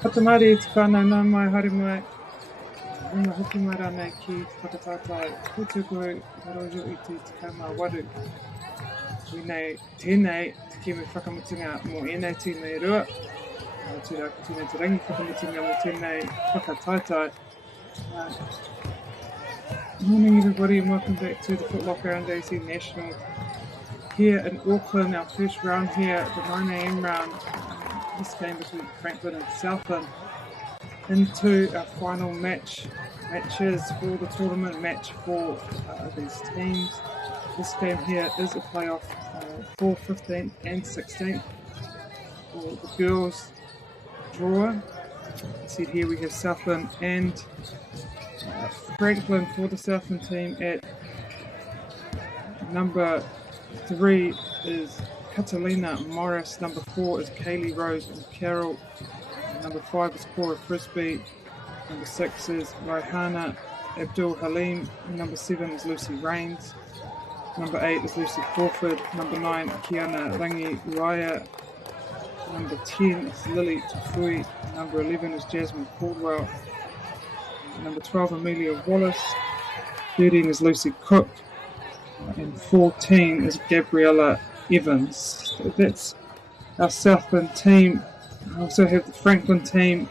Katamari I te whānau nā mai haere mai. Runga hoki mai rānei ki whakatātai. Kūtuku haroju I te tikau waru. Tēnei te kiwi whakamutunga mō ēnei tēnei rua. Tērā ki tēnei te rangi whakamutunga mō tēnei whakataitai. Morning everybody and welcome back to the Foot Locker Under 18 National here in Auckland. Our first round here, the 9 AM round. This game between Franklin and Southland into our final matches for the tournament, match for these teams. This game here is a playoff for 15th and 16th for the girls draw. See here we have Southland and Franklin for the Southland team. At number 3 is Catalina Morris, number 4 is Kaylee Rose and Carol, number 5 is Cora Frisbee, number 6 is Rohana Abdul Halim, number 7 is Lucy Rains, number 8 is Lucy Crawford, number 9 Kiana Rangi Uaya, number 10 is Lily Tafui, number 11 is Jasmine Caldwell, number 12 Amelia Wallace, 13 is Lucy Cook, and 14 is Gabriella Evans. So that's our Southland team. I also have the Franklin team.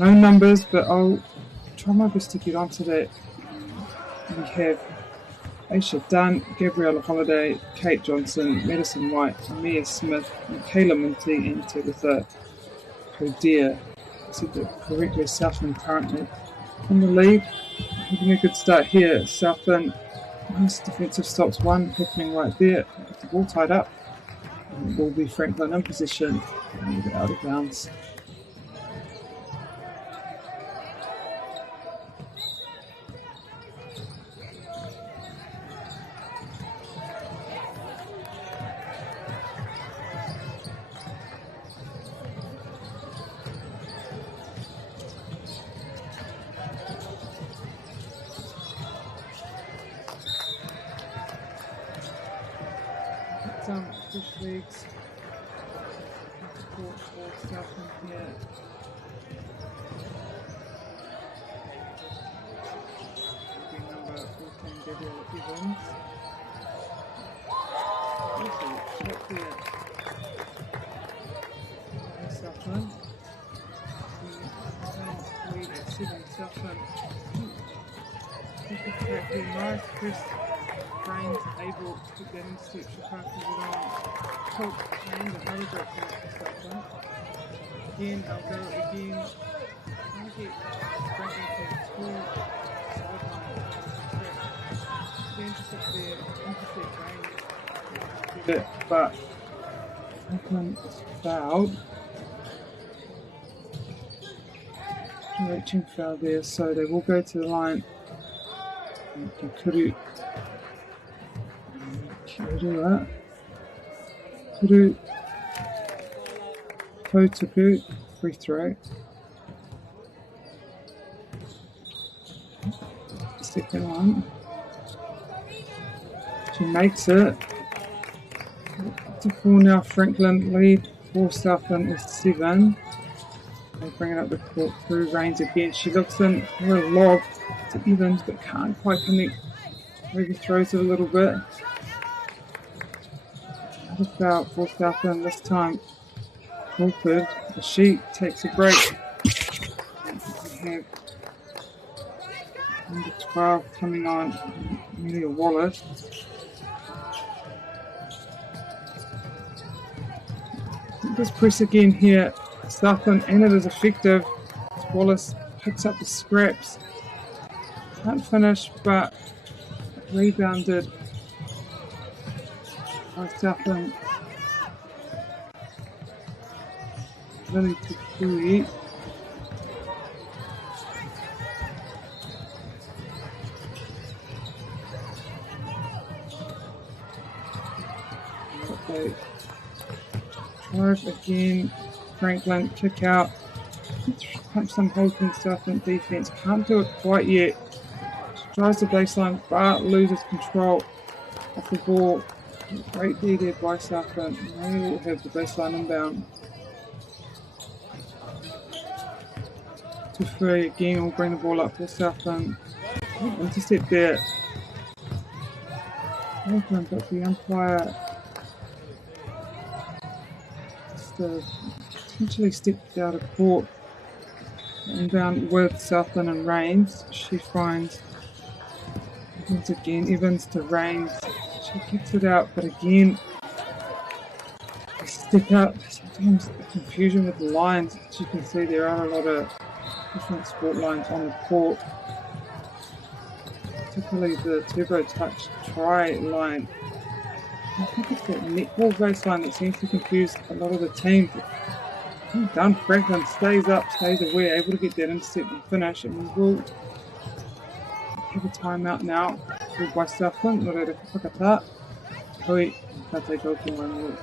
No numbers, but I'll try my best to get onto that. We have Aisha Dunn, Gabriella Holiday, Kate Johnson, Madison White, Mia Smith, Michaela Minty, and Tabitha Kodea. I said that correctly. Southland currently in the lead. Having a good start here. Southland, nice defensive stops, one happening right there. The ball tied up. And will be Franklin in position and out of bounds. Fish leagues support for Southland here. Number 14 Gabriella Evans. Shot there. Southland. Lead at 7 Southland. Very nice. Chris Brains able to get in step. She passes it on. Cook and another great finish for Southland. Again, I'll go again. Trying to get Franklin to full sideline. The intercept there, intercept range. But Franklin is fouled. Reaching foul there, so they will go to the line. Kuru Kotuku, free throw. Second one. She makes it. Up to 4 now. Franklin lead for Southland is 7. They bring it up the court through Rains again. She looks in for a lob to Evans, but can't quite connect. Maybe throws it a little bit. Another foul for Southland this time. Crawford, she takes a break. We have number 12 coming on, Amelia Wallace. Just press again here. Southland, and it is effective. Wallace picks up the scraps. Can't finish, but rebounded by Southland. Lily Tupui. Okay. Drive again. Franklin kick out. Punch some holes in Southland defense. Can't do it quite yet. Tries the baseline, but loses control of the ball. Great D there by Southland. They will have the baseline inbound. to 3 again. We'll bring the ball up for Southland. Intercept there. Open, but the umpire just potentially stepped out of court. Inbound with Southland and Rains. She finds Evans again. Evans to Rains. She kicks it out, but again, they step out. Sometimes the confusion with the lines. As you can see, there are a lot of different sport lines on the court. Particularly the Turbo Touch try line. I think it's that netball baseline that seems to confuse a lot of the teams. Done. Franklin stays up, stays aware, able to get that intercept and finish, and we will have a timeout now. Called by Southland. Loretta Whakata. Hui, Kate Goku one.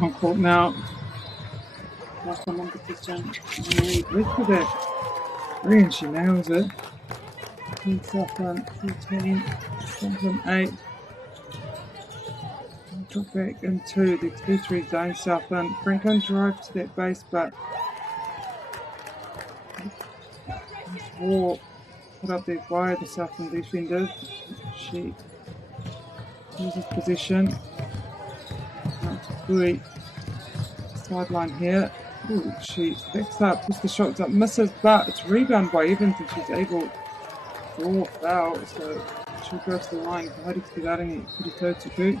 On court now. Last one on position. Look at that. Brilliant, she nails it. Southland 14, Southland 8. Drop back into the 2-3 zone. Southland. Franklin drives to that base, but this war put up there by the Southland defender. She loses possession. Sideline here. Ooh, she backs up, puts the shots up, misses, but it's rebound by Evans and she's able to draw a foul. So she'll go to the line. Kahari Kidarangi, Kurito Tuku.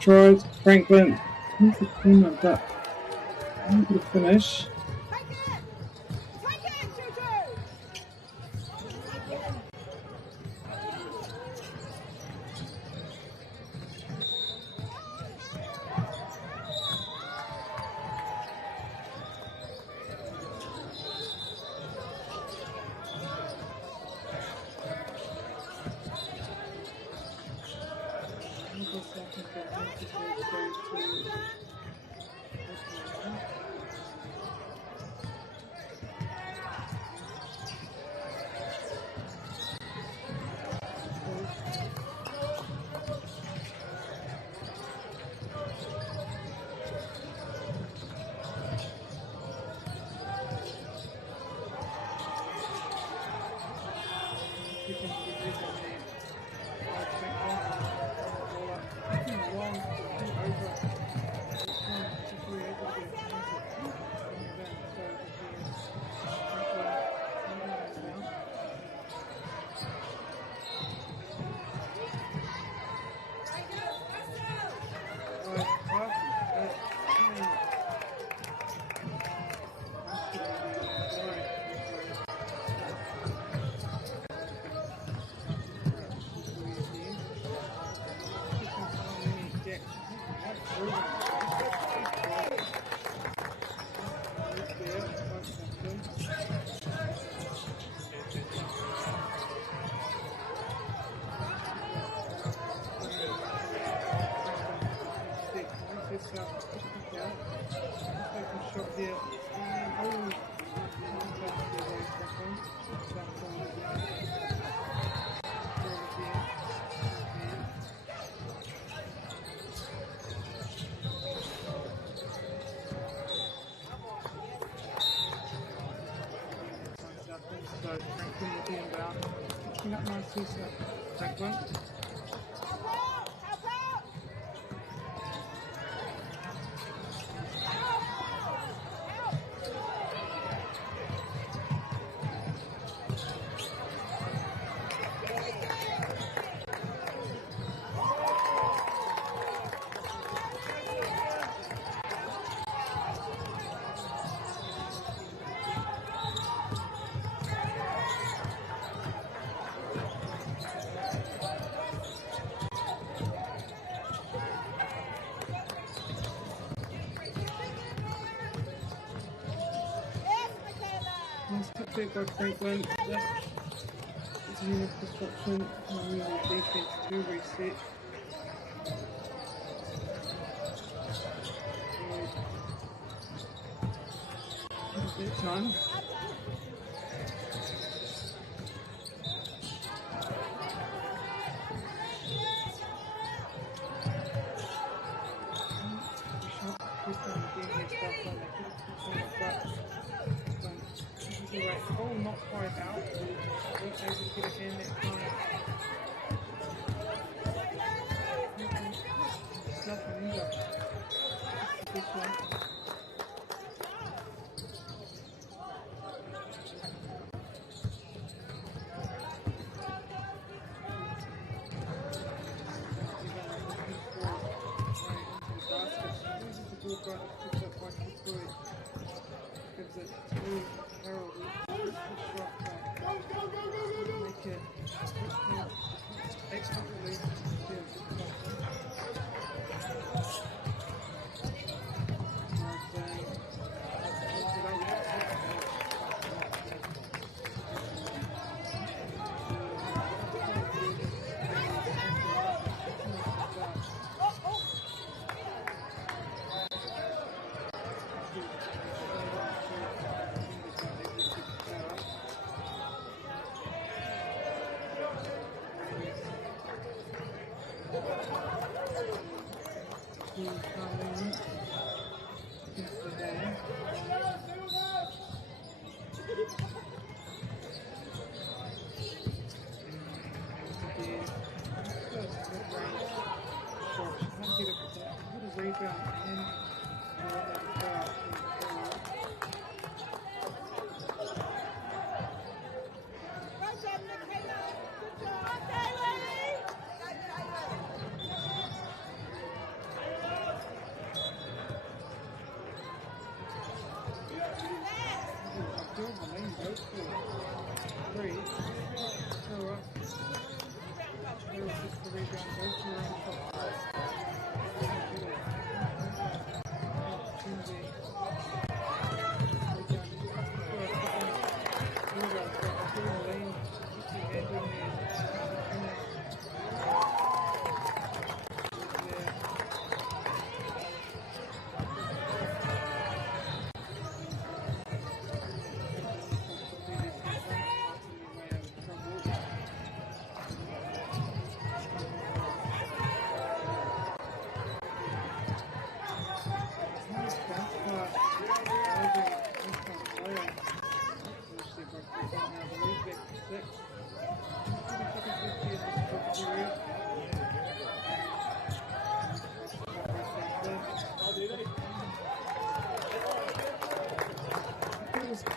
Tries Franklin into the corner, but unable to finish. Shot here. So Franklin will be inbound. Picking up nicely, so Franklin. Nice quick bit by Franklin. It's a unit construction. Moving defense to reset. That time. Oh, not quite out. Weren't able to get it in that time. It's nothing either. This one. Gives it to Harold. Make it excellently.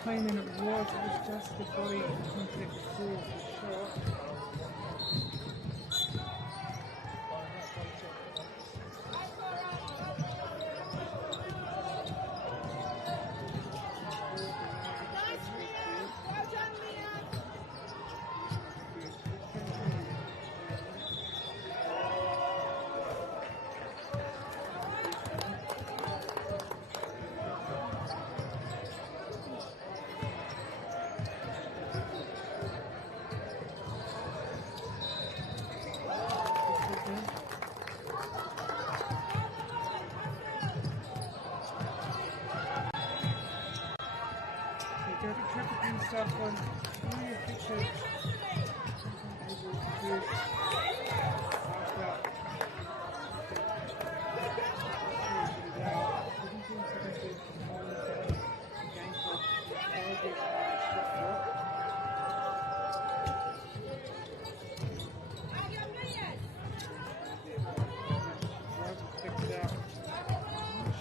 Playing in it was just the body contact before the shot. stuff on your pictures.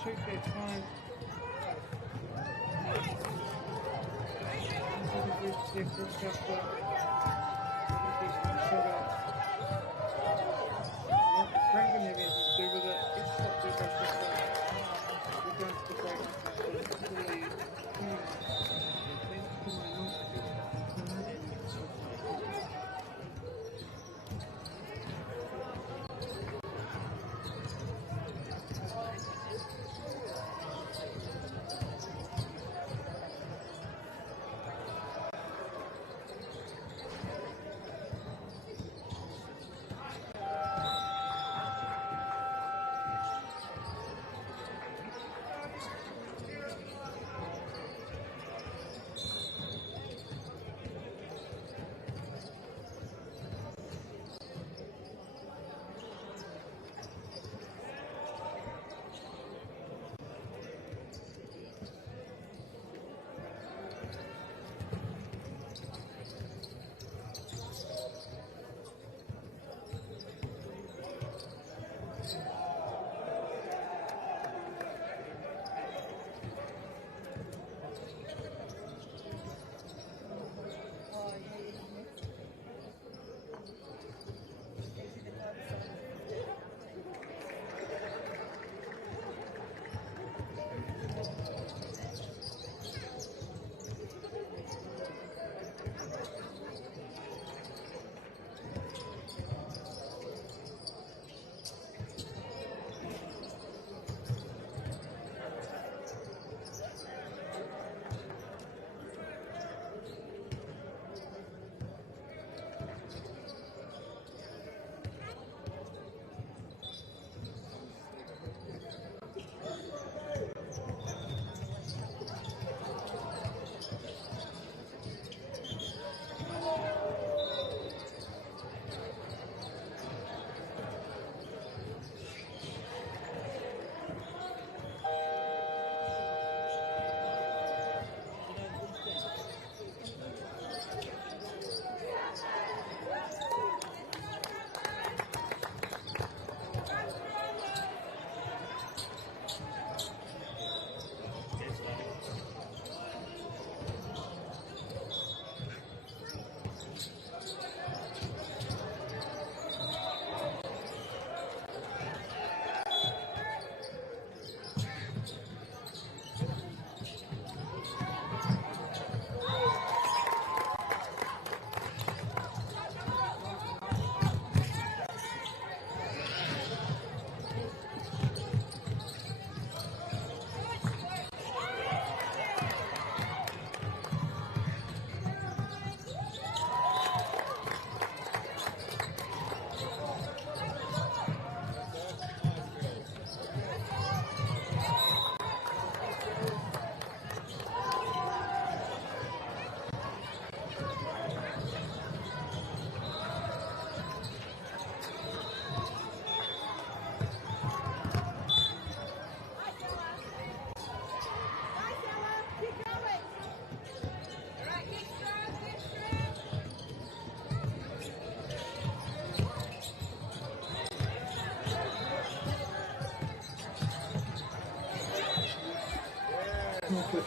Shoot their time.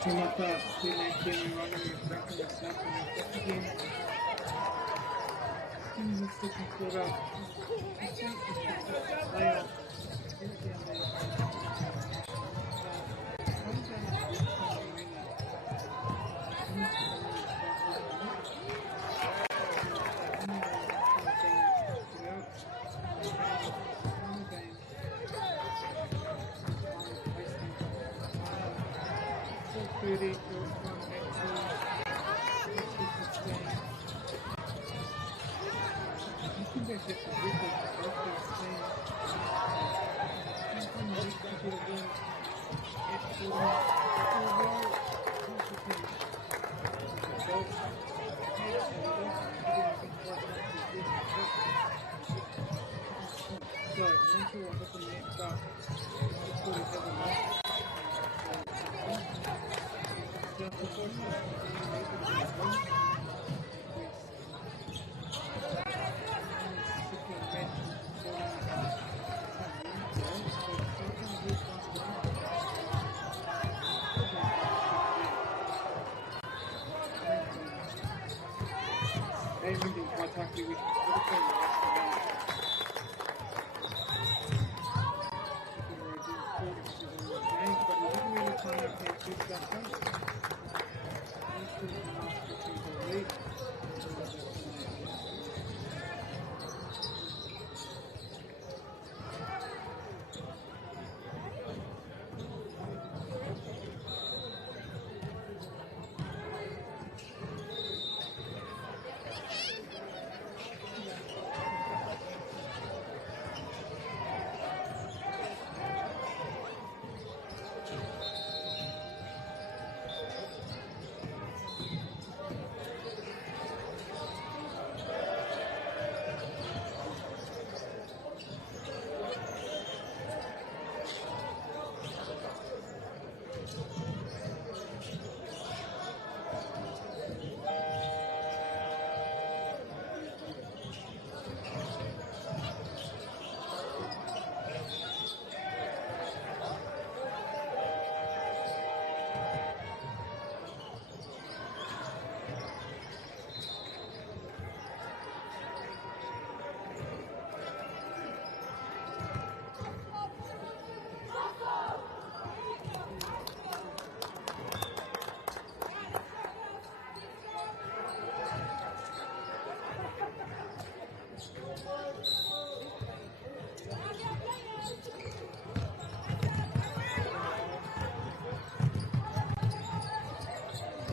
Tumata, Pinaki, running, wrapping itself in the again. Let's take a photo. Pretty cool. potential or hit the net, but just really hasn't lost. So, Everything quite happy with but he didn't really turn out here too stuff.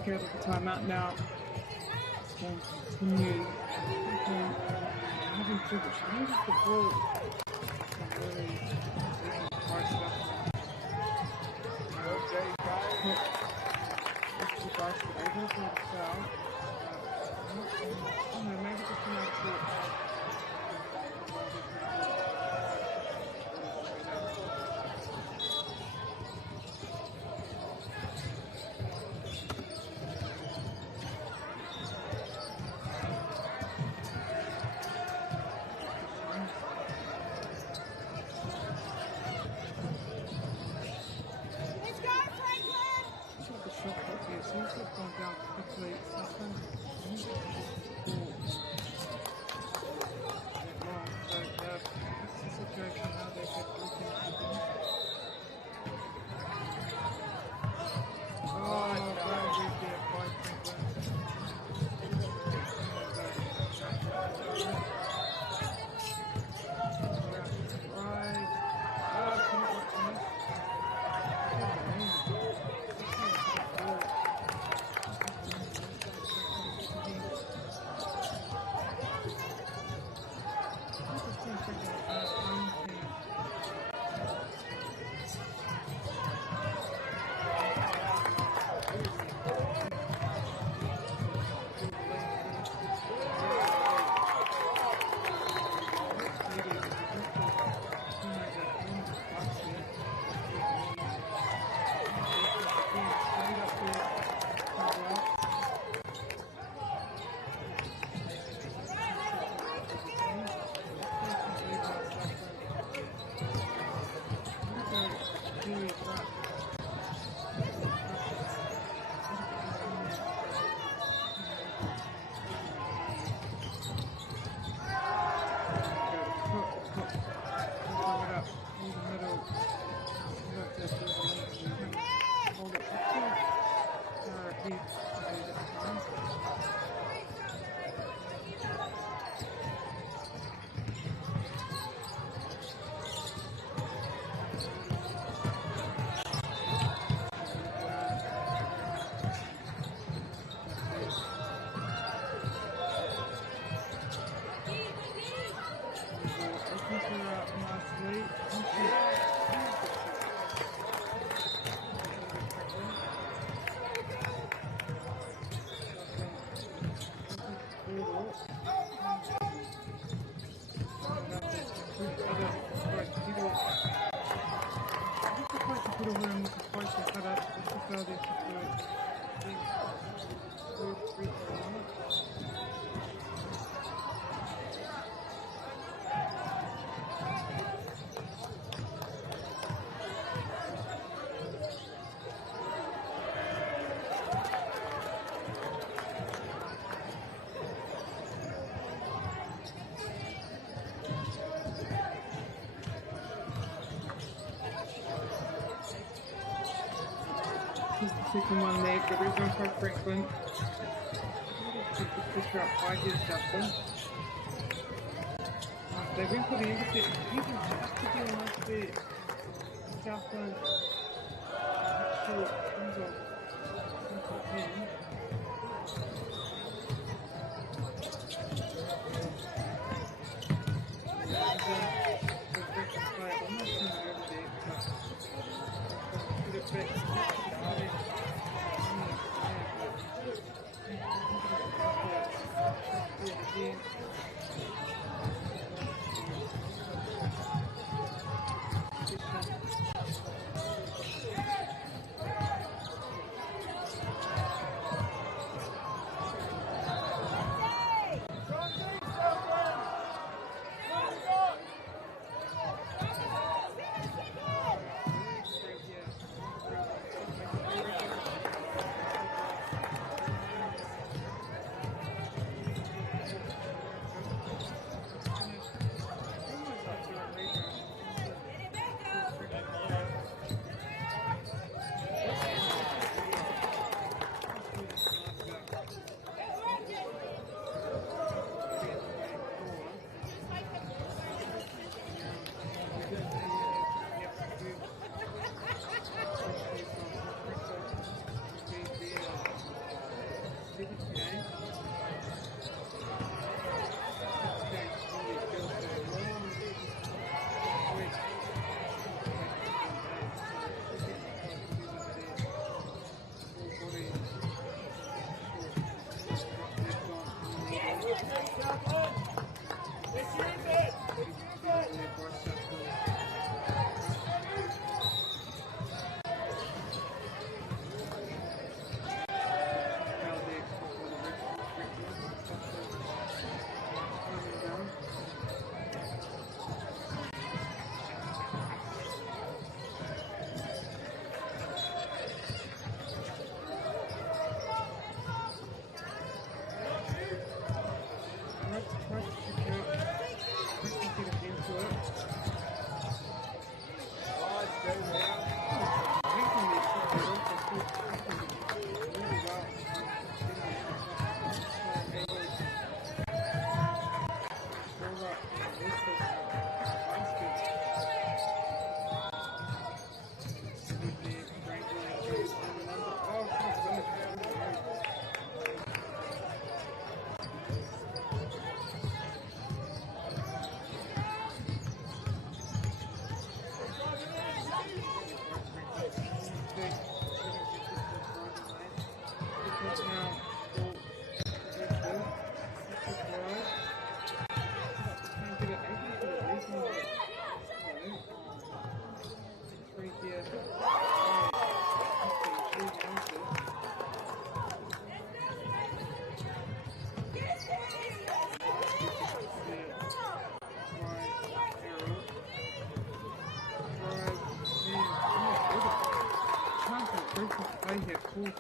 Okay, the timeout now. Going to continue. Having trouble. She uses the ball. Really hard stuff. Okay, guys. This is the basket. I don't know the foul. I don't know, maybe just come out short. Puro juego mucho fuerte para disfrutar de este juego. He's the second one leg, the rebound by Franklin. Keep the pusher up 5 years after. They've been putting in the fit. Even just to do a nice bit. Southland. Short. Comes off. Into the pin. The breakfast play. I'm not sure over there, but to the best. Again.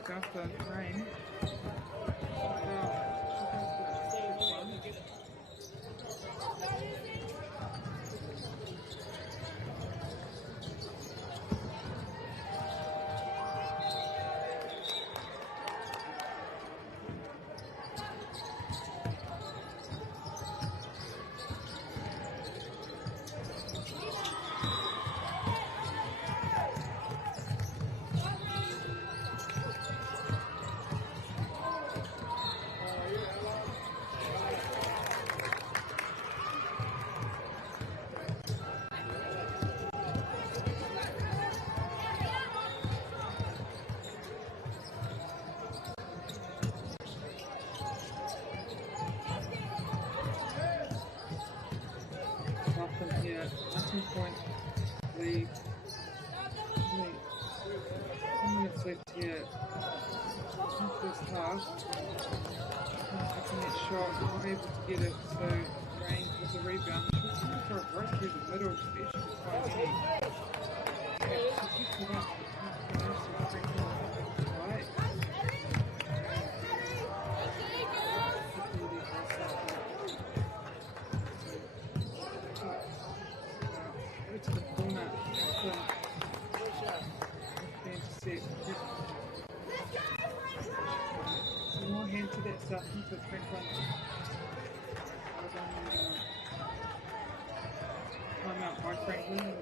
After rain. left here. First half. Taking that shot, not able to get it, so Rains with the rebound. She's going to throw it right through the middle to be able to find any. Yeah, she keeps it up. Right. Go to the corner. Some more hand to that stuff into Franklin. Time out by Franklin.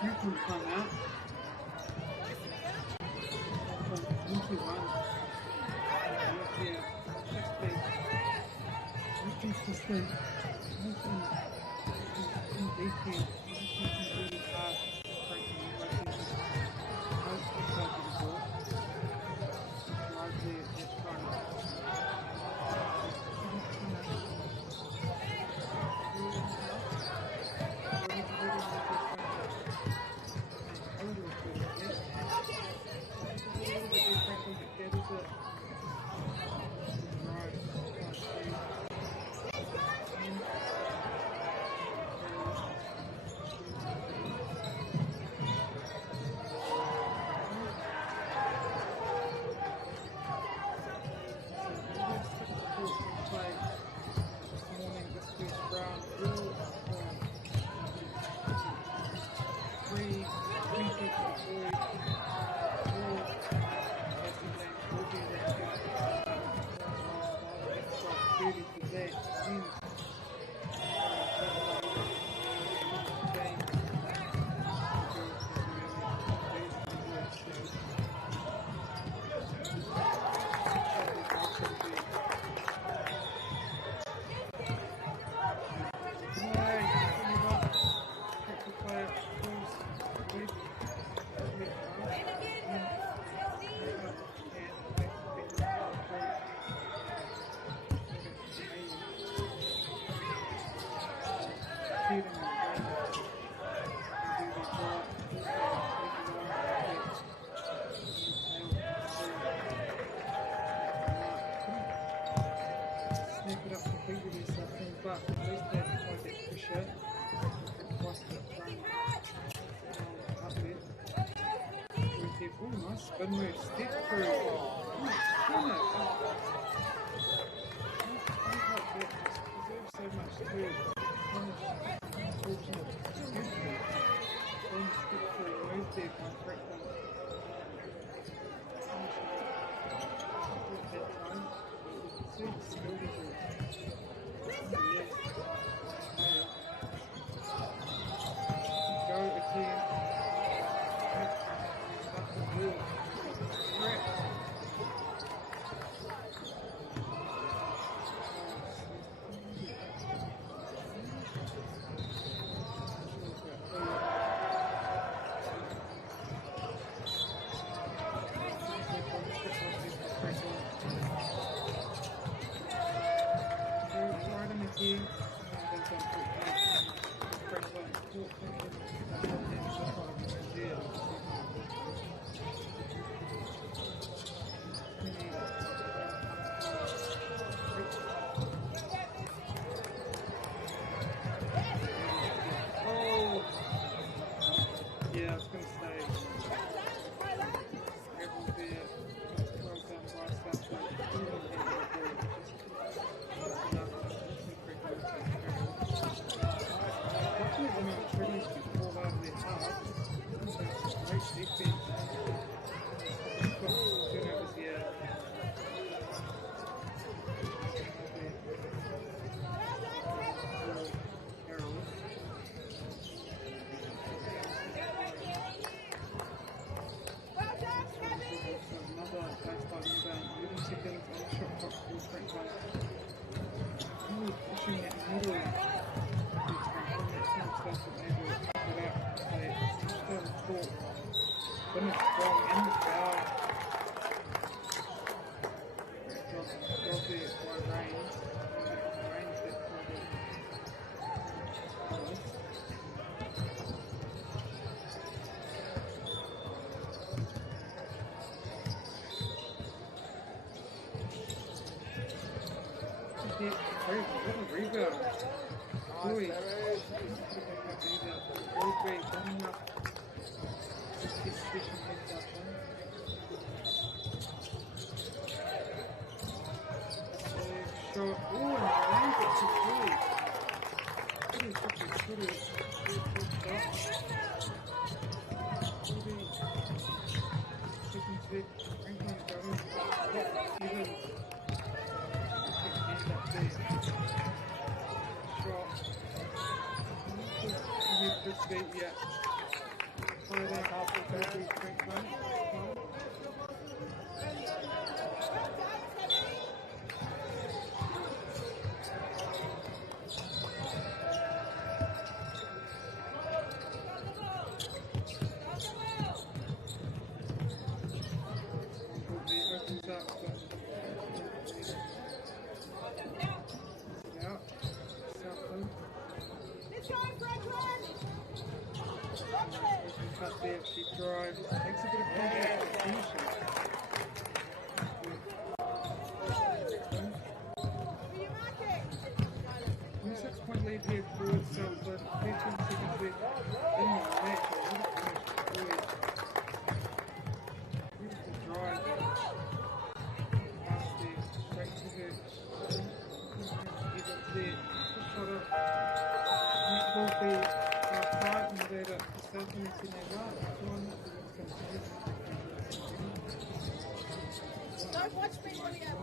Franklin come out. 21. Inconsistent. Defense. Really hard. Franklin. But no, stick through. So much to do. Stick through. Move there, Franklin. See, Yes. Go again. That's the wall. Correct. Oh, yeah, I was going to say, every bit, well done by pushing it middle. When it's strong in the foul, drop it by range. Range that what a rebound. Louis. Very great. Coming up. Just keep pushing things up. Short. Oh, and lands it to Louis. Pretty. Taking to Franklin going. Even. Yeah. Fire that out for Franklin. Opens up. Out. Southland. Cut there, she drives, takes a bit of contact to finish it. 26-point lead here towards Southland, 13 seconds left in the match. Beautiful drive. Past there, straight to her. Get up there, shot up. Next ball be five and there to Southland in their right. Don't watch me, William.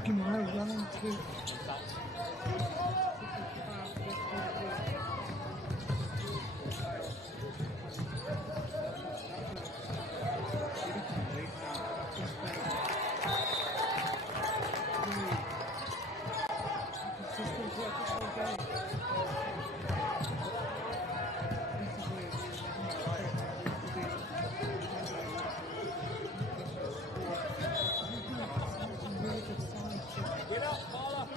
Fucking hell, running to. Get up, Paula!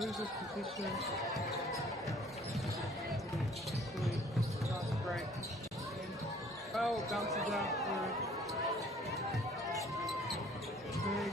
Loses position. Great. Oh, bounces out for big.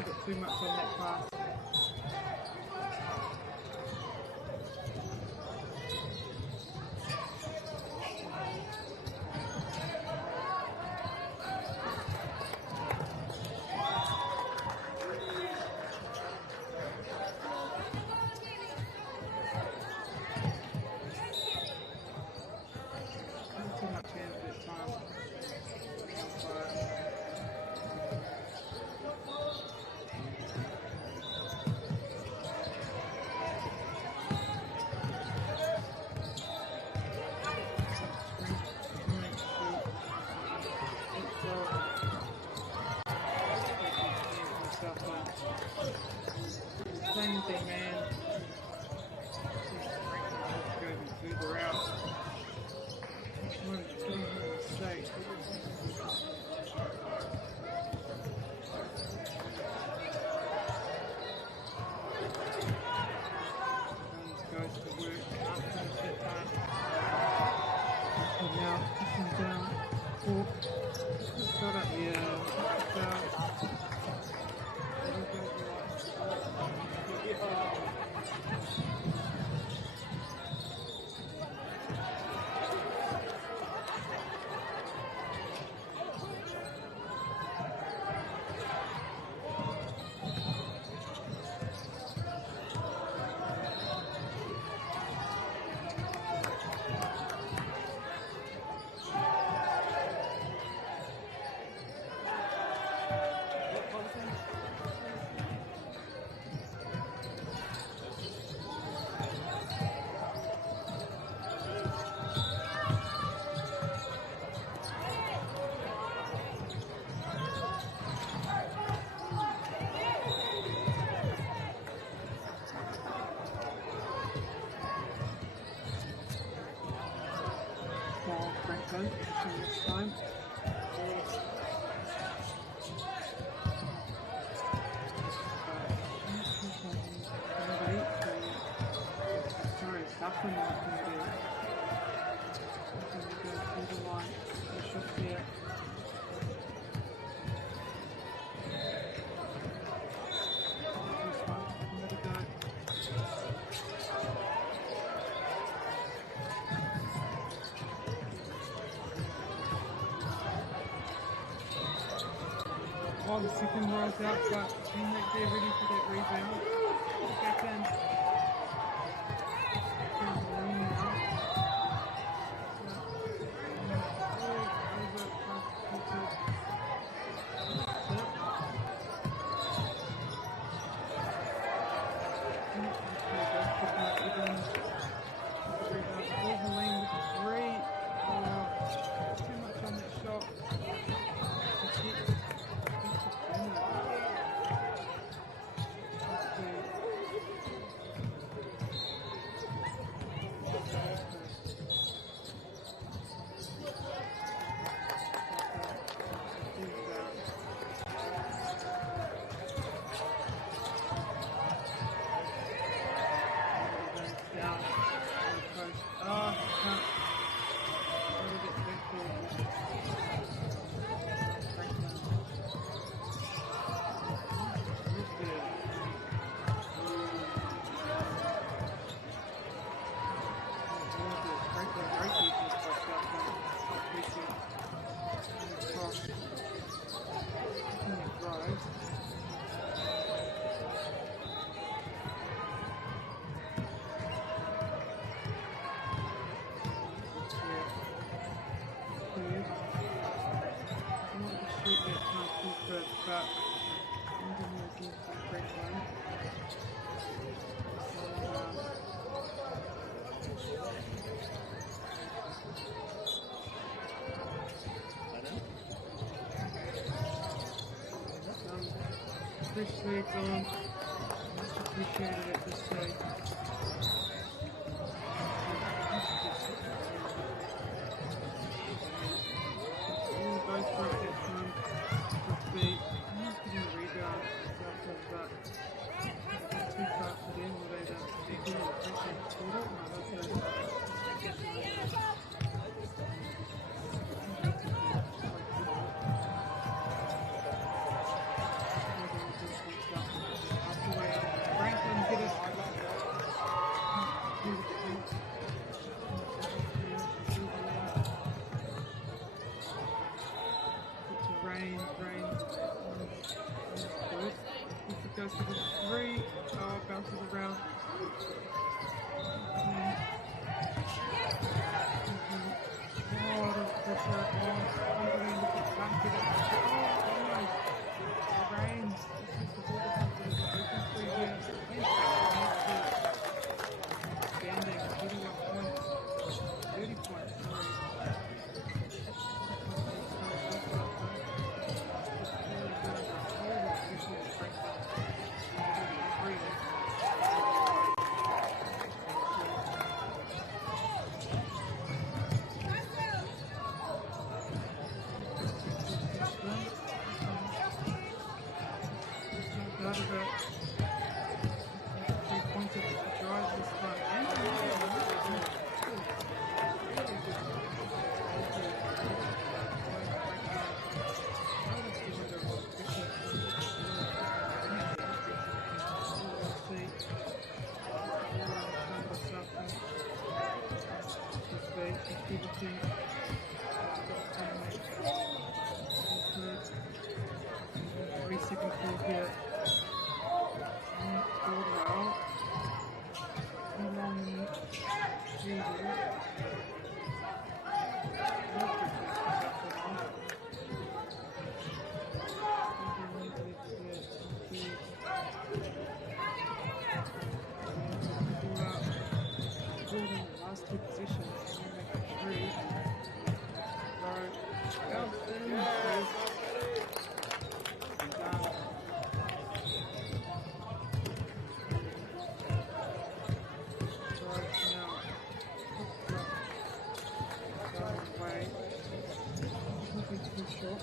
a bit too much on that pass. Too much hands at that time. Same thing, man. Just go further out. One, three, mistake. Goes to work. Can't finish that time. And now pushing down. Four. Got up. Yeah. Down. Franklin, pushing this time. Sorry, Saffron not going to do. Going to go through the line. The shot here. This one, another go. Oh, the second rolls out, but teammate there ready for that rebound. Back in. Too much on that shot. But I'm going to give some great one. Fish leads on. Much appreciated at this stage. Both broke that time. Good getting a rebound. But too far for them. Were they the pressure quarter? No, that's goes to the 3. Oh, bounces around. Oh, there's pressure. Oh, Cumberland gets planted at the almost. The Rains. This is the ball that comes to the open 3 here. Standing 31 points. 30 points, sorry. Out of it. 3 points of the drive this time. Second ball here. Ball out. Too long in the last 2 positions. Make it 3. Right. Out there. Too short.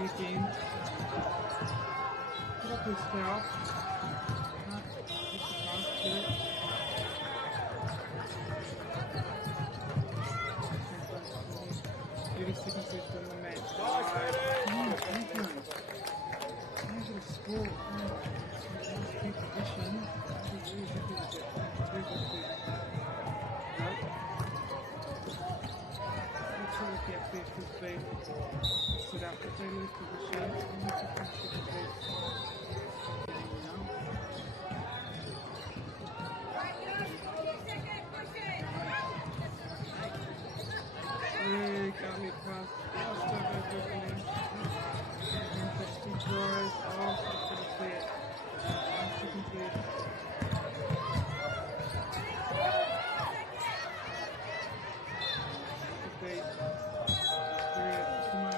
Again. Put up his foul. Seconds left in the match. Change the score. Key position. Really happy with let's sort of get first to speed. Set up the lose position. And let's finish the Garlic pass, interesting tries, couldn't see it. Second clear. Good beat. Come on,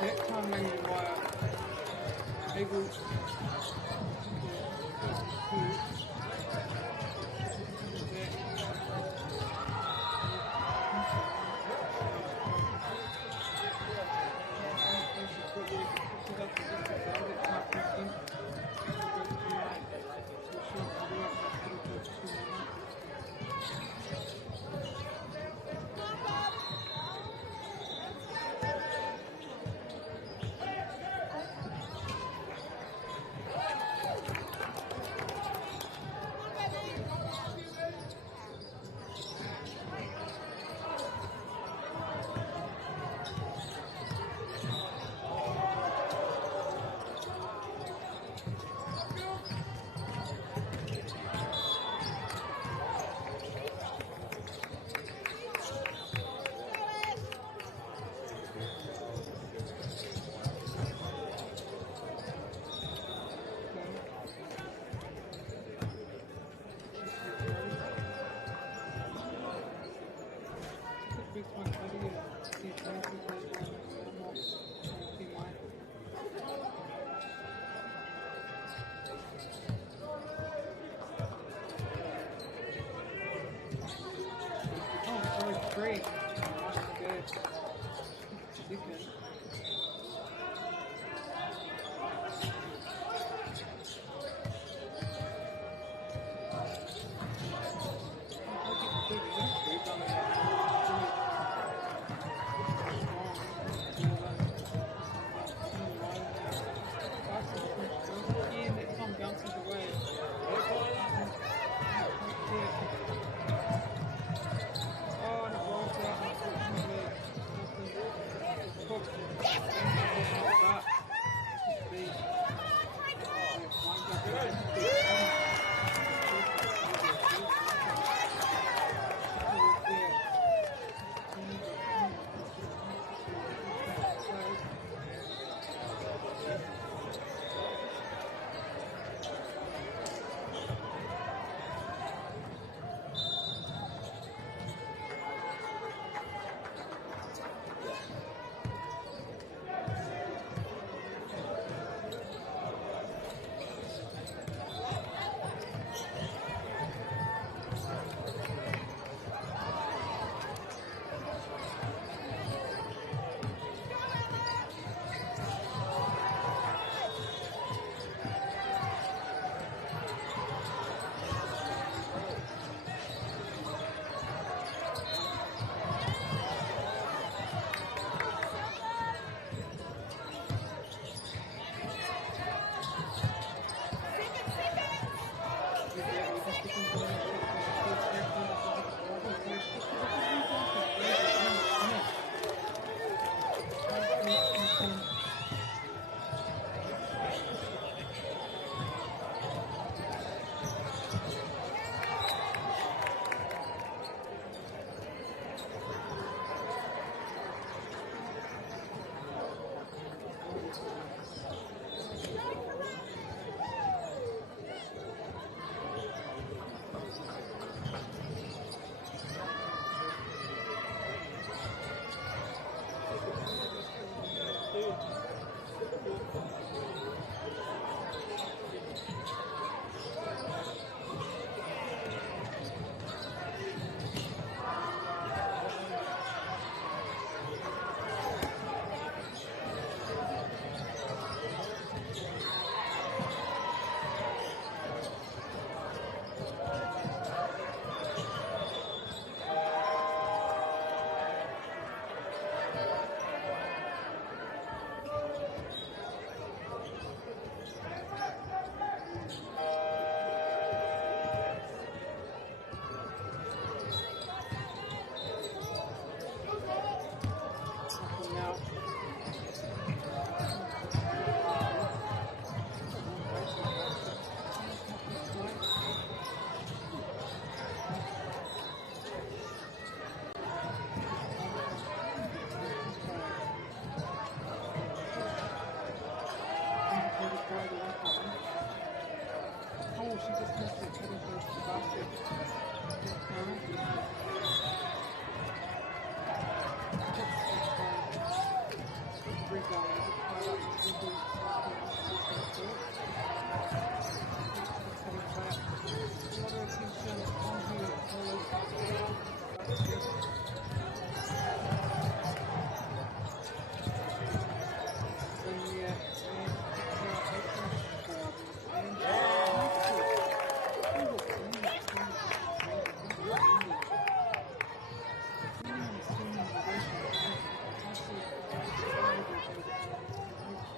Next time maybe via able to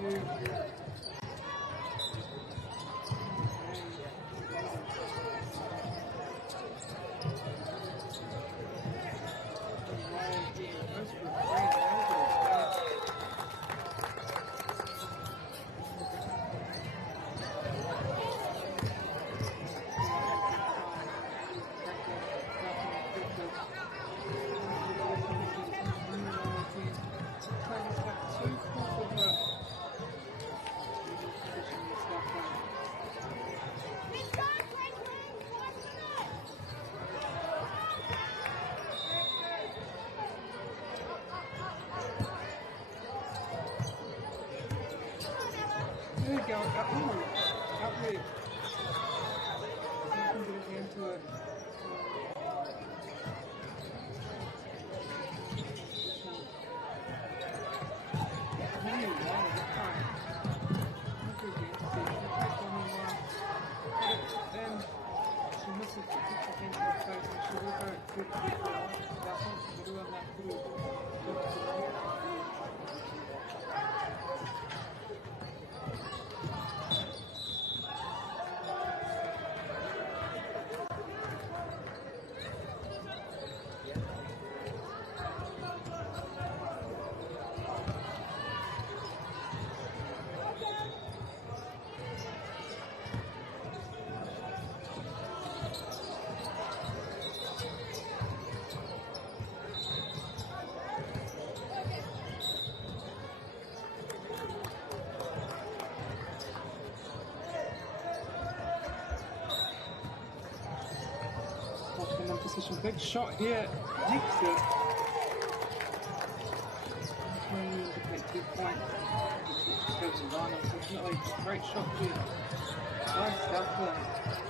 There you go. Uproot. You can get again to it. Hey, wow, good time. Look again. Then she misses the kick against her face and she will go through the kick. That one, she will run that through. In position, big shot here, makes it. Big point. Just goes to one, unfortunately. Great shot here. Nice Southland.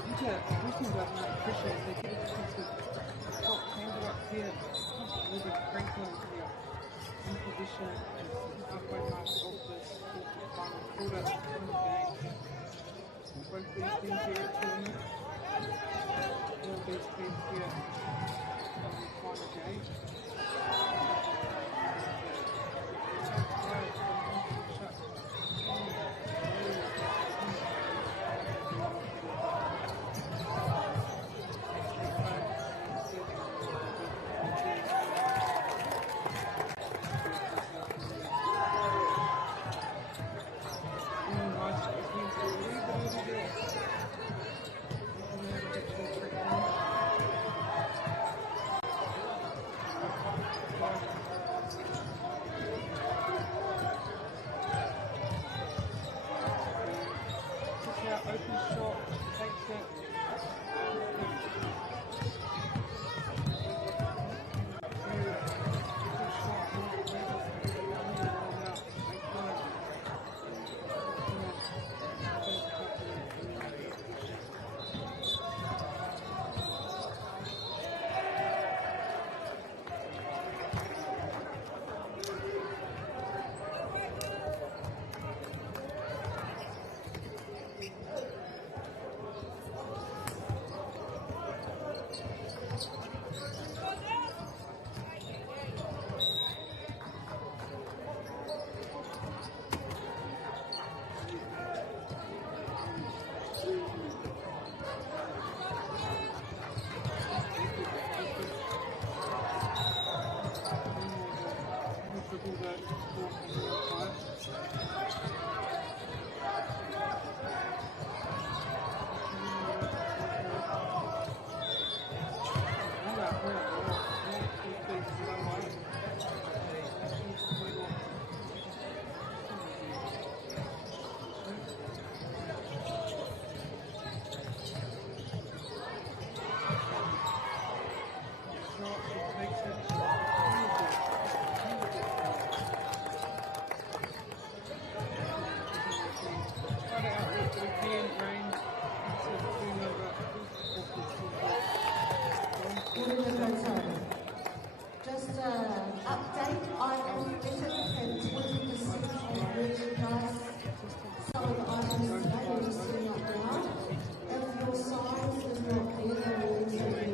Into looking at that pressure. They get it to top, hands it up here. Moving Franklin here. In position. Halfway mark of this final quarter of the game. Both these teams here at tournament. All these teams here on the final game. price. Some of the items today we're just putting up now. If your size is not clear, then we'll also be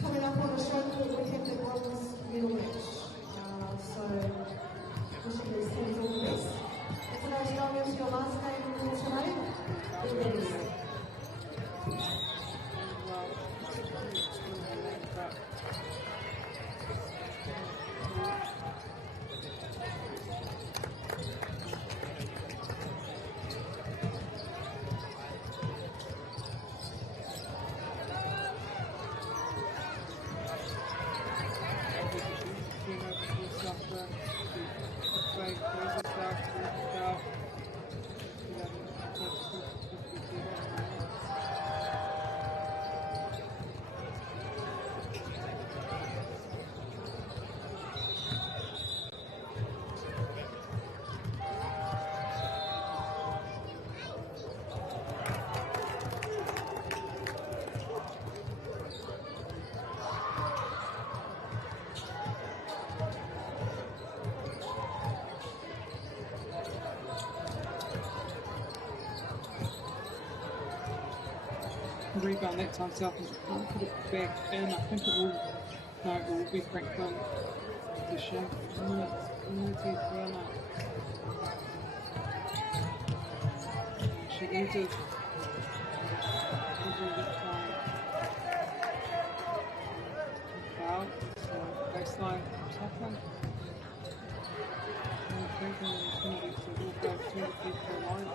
coming up on the show that we have the bronze middleweight. So wishing these teams all the best. And for those going into your last game for today, be ready. Rebound that time, South can't put it back in. I think it will. No, it will be Franklin. The shame. She entered. Foul. So baseline. Southland. Franklin in the penalty, so we'll go to the free throw line.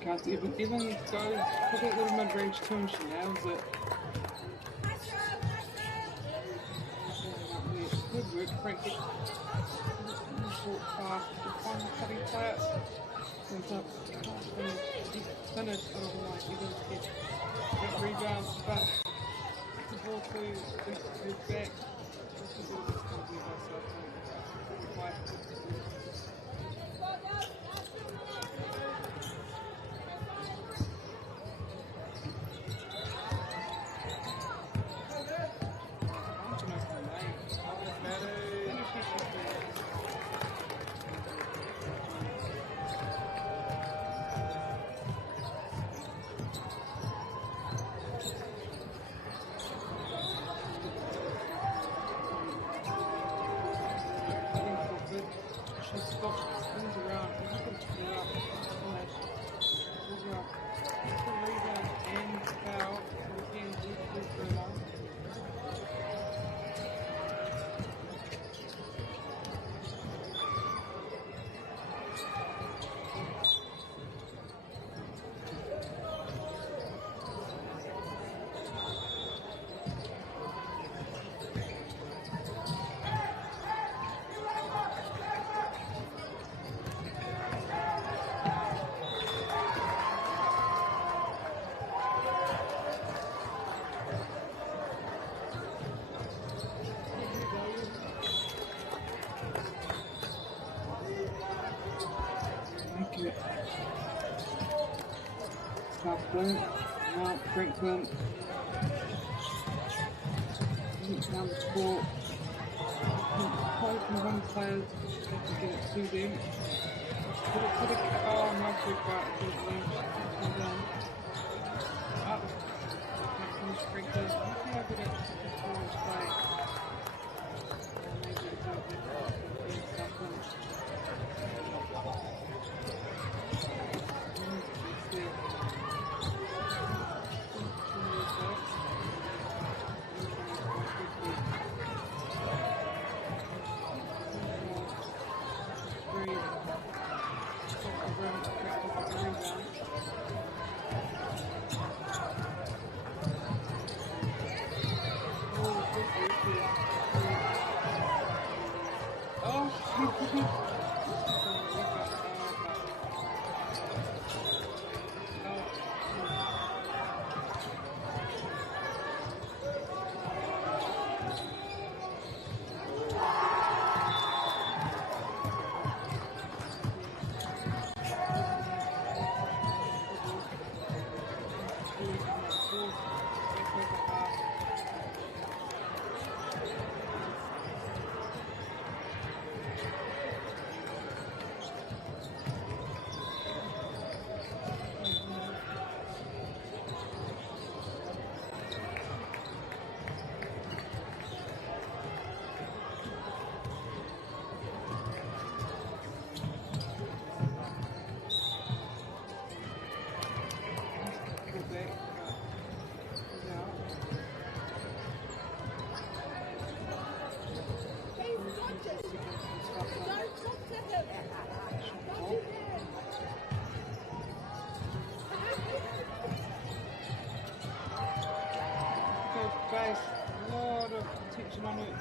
Can't even go for that little mid-range too, and she nails it. Good work, Frankie. Short pass, the final cutting player. Goes up, finish, I don't know, he doesn't get that rebound, but the ball to his back. This is all this company does, so I think. Southland, now Franklin, down the court, from one player to get it to them. Put it to the, oh, no, too far, it didn't lose, and then up, finish Franklin, I think I did it towards play, and maybe it's a bit of Southland. Rebound. guys, a lot of teaching on it.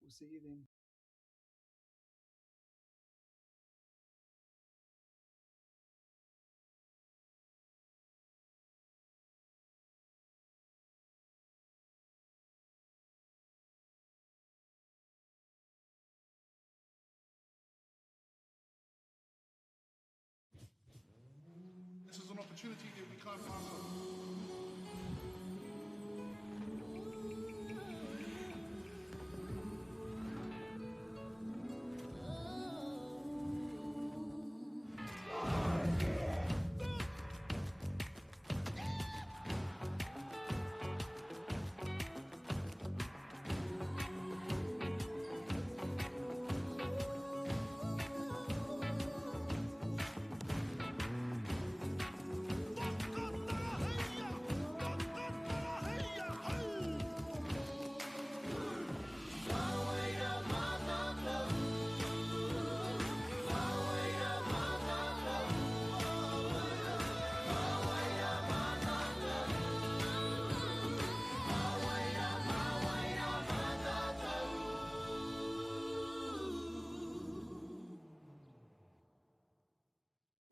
We'll see you then. This is an opportunity that we can't pass on.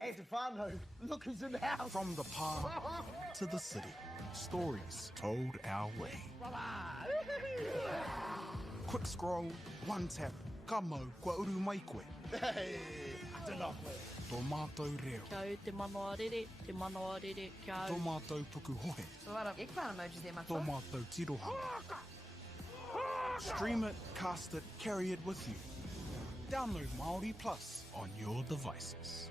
Hey, Stefano, look who's in the house. From the park to the city, stories told our way. Quick scroll, one tap, ka mau, kua uru mai koe. Hey, I don't know. Tō mātou reo, Kia au te manoa rere, kia tō au. mātou puku hohe, A lot of eggplant emojis there, my tō friend. mātou tirohanga. Stream it, cast it, carry it with you. Download Māori Plus on your devices.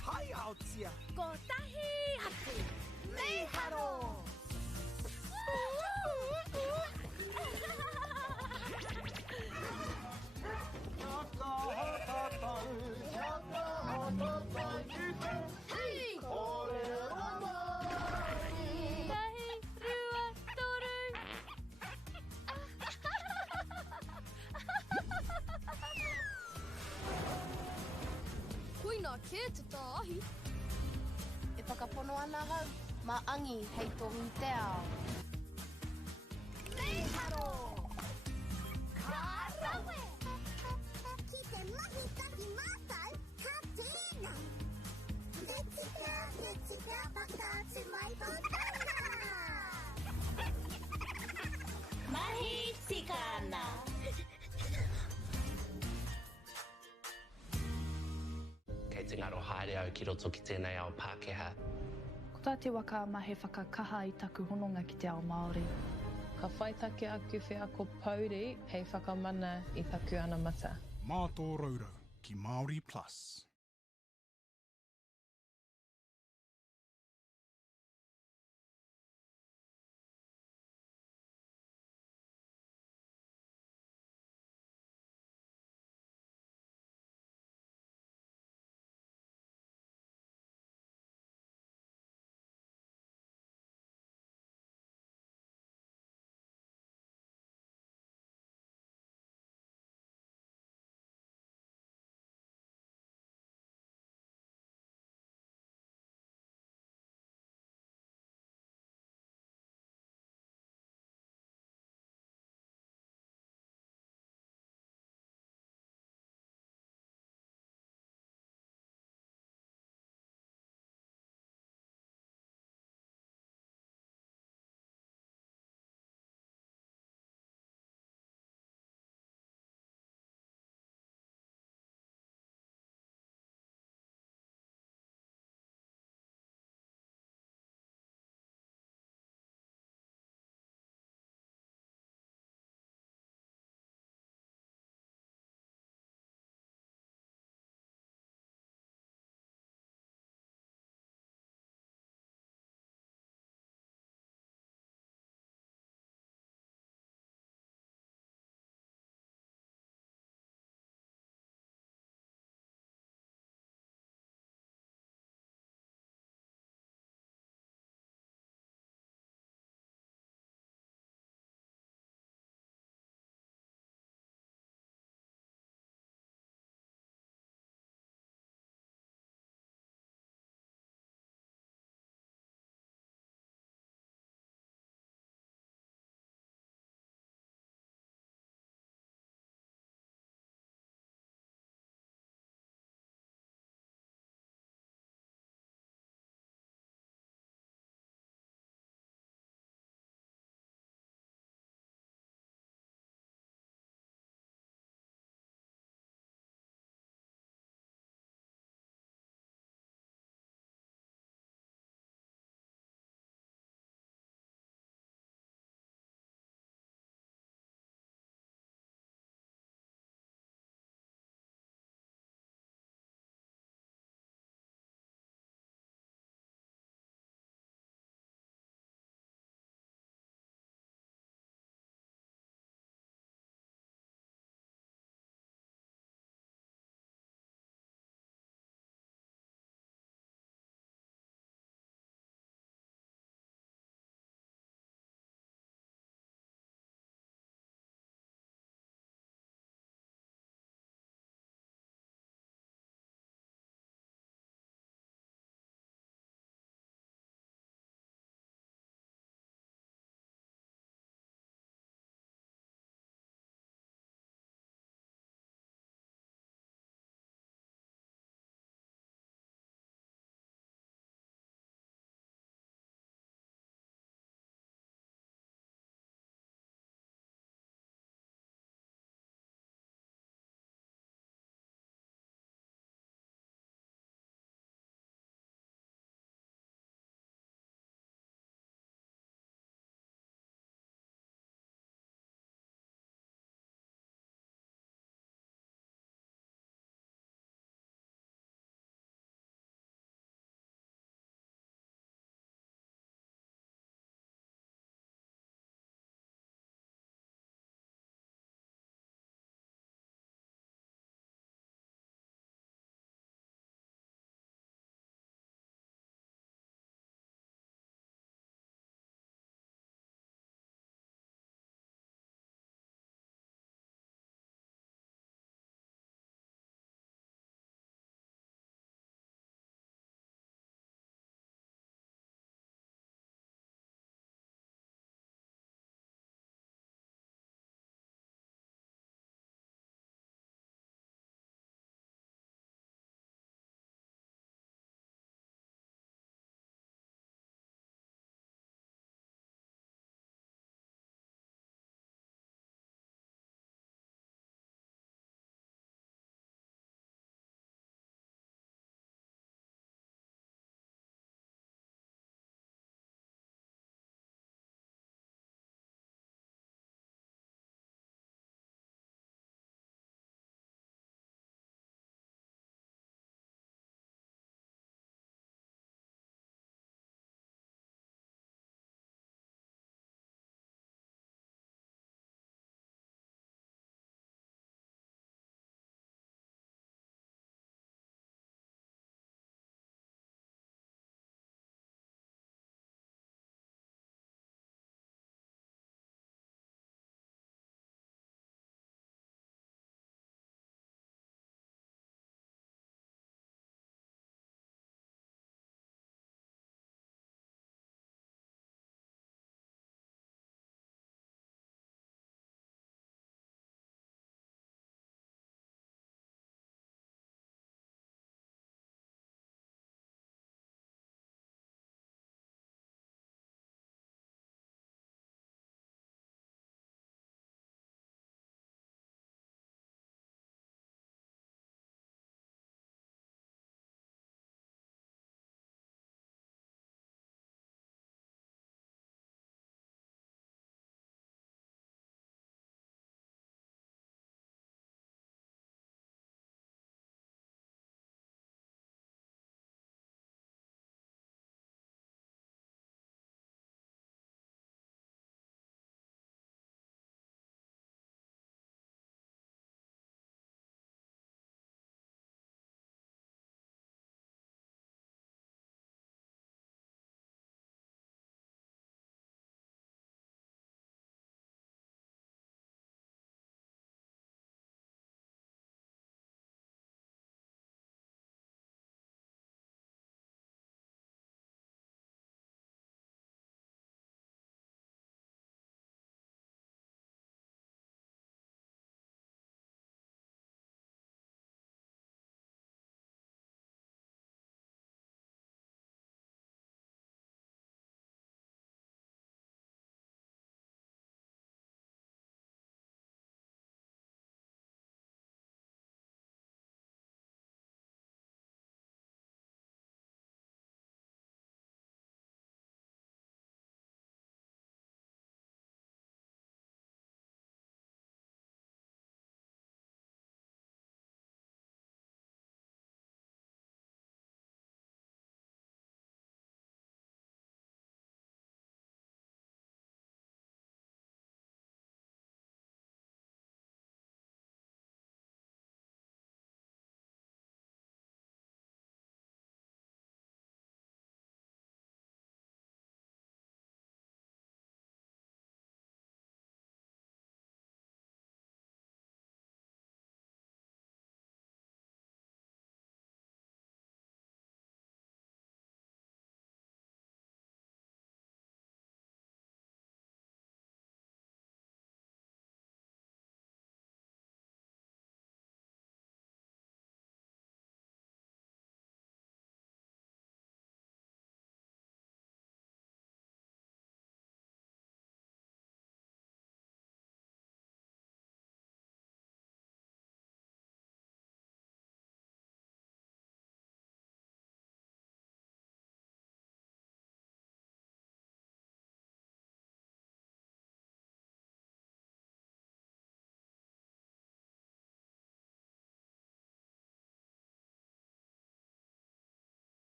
Pai out here. Ko tahi atu. Nei haro. Hei! Tahi, rua, toru. Koina ke te tāhi. E whakapono ana hau, ma angi hei tohu te ao. Nei haro! Ka rawe! Ki te mahi taki mātou, ka tēnā. Te tika, whakaatu mai tō tāna. Mahi tikana. Kei te ngaro haere au ki roto ki tēnei ao Pākehā. Ko tā te waka ma he whakakaha i taku hononga ki te ao Māori. Ka whaitake aku whia ko Pauri hei whakamana i taku ana mata. Mā tō raurau ki Māori Plus.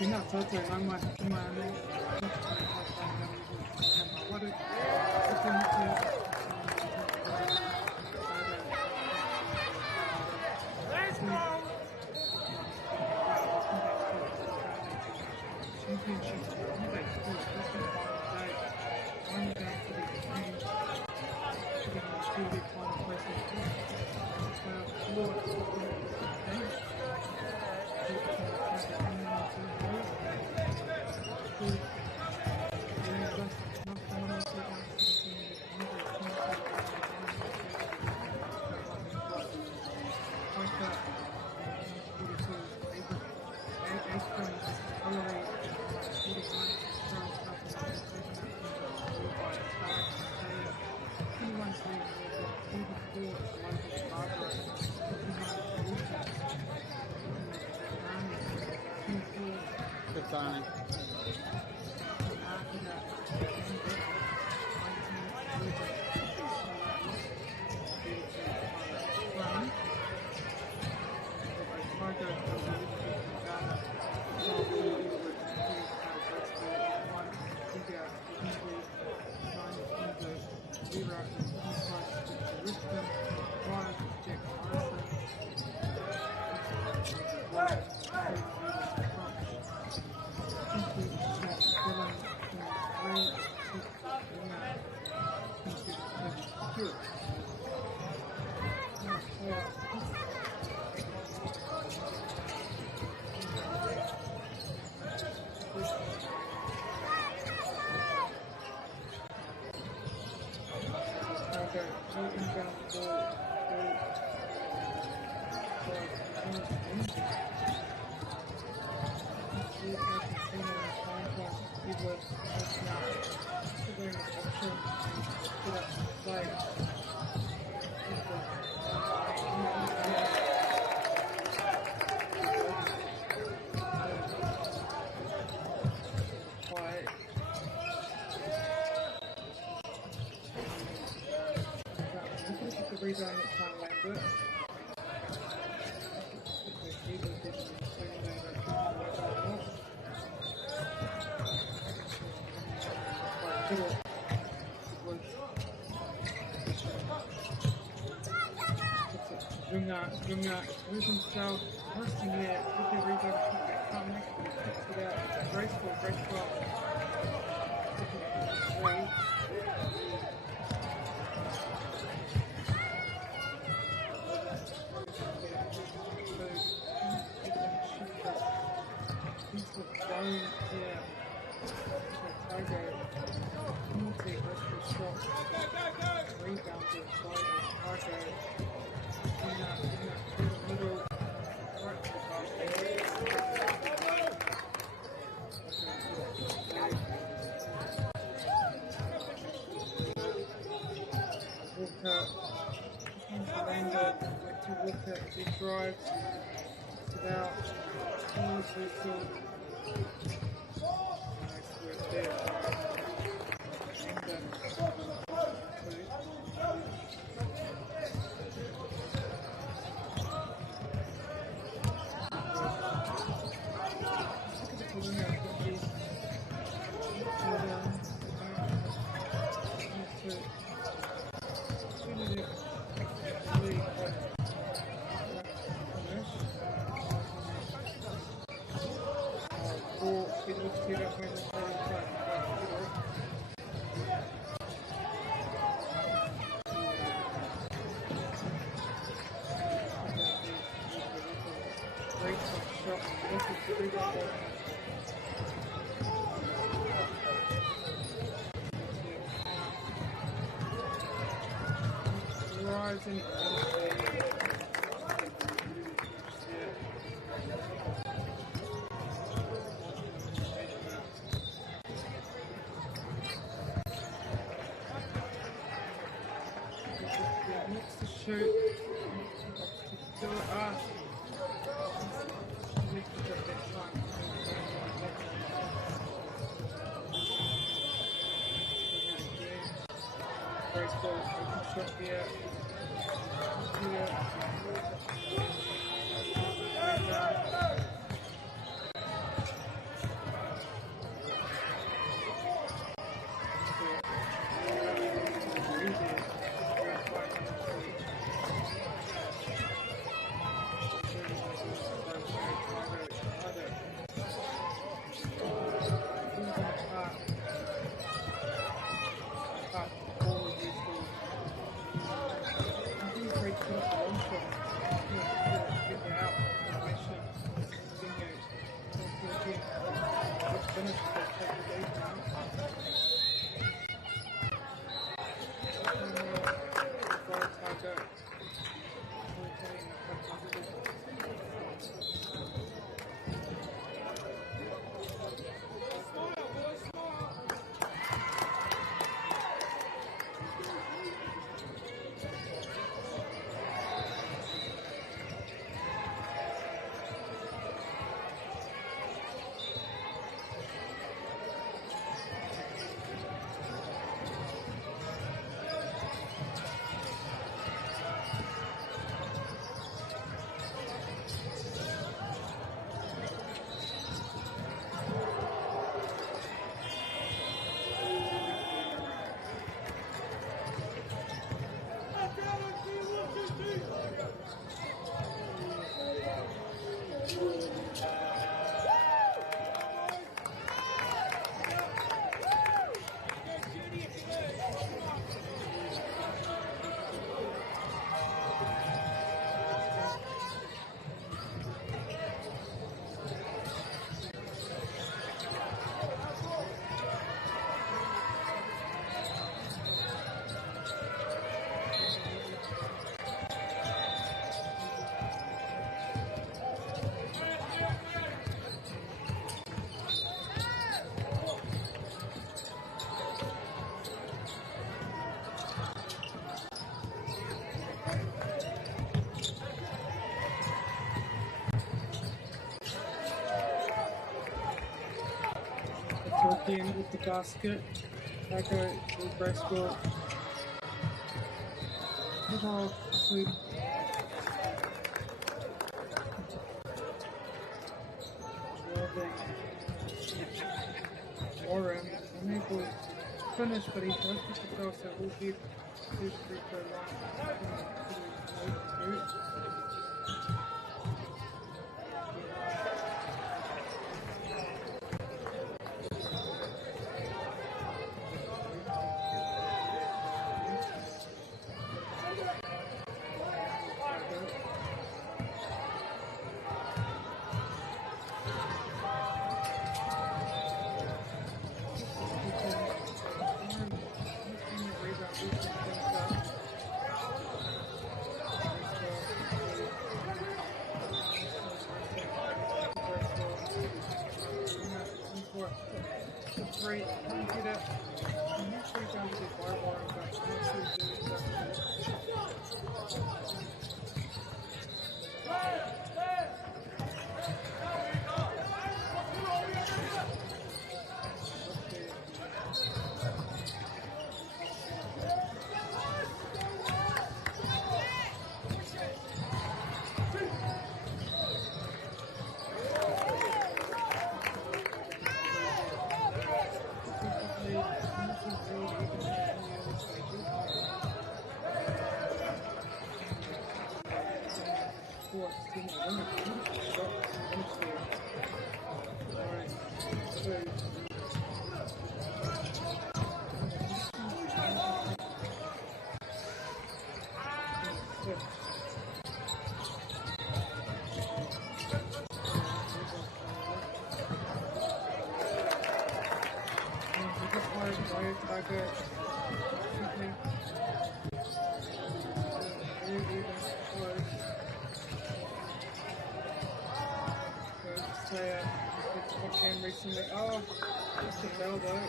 Pina Toto, Nangma, Hikimane, Water, Let's go! Championship, one day for the game, to get on school league final Good signing. Rebound next time, Lambert. Junga, move himself, first in here, with the rebound, can't make it, kicks it out. Graceful. Walker, big drive, it out, shoot. great put up the long shot. Get it out. Animation. Continue. Good finish. Take the lead now. Tiger. In with the basket. Tiger to breastball. Good off. Sweet. Warren unable to finish, but he does get the goal, so we'll give 2-3 per line. Great, can get it. And usually down to the bar bar, but usually do recently. Oh, that's the bell though.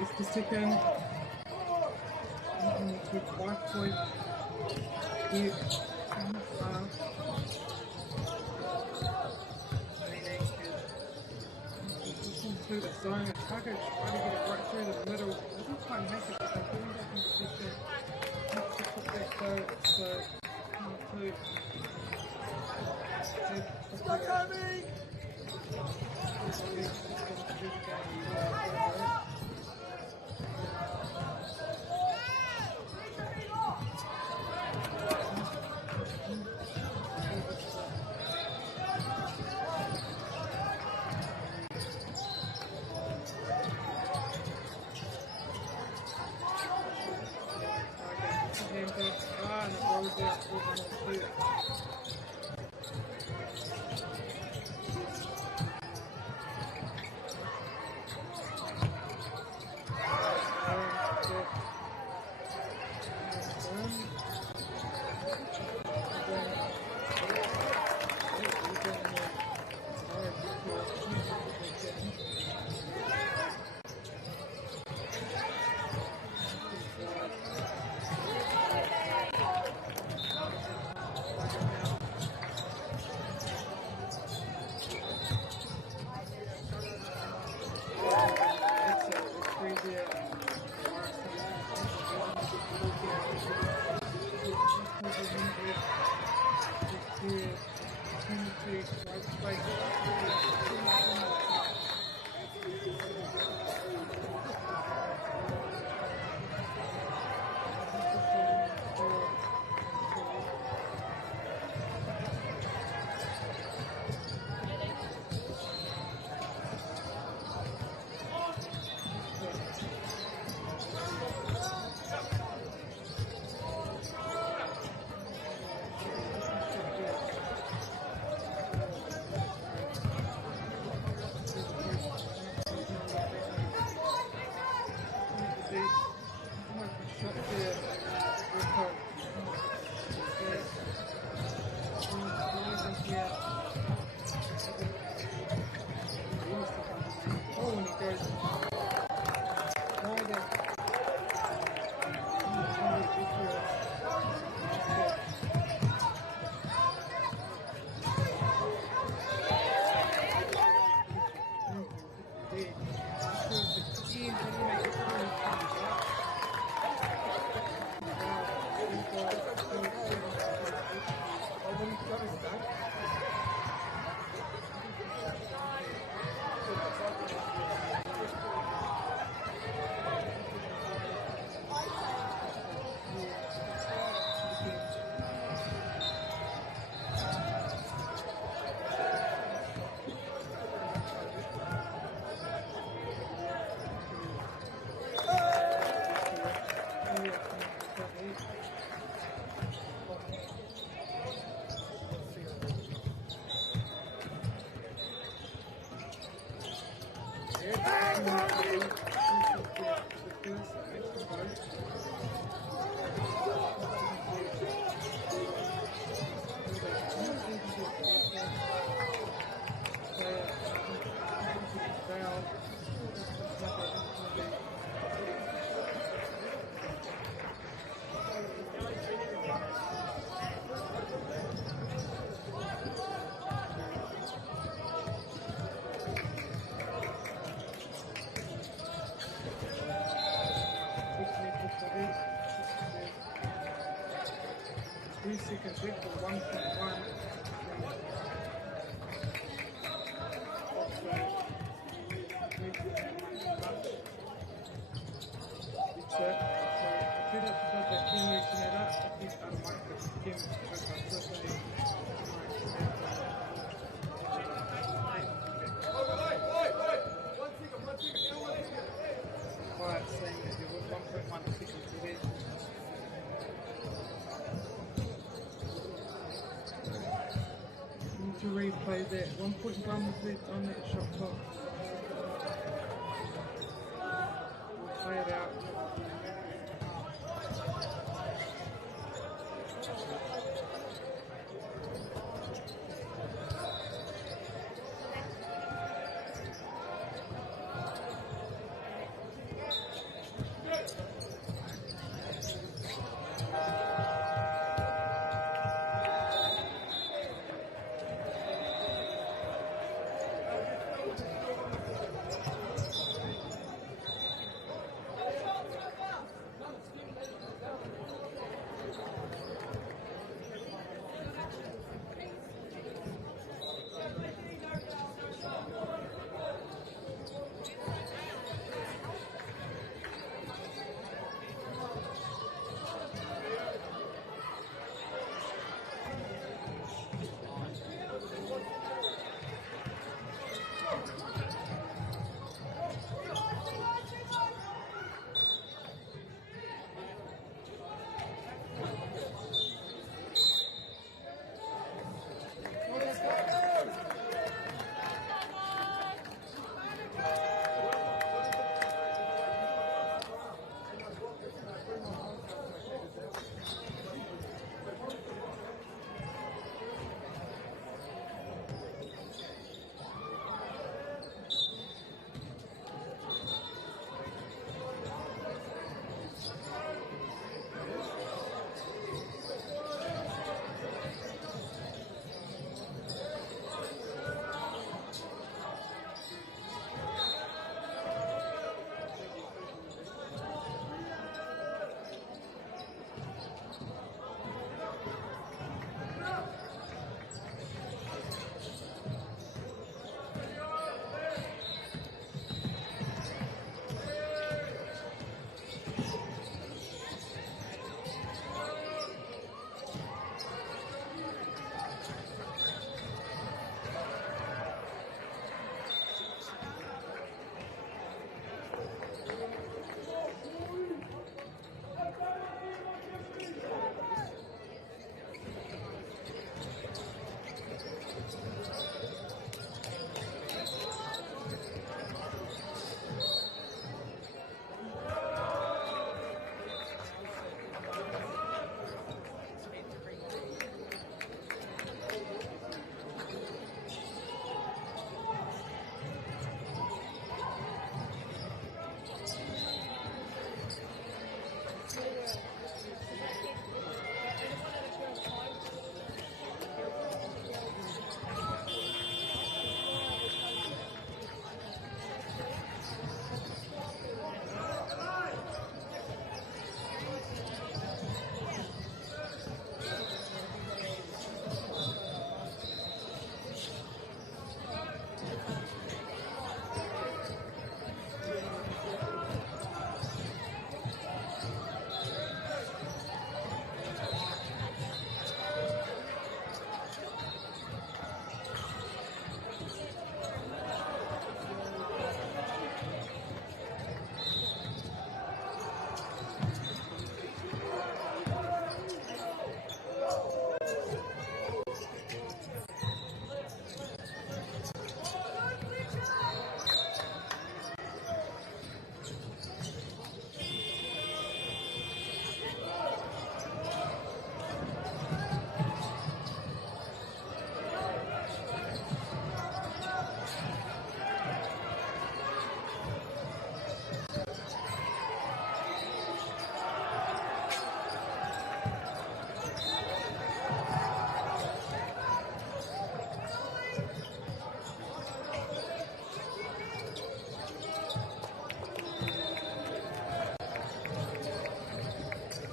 It's the second to 5 point hit into the zone. Tiger trying to get it right through the middle. Doesn't quite make it seconds with the 1.1. To replay that 1.1 was left on that shot clock. We'll play it out.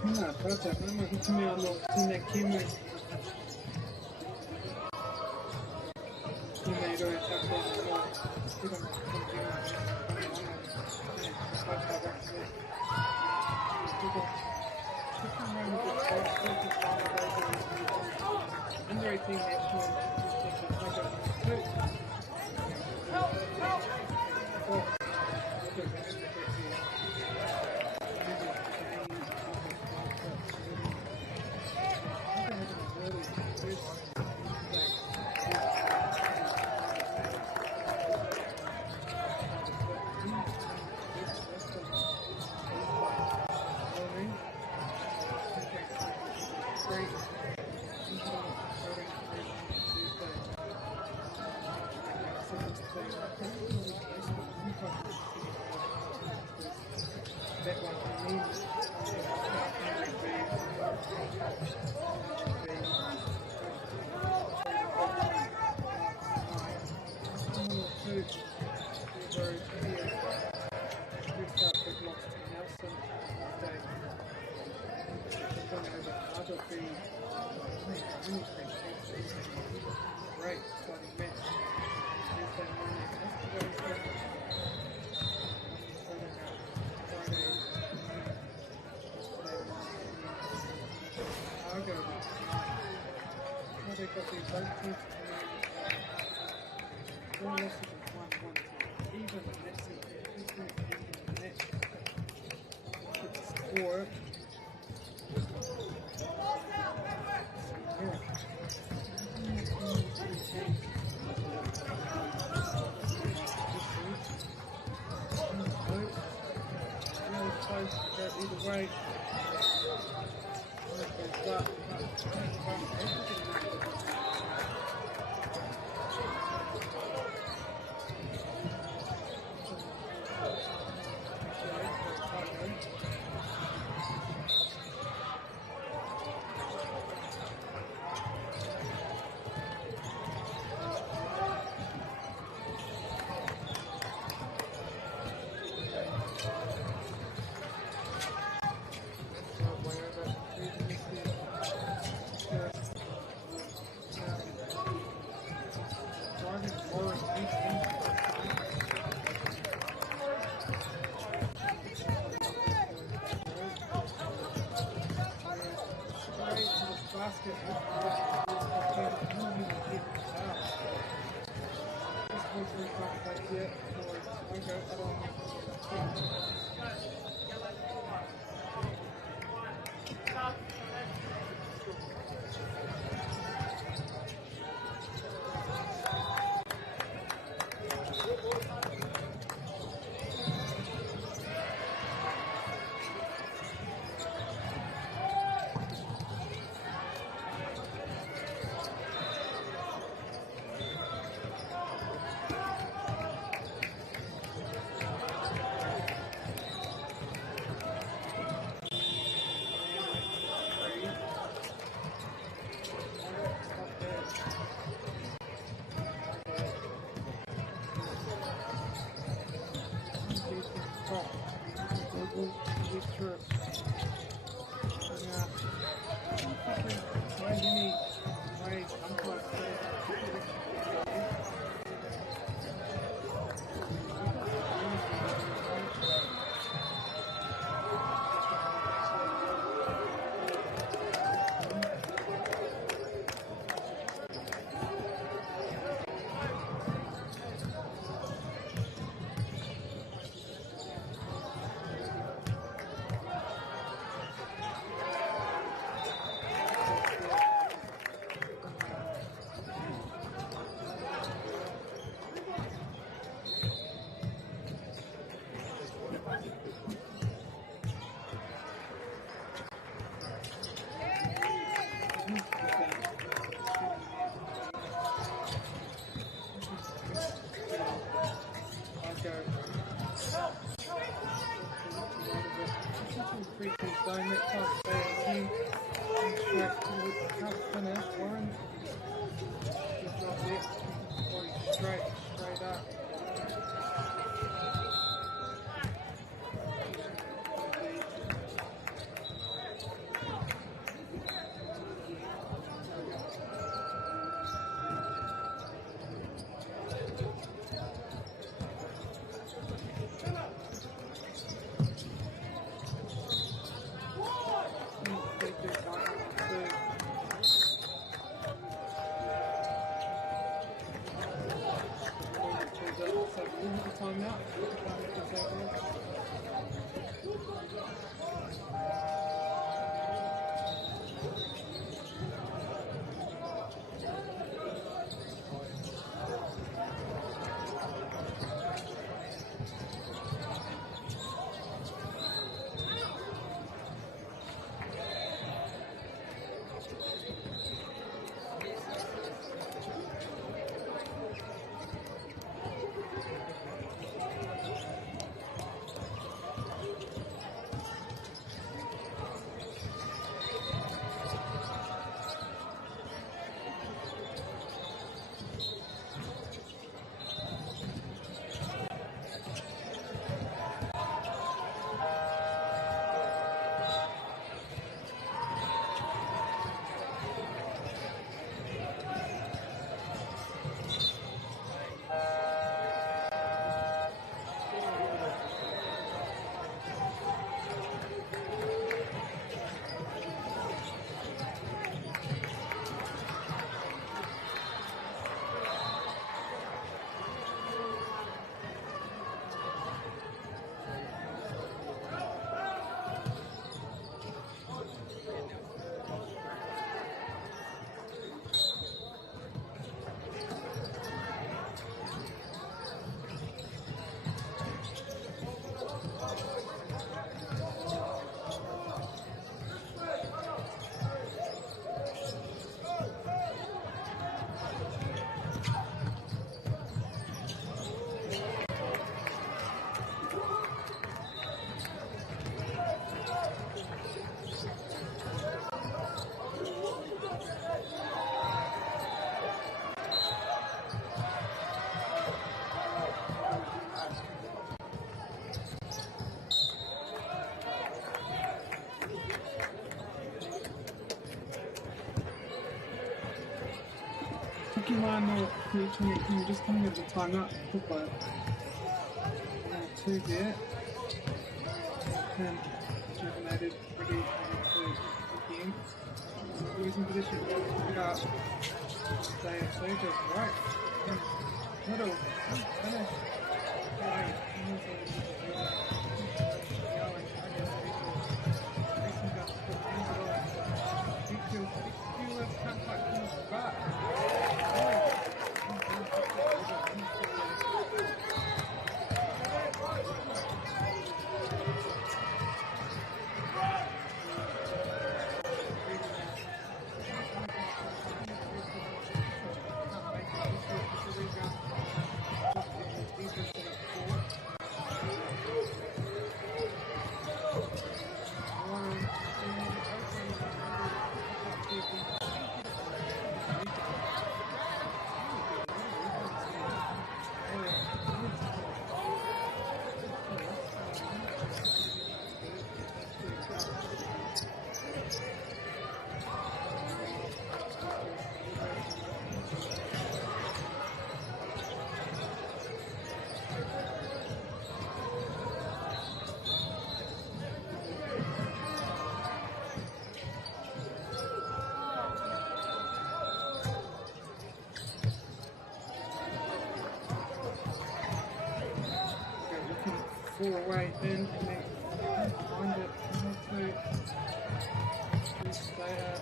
Nah, pata, mama, hikime alo, tine kime. Kime iro e tako alo, kira ma kime pata vakse. Under 18 national Right, starting match. Either way. Ikimano, can you just come here to time up? Goodbye. 2 here. 10. Rejuvenated. Ready to begin. Losing position. Pick up. Stay at safe. Right. Middle. Finish. Right. Four away in and then find it. 1, 2. Stay out.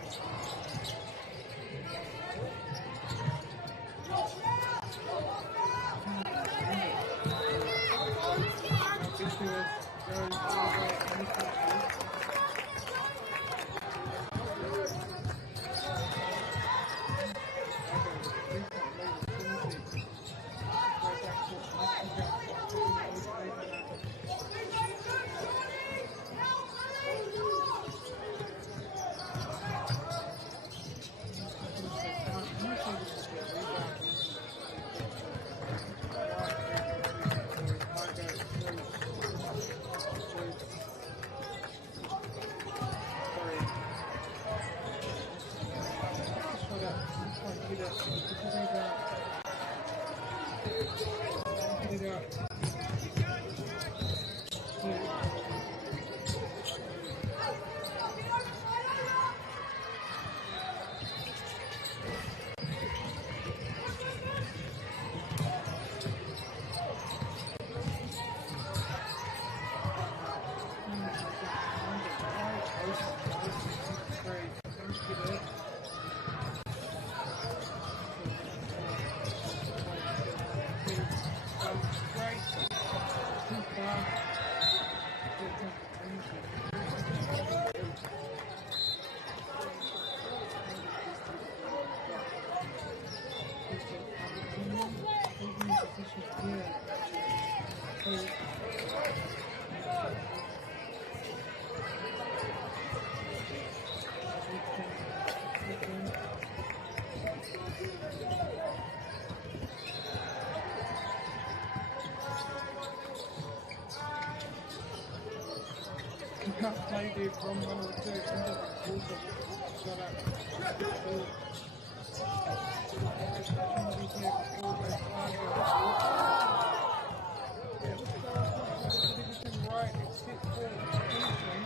Can't play there from 1 or 2 into the water. Shut up. Right, except for finishing.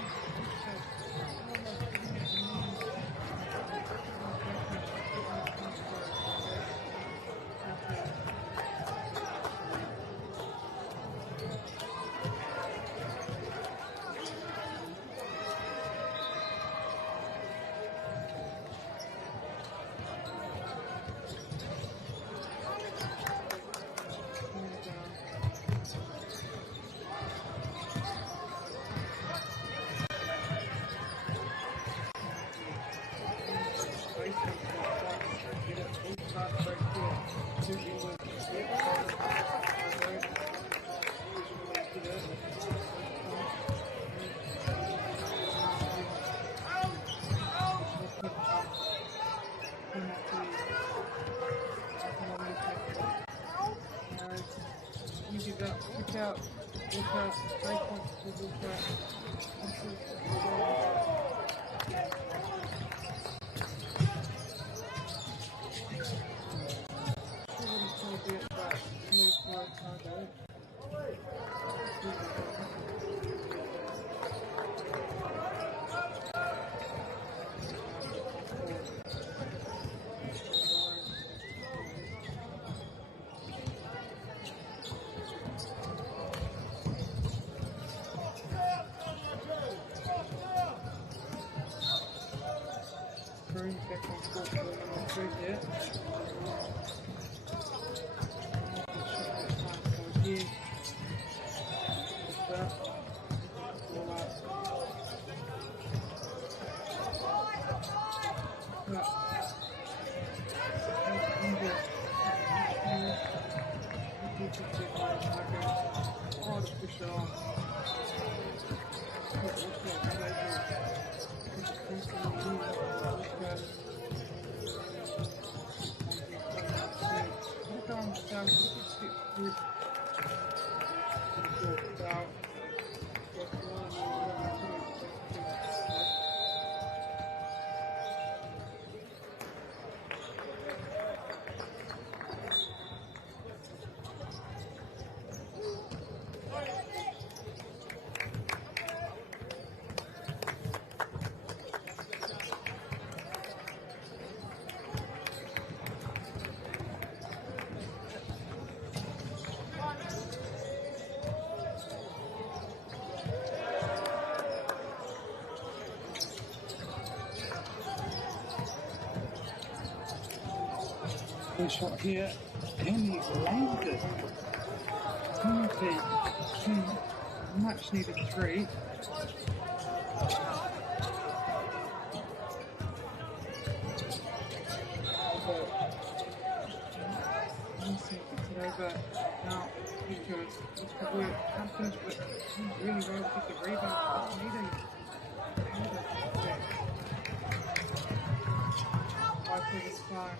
Look out, stay comfortable, look out. here. Shot here, and he landed it. Timothy, much needed 3. Over now because we're confident, but he's really well to get the rebound. Needing. I think it's fine.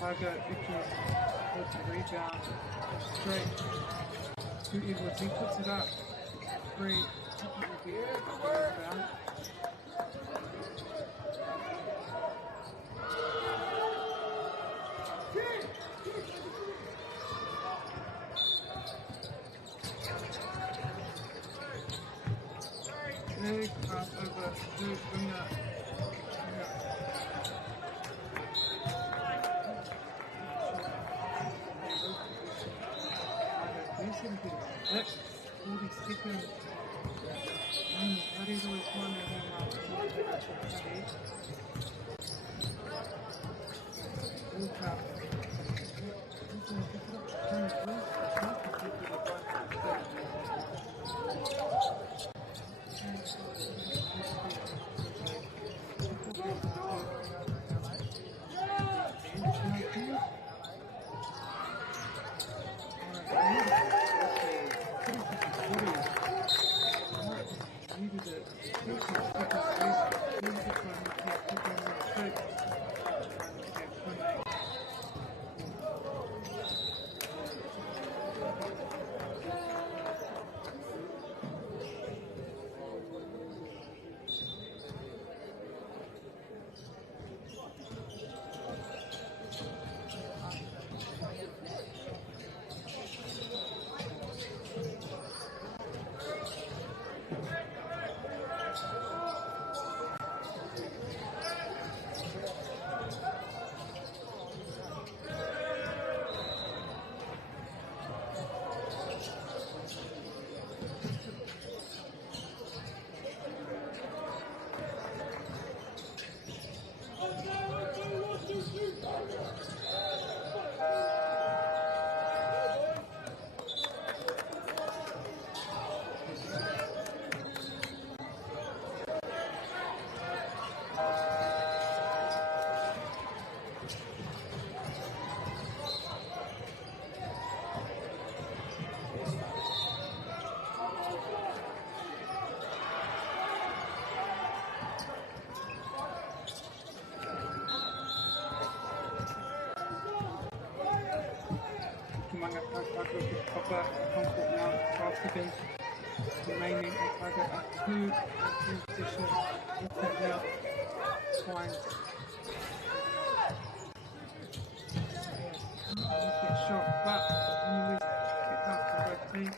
Tiger because with the rebound straight to Edwards. He puts it up. 3 will be rebound. Really pass over to winger. Next 40 seconds. Paddy's always one walk out. Kumanga Taiko to Papa Comfort Mount Falcon remaining on target at 2 position. Infant now Twines. Get shot back on the kick out for both teams.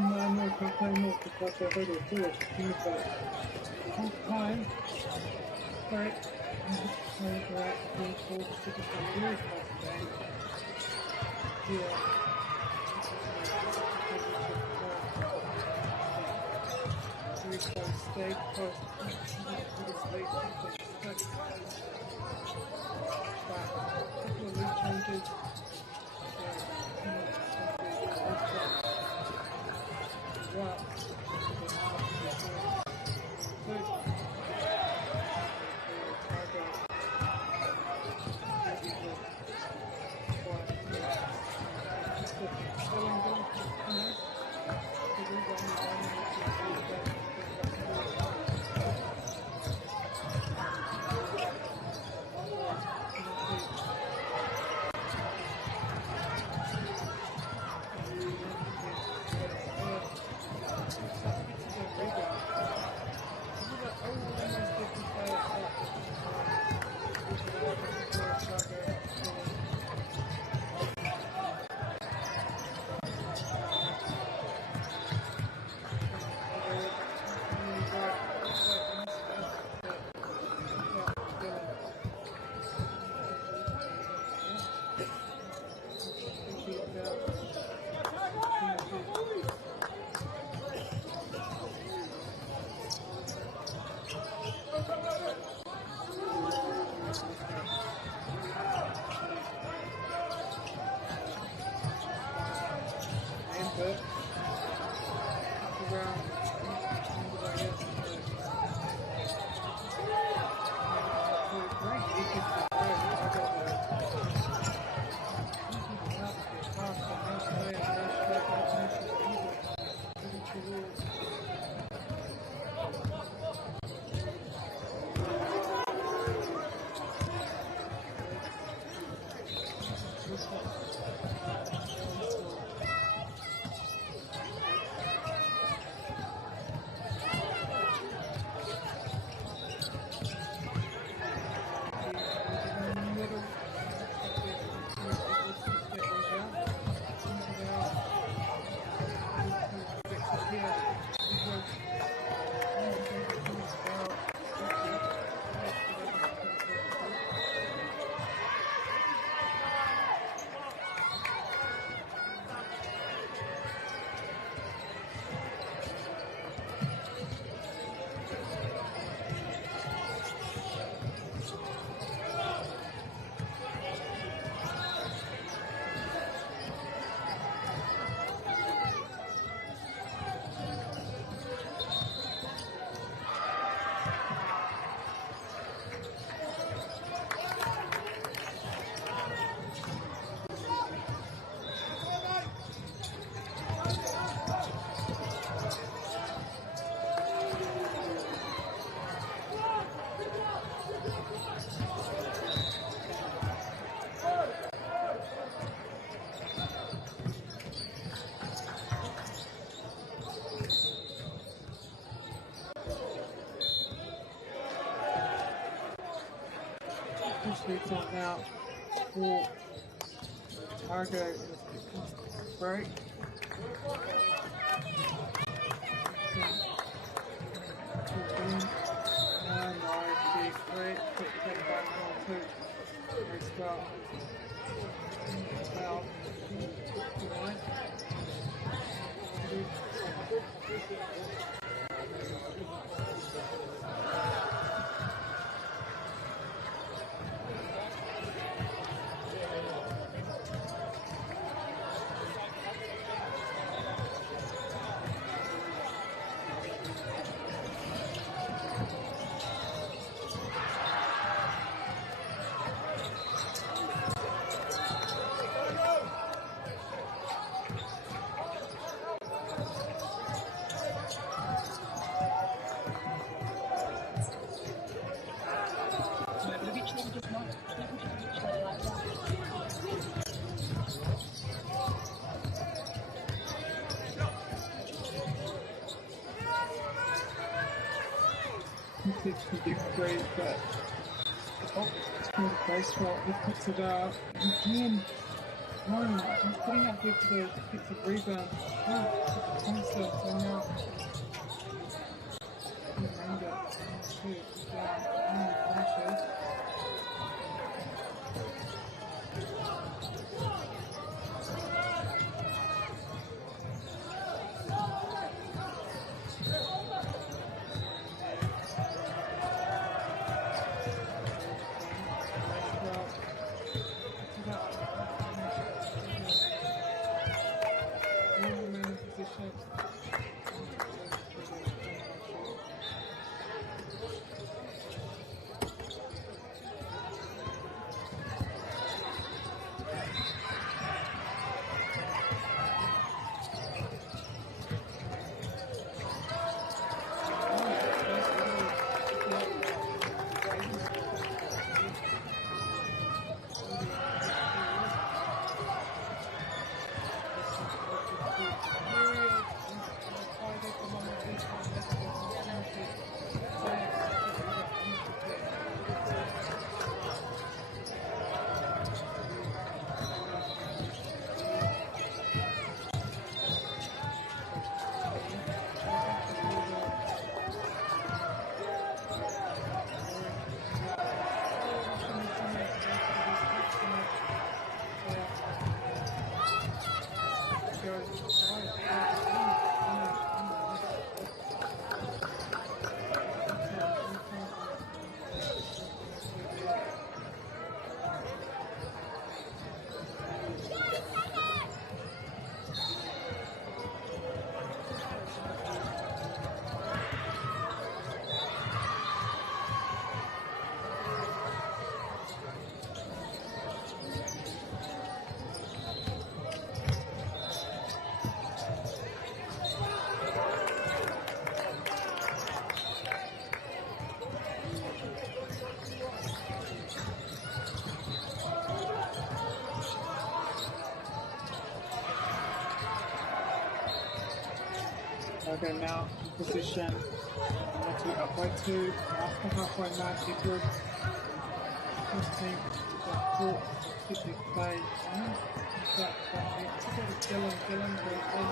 No, Kakai no Kakata Hodo Force, Unified. Half time. Correct. Correct. Being told to take a very fast game. Yeah. Very close, stay close. Back. Couple of lead changes. Streets on now for Targo break. And I great, quick head back on two. Great start. Well, it's a big great, but oh, it's kind of close. Well, he puts it out again. No, I'm putting up here for the defensive rebound. No, it's so now. Okay, now in position. Let's be up by 2. After halfway mark, Edward. First team, got 50 play. Dylan goes in.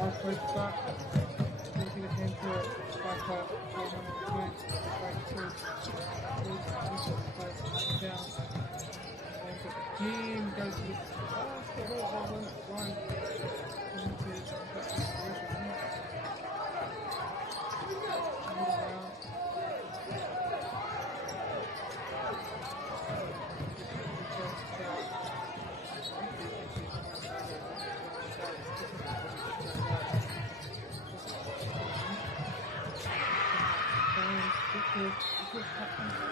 Halfway back, looking at him to back up, back 2, down. And the team goes to the basketball, one. Very fine.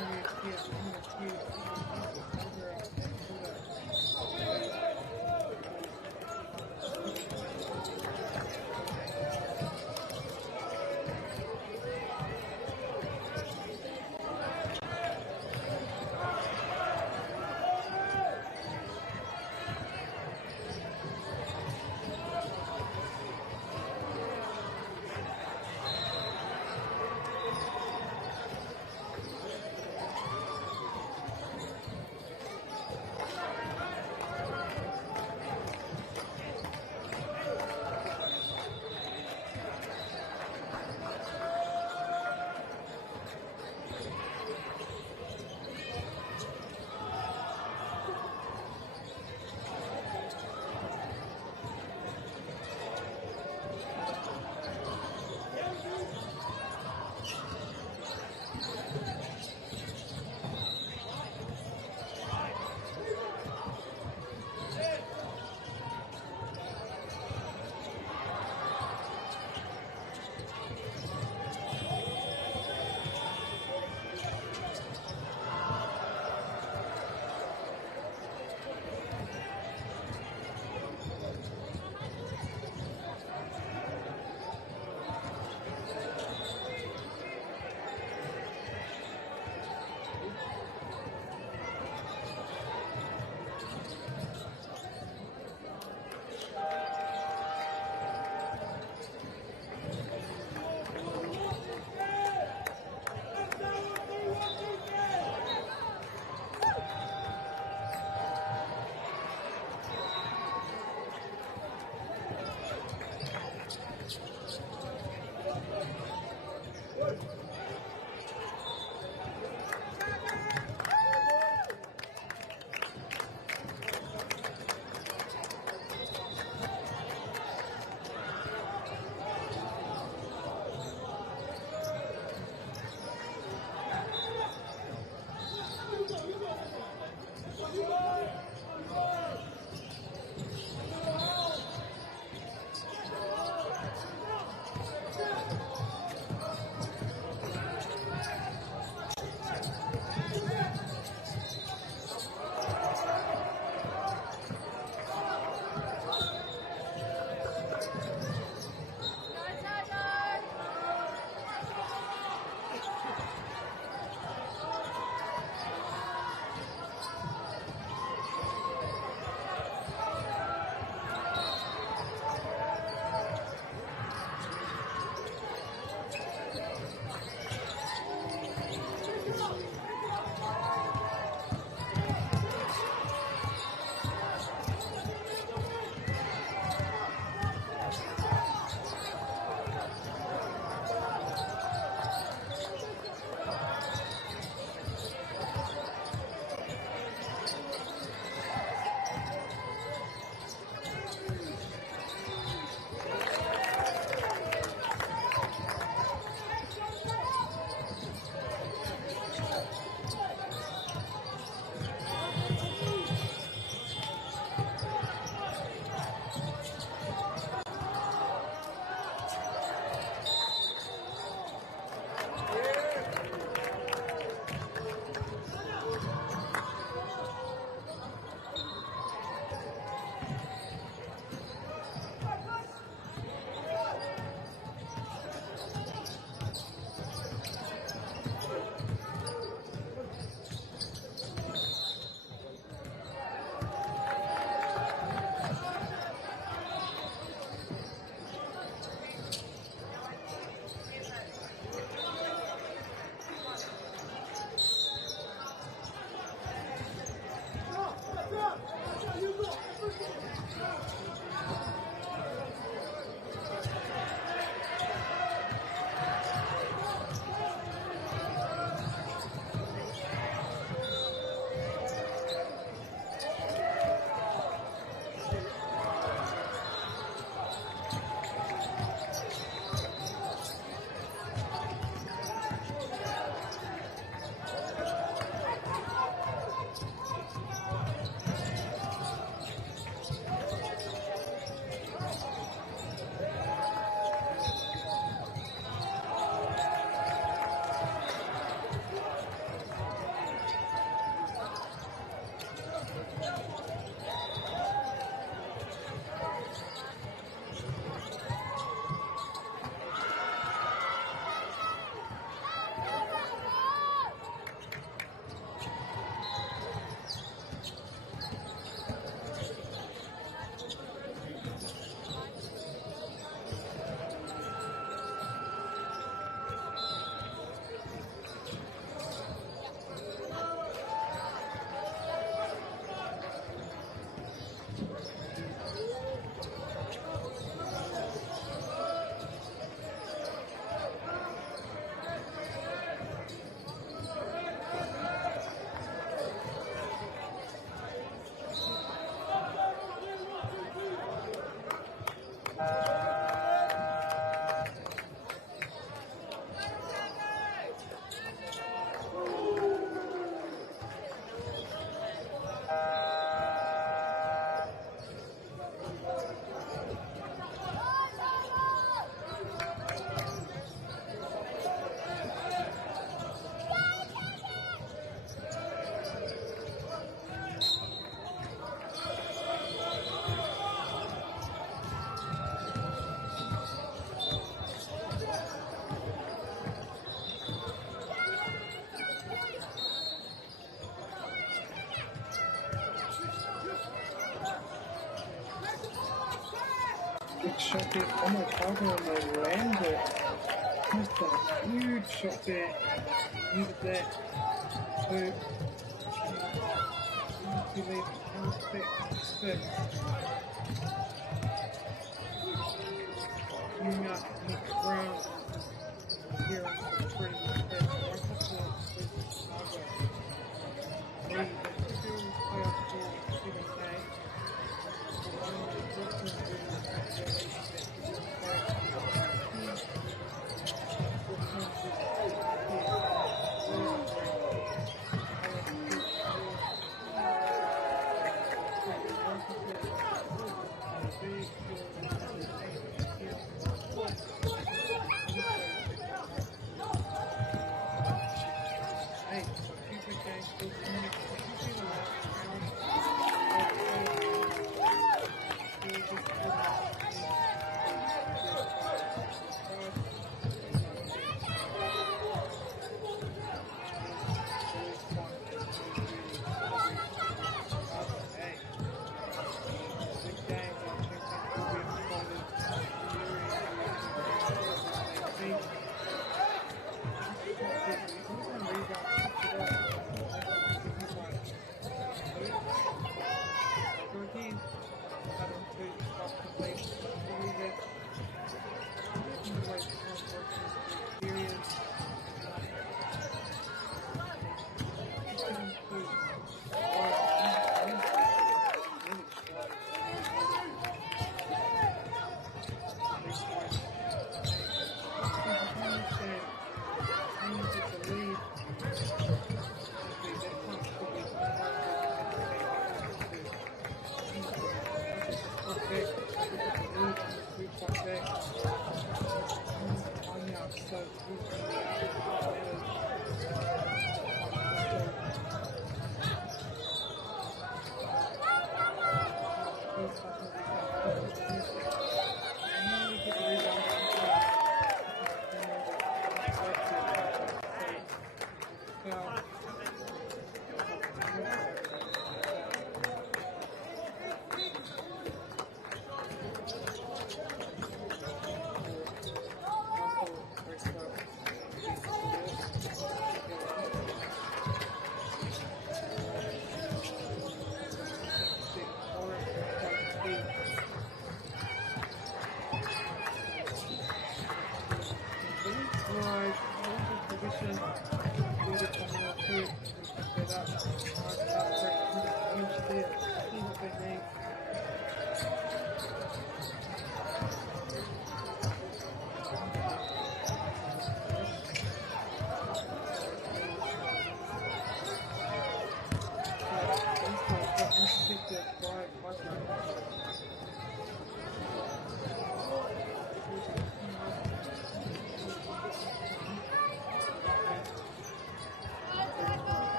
Big shot there. Omotago and they land it. Missed a huge shot there. Needed that. Two. Leave. Stick. Coming up next round. Here on the screen.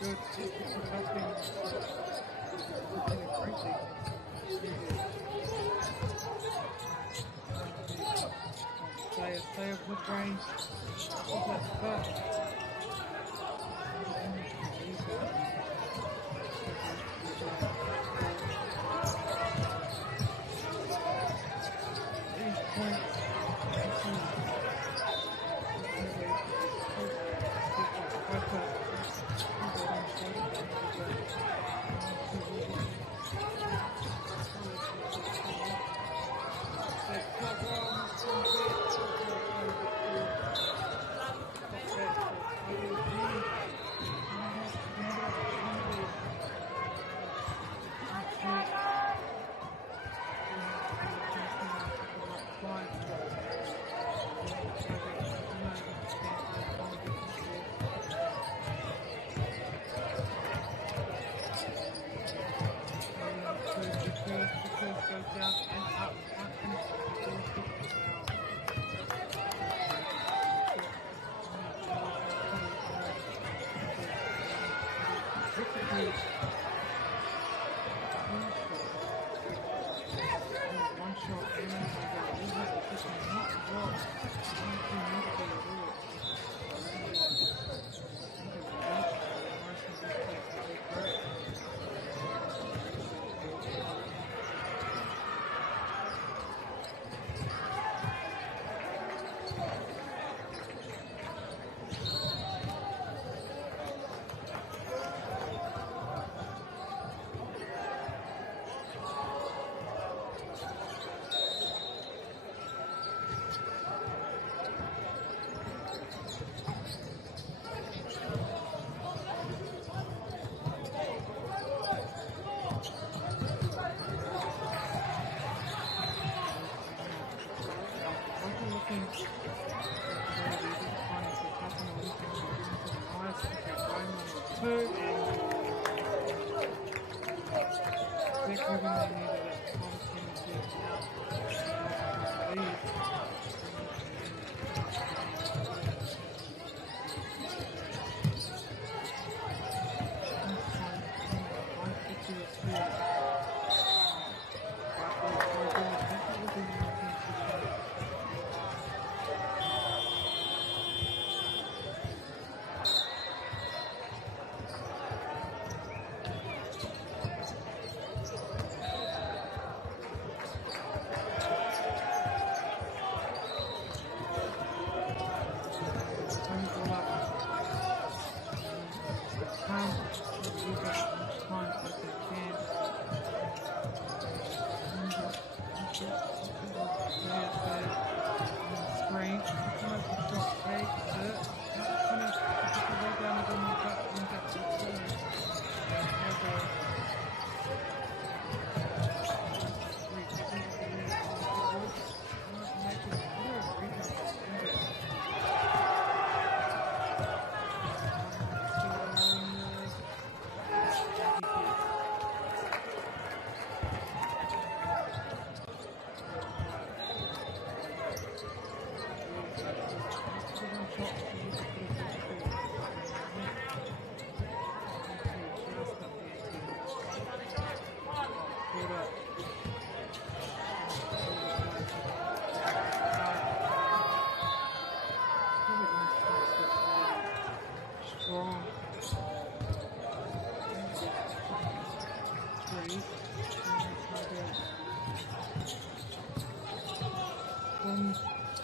good. Put it up in. Put it great defense. Stay of mid range. That's that. These points.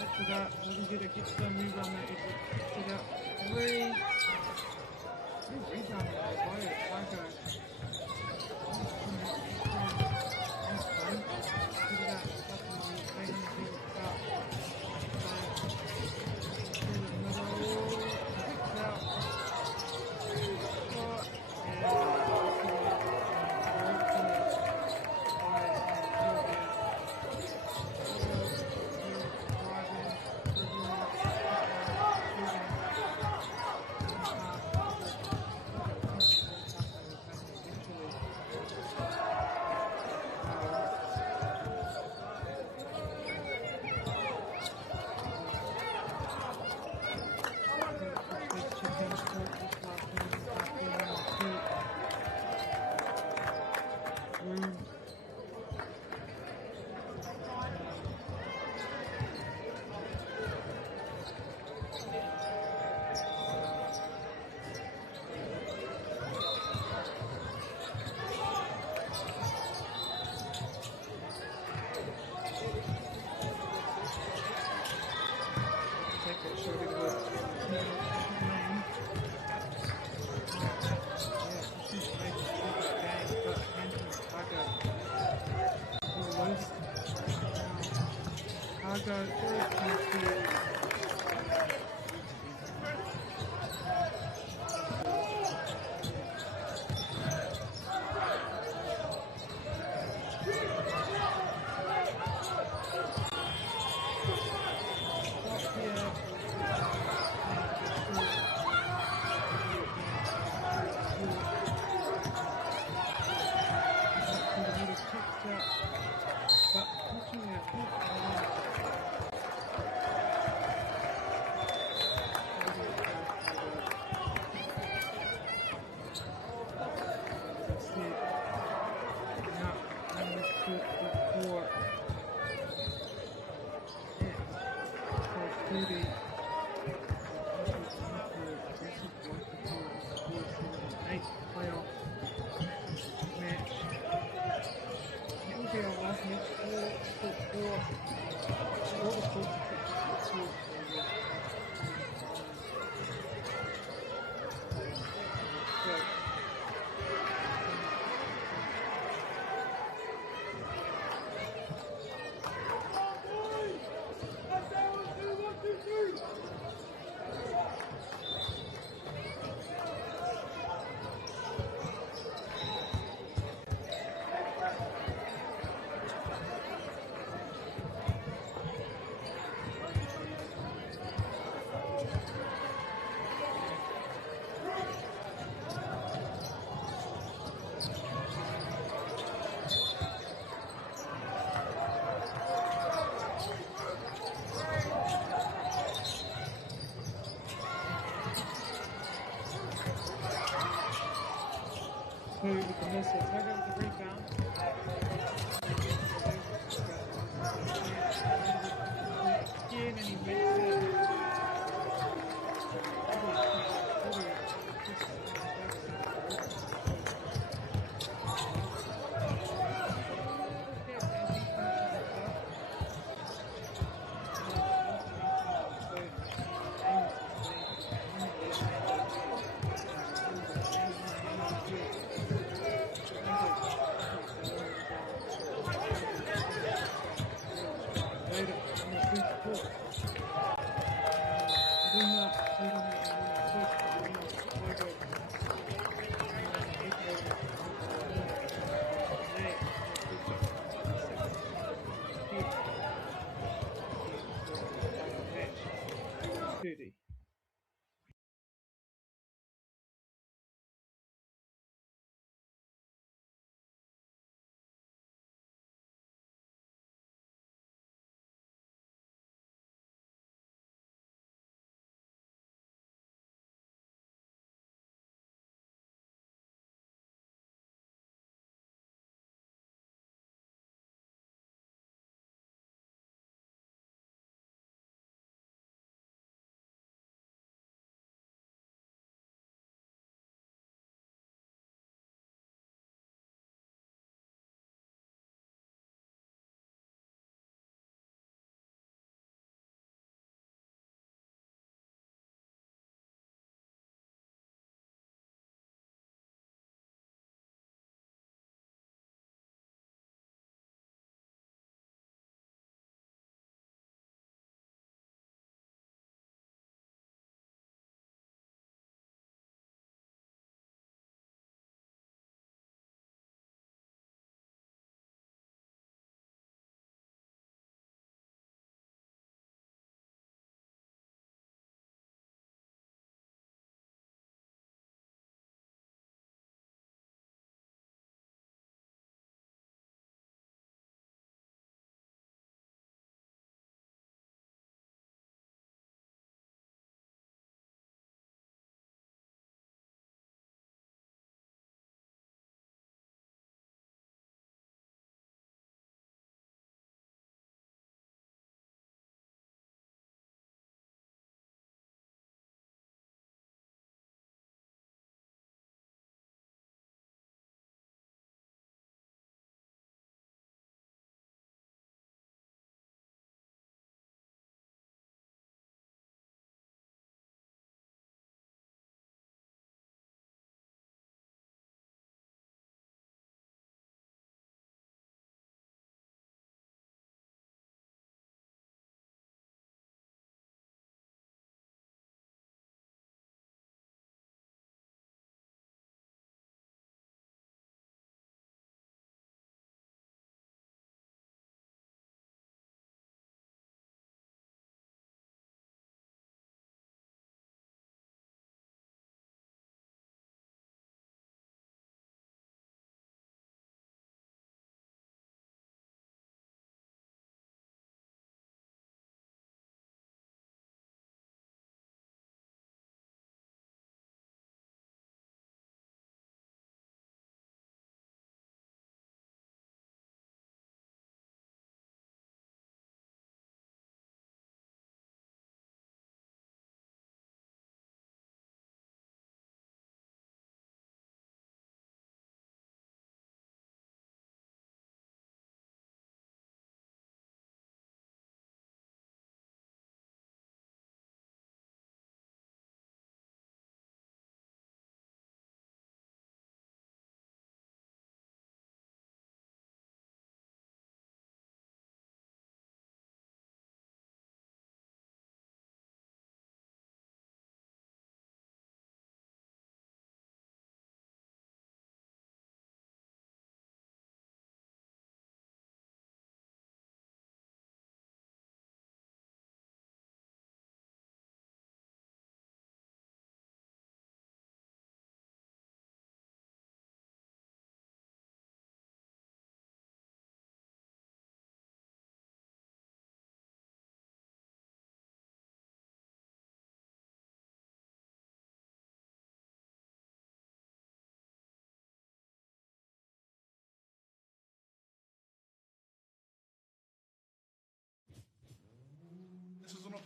After that, doesn't get a keystone rebound there. It got three rebound there. Why guys? With the missile, tag out with the rebound. Again, and he makes it.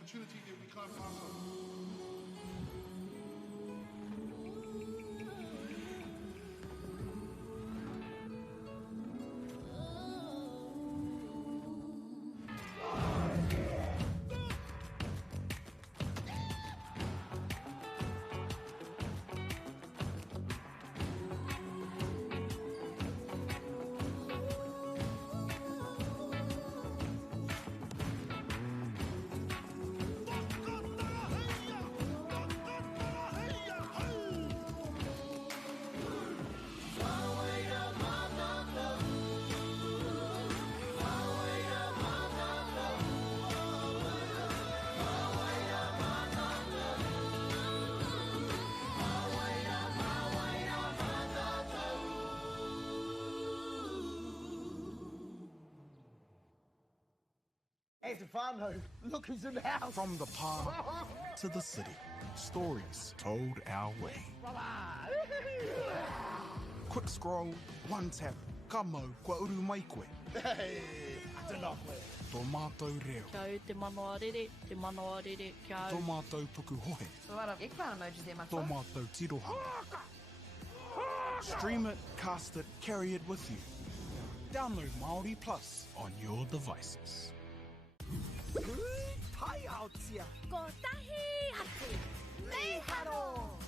opportunity that we can't pass on. Stefano, look who's in the house. From the park to the city, stories told our way. Quick scroll, one tap. Kamo, kua uru mai koe. Hey, I don't know. Tō mātou reo. Kia au te mano arere, kia au. Tō mātou puku hohe. Ik wou een emoji there, Tō mātou tirohanga. Stream it, cast it, carry it with you. Download Māori Plus on your devices. Pai out here. Ko tahi atu. Me haro.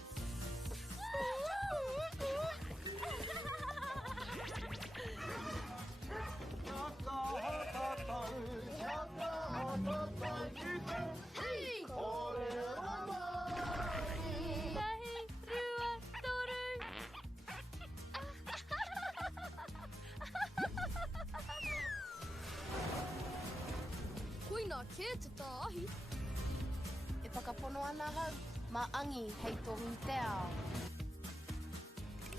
Hey! Tahi, rua, toru. Koina ke te tāhi. E whakapono ana hau, maangi hei tohu te ao.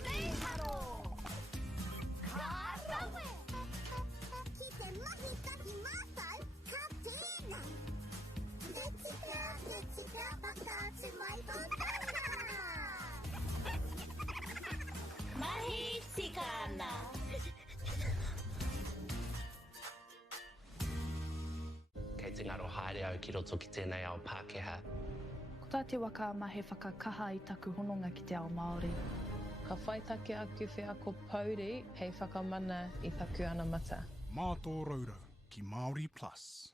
Nei haro! Karawe! Ki te mahi tahi mātai, ka tēnā! Netika, pakātu mai tōtana! Mahi tikana. Kei te ngaro haere au ki roto ki tēnei ao Pākehā. Ko tā te waka ma he whakakaha i taku hononga ki te ao Māori. Ka whai take aku whea ko Pauri hei whakamana i taku ana mata. Mā tō raurau ki Māori Plus.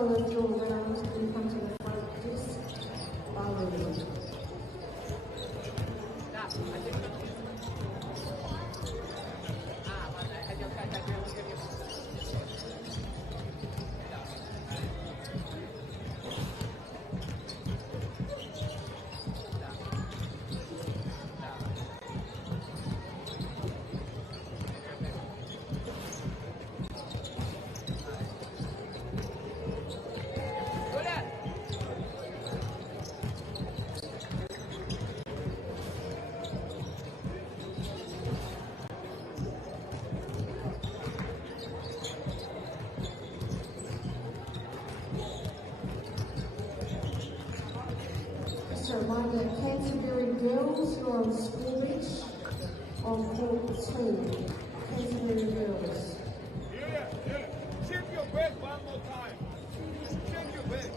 Also, if you're around, can you come to the front desk? Barlow. Just a reminder, Canterbury Girls, you're on School Beach on court 2. Canterbury Girls. Check your bed one more time. Check your bed.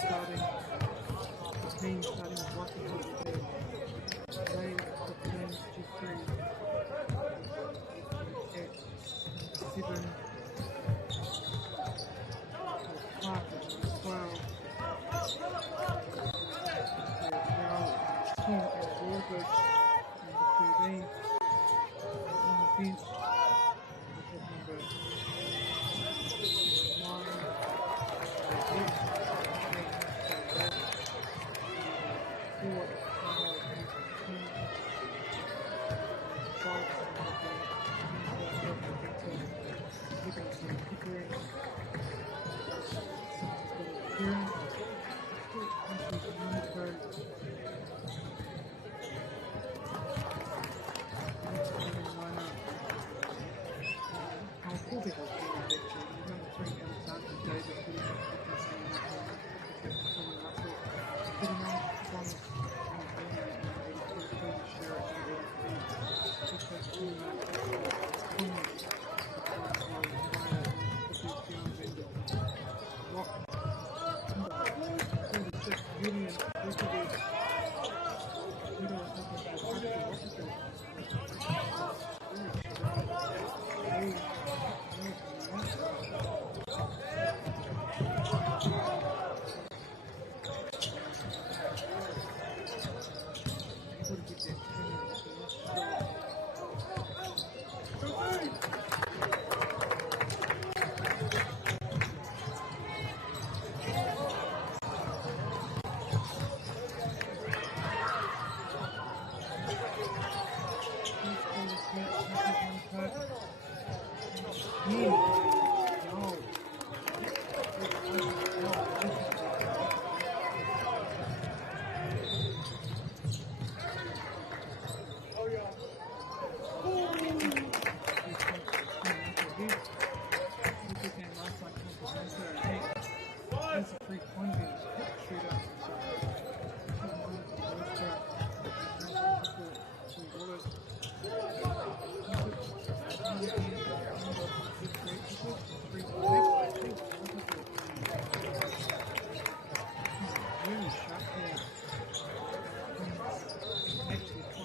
starting 15, starting with Rocky Horror. Ray 15, G3. 7. Clark at 12. Now 10 is Warbus, number 13.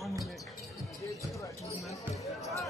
On the bench, we have number 9.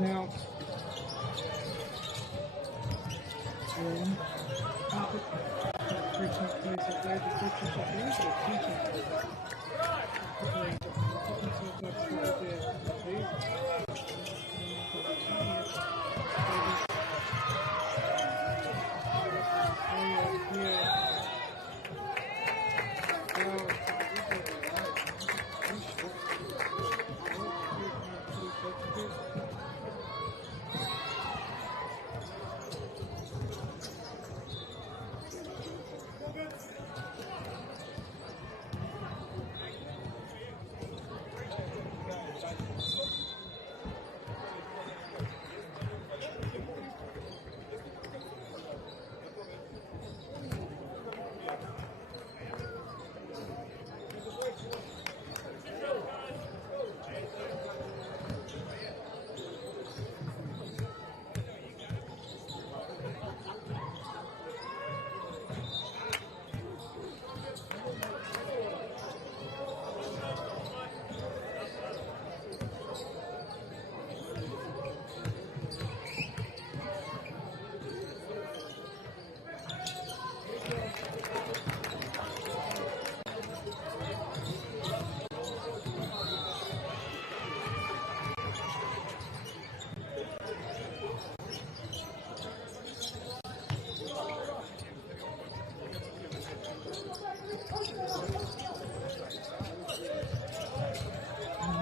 Now,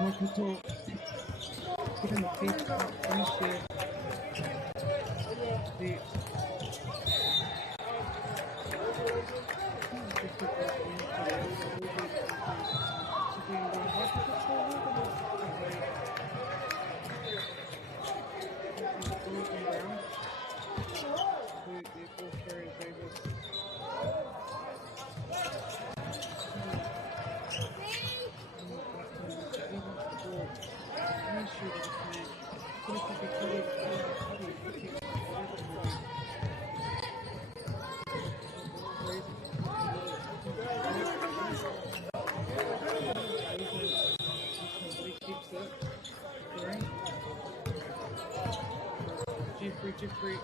people given the pace finish there. Jeffrey,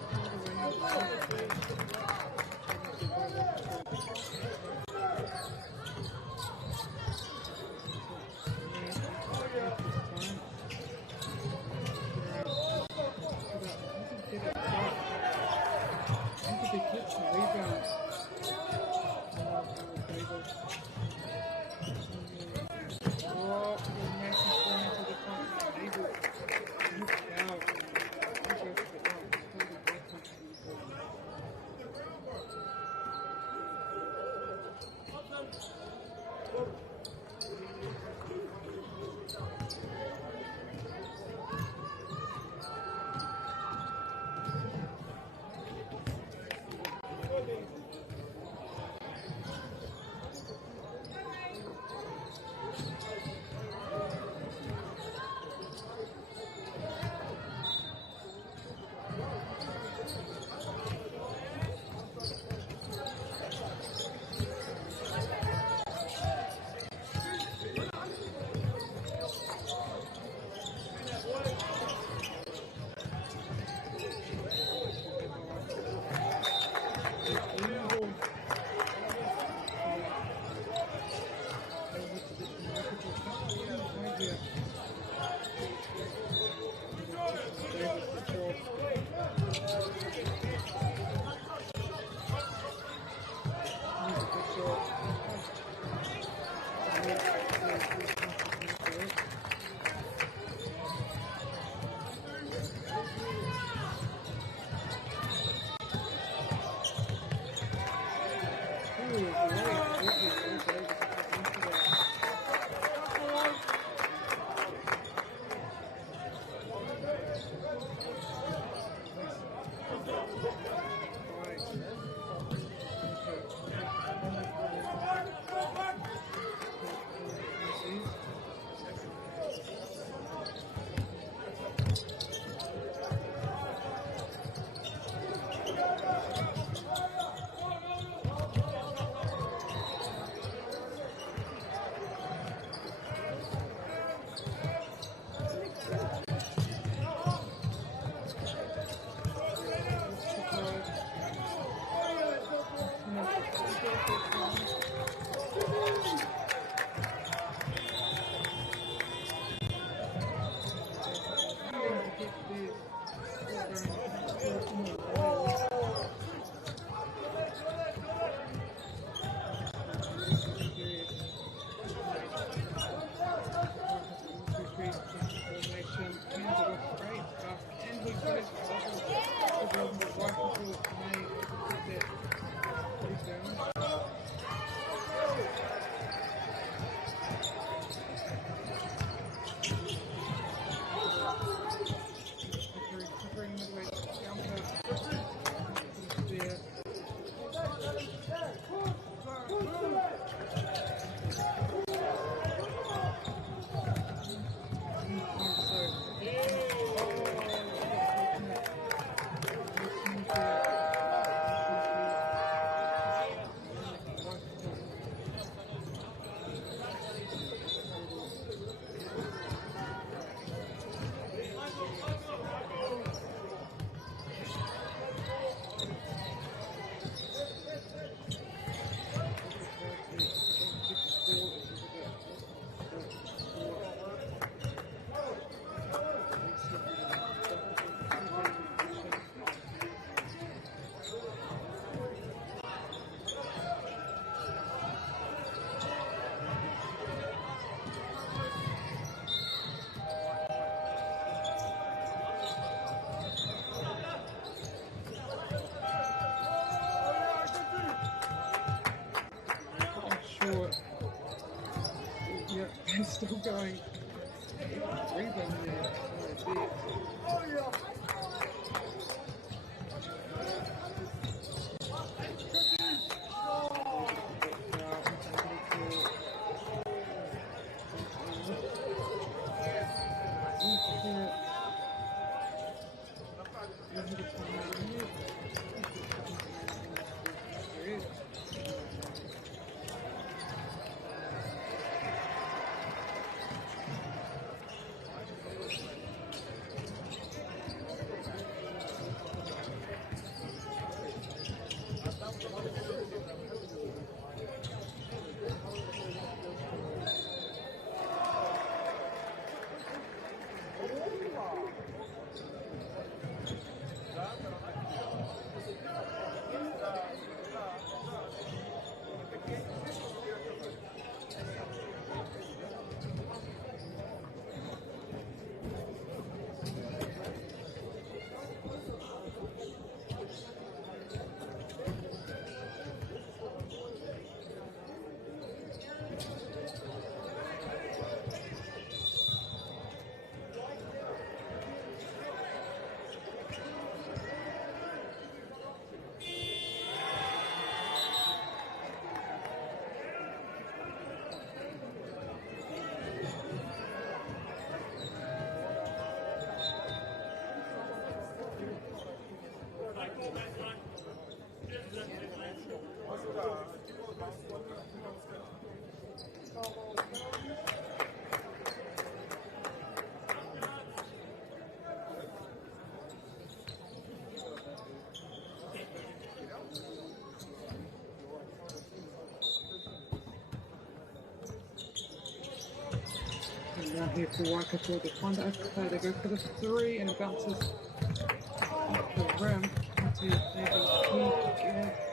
still going. Rebound there. Oh dear. Now here for Waikato, they find it over play, they go for the three and it bounces off the rim into maybe Keith.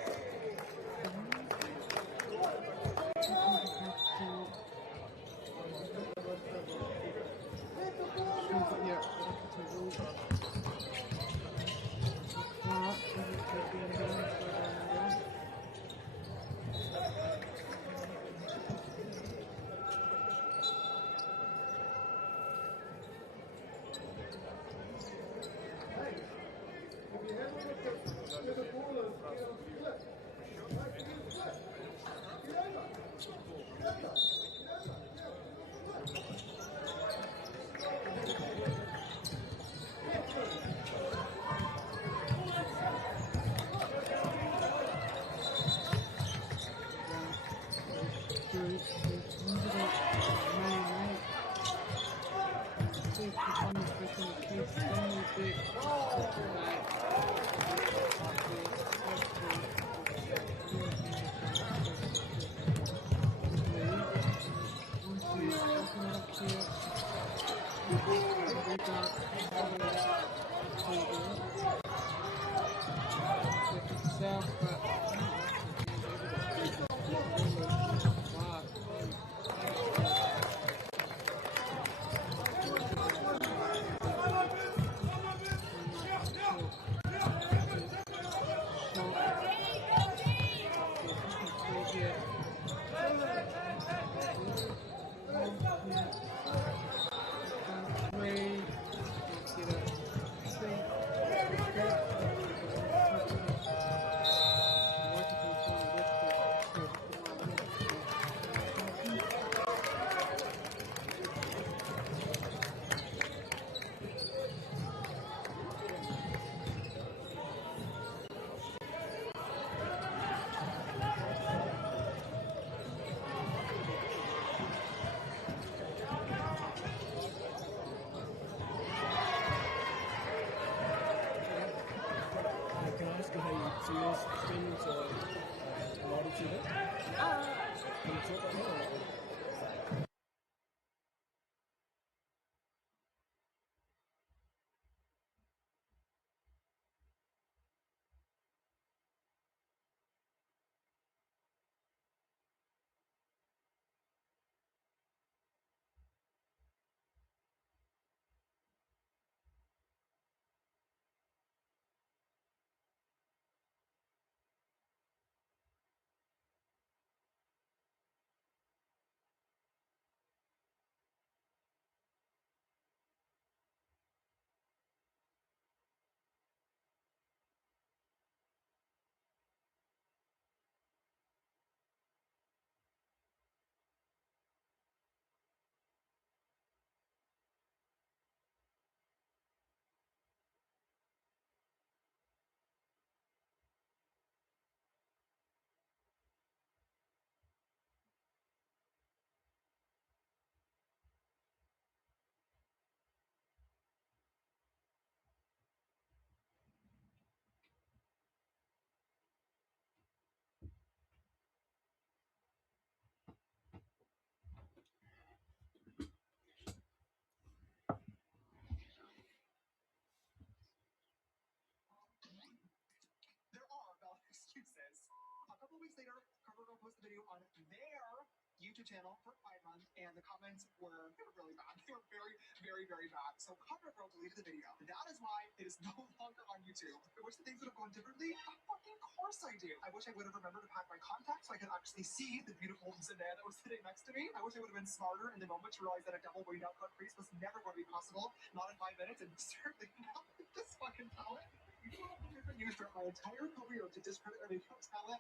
post the video on their YouTube channel for Pride Month, and the comments were really bad. They were very, very, very bad. So Cover Girl deleted the video. That is why it is no longer on YouTube. I wish the things would have gone differently. Of fucking course I do. I wish I would have remembered to pack my contacts so I could actually see the beautiful Zendaya that was sitting next to me. I wish I would have been smarter in the moment to realize that a double winged out cut crease was never going to be possible. Not in 5 minutes, and certainly not with this fucking palette. I've used my entire career to discredit my makeup talent.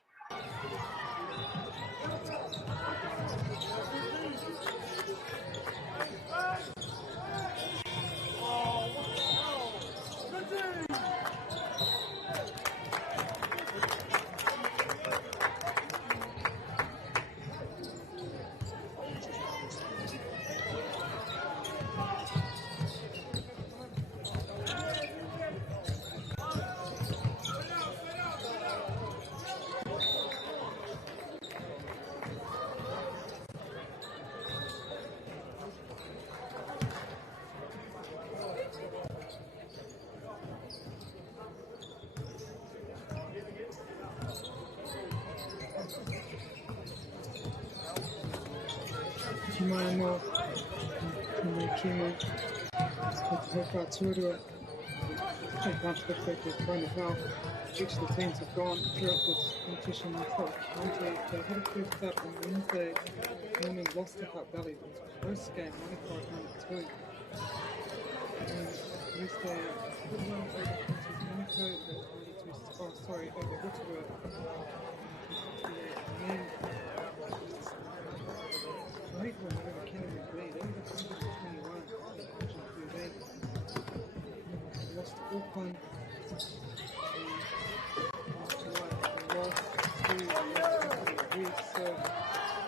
Kimano, Kimu, Hoka Turu, advanced perspective, kind of how each of the teams have gone throughout this competition. They had a first start on Wednesday morning, lost to Hutt Valley. It was a close game, 95-92. And Wednesday, good run over Monaco, over Wittenberg, 58. And then great one over Kennedy Reid, over 121, lost to Auckland, lost to Reid, so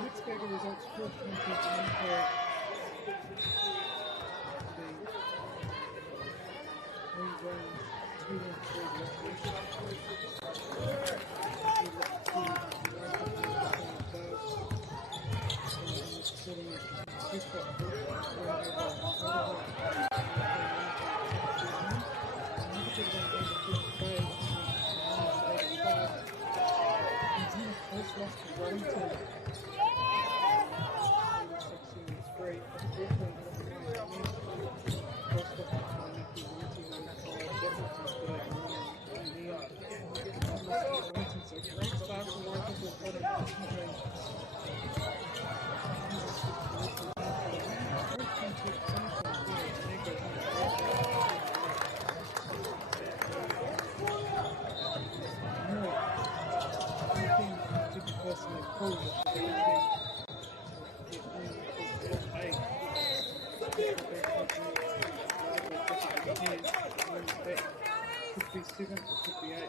let's go to results for Monaco. Could be 7, it could be 8.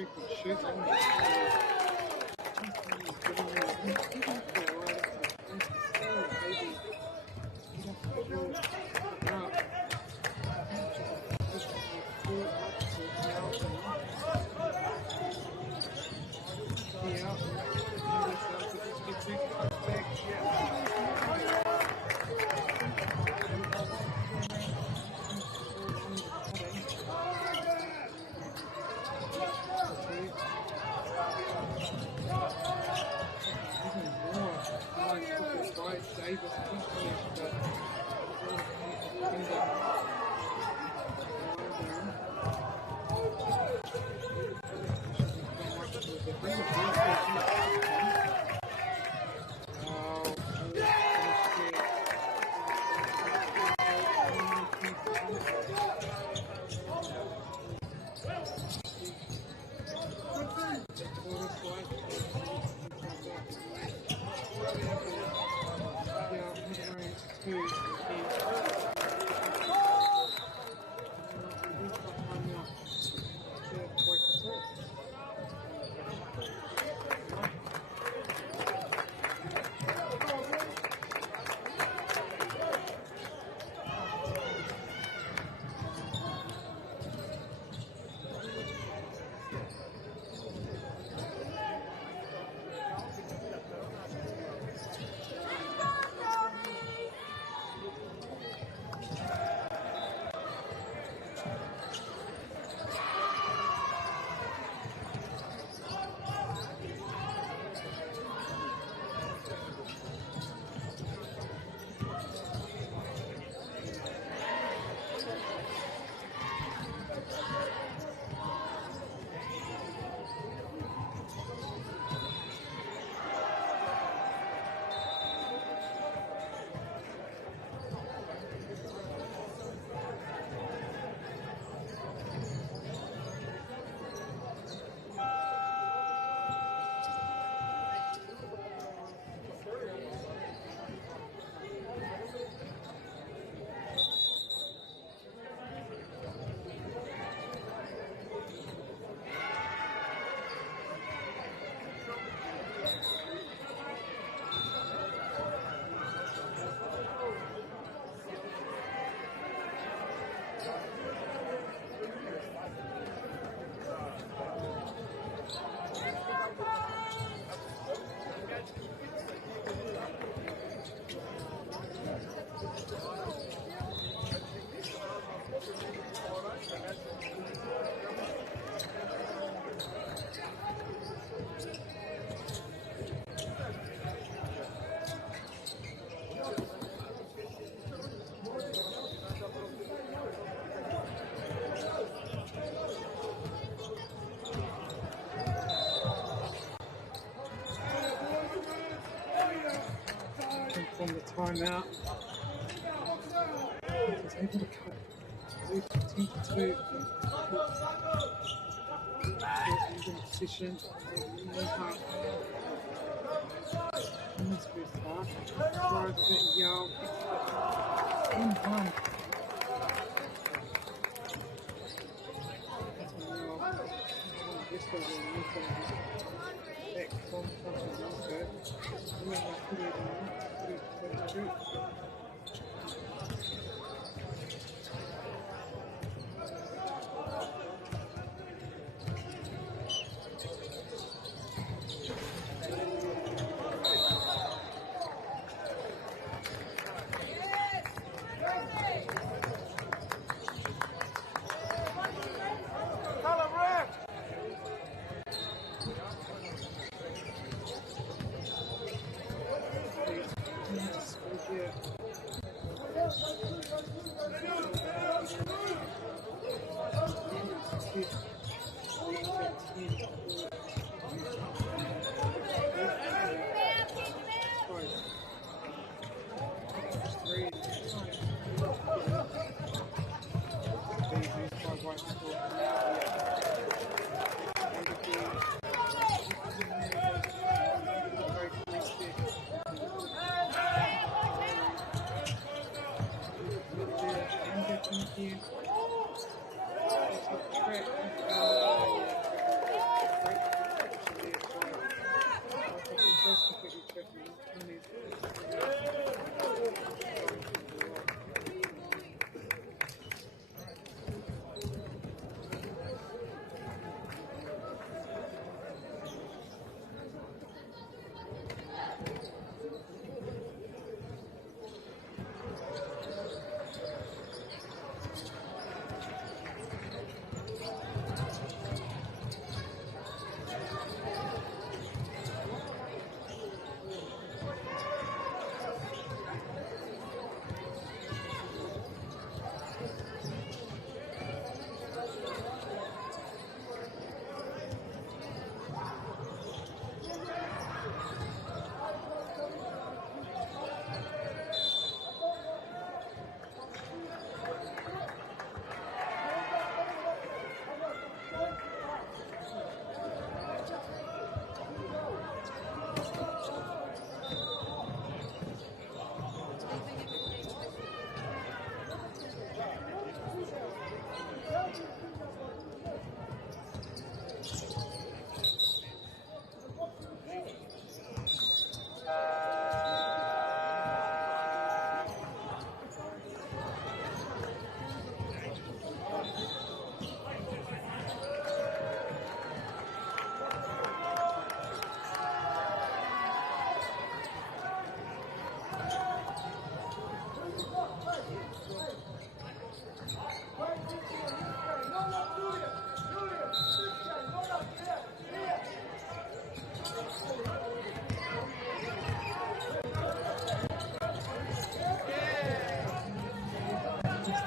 Free From the timeout. He's able to cut. He's 10-2. He's in position. In this first half. Drives it, Yao. 10-1.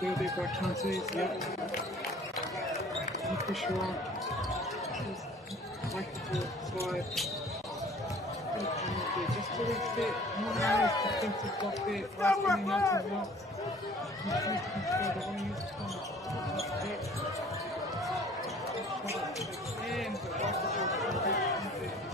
good there by counties, yeah. No pressure on. Like to slide. Just to reset. Nice defensive block there. Last spinning out to well. And the right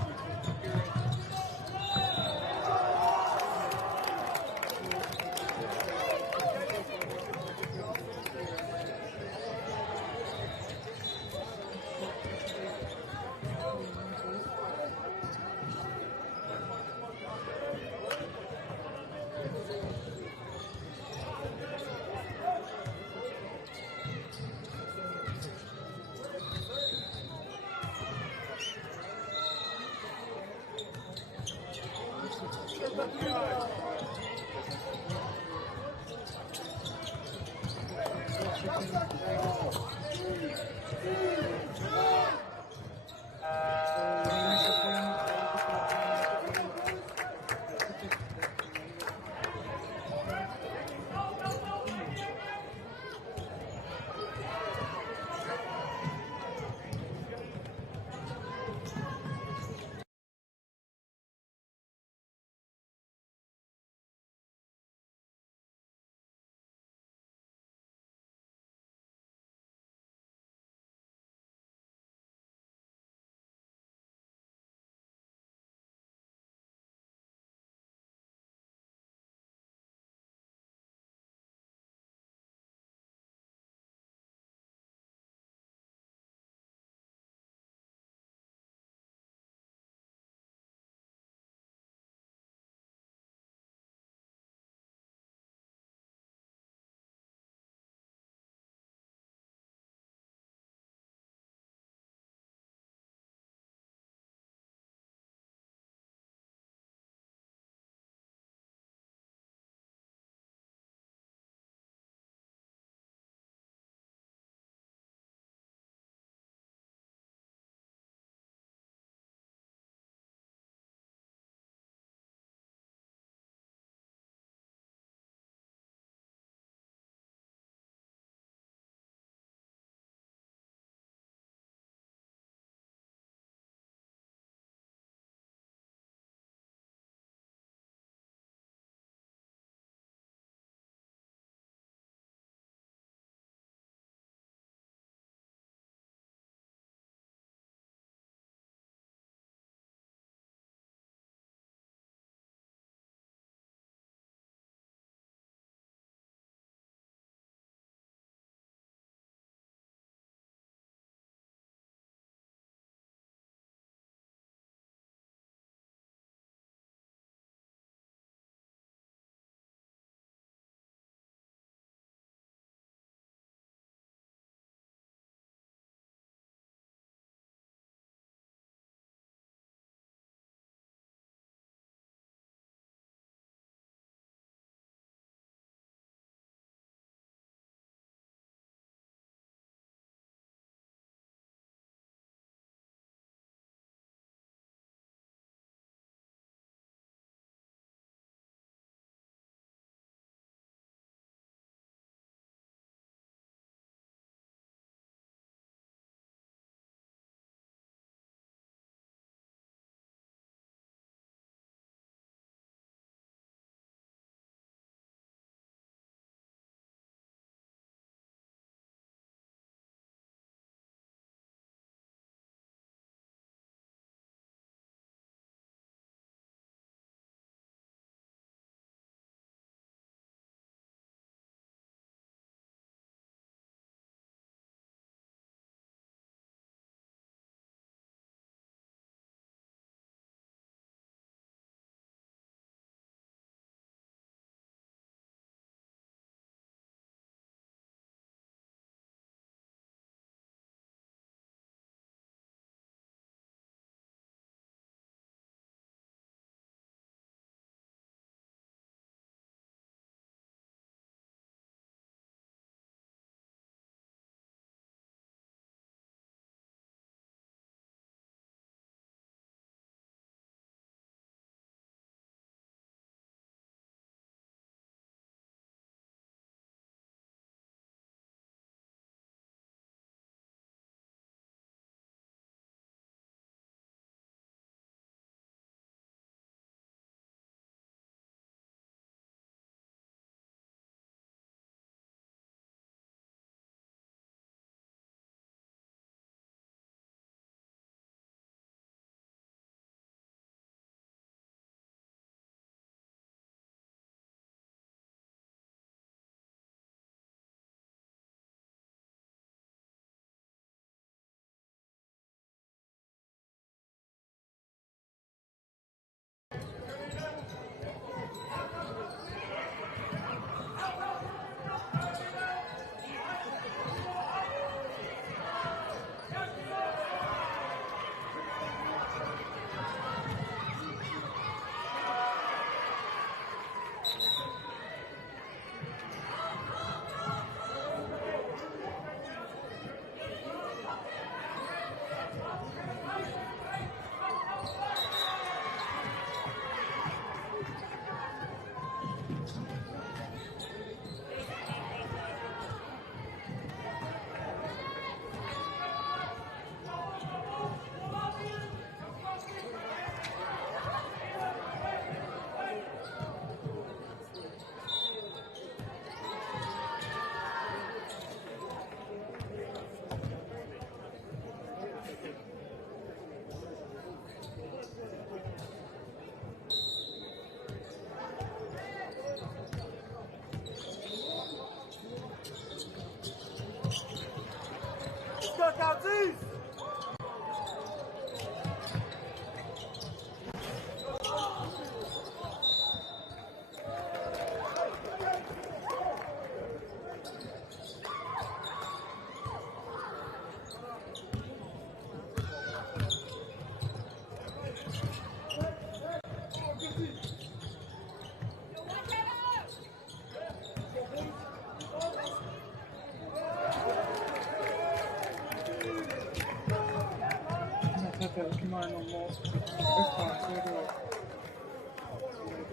9 or more. Upa, Toro,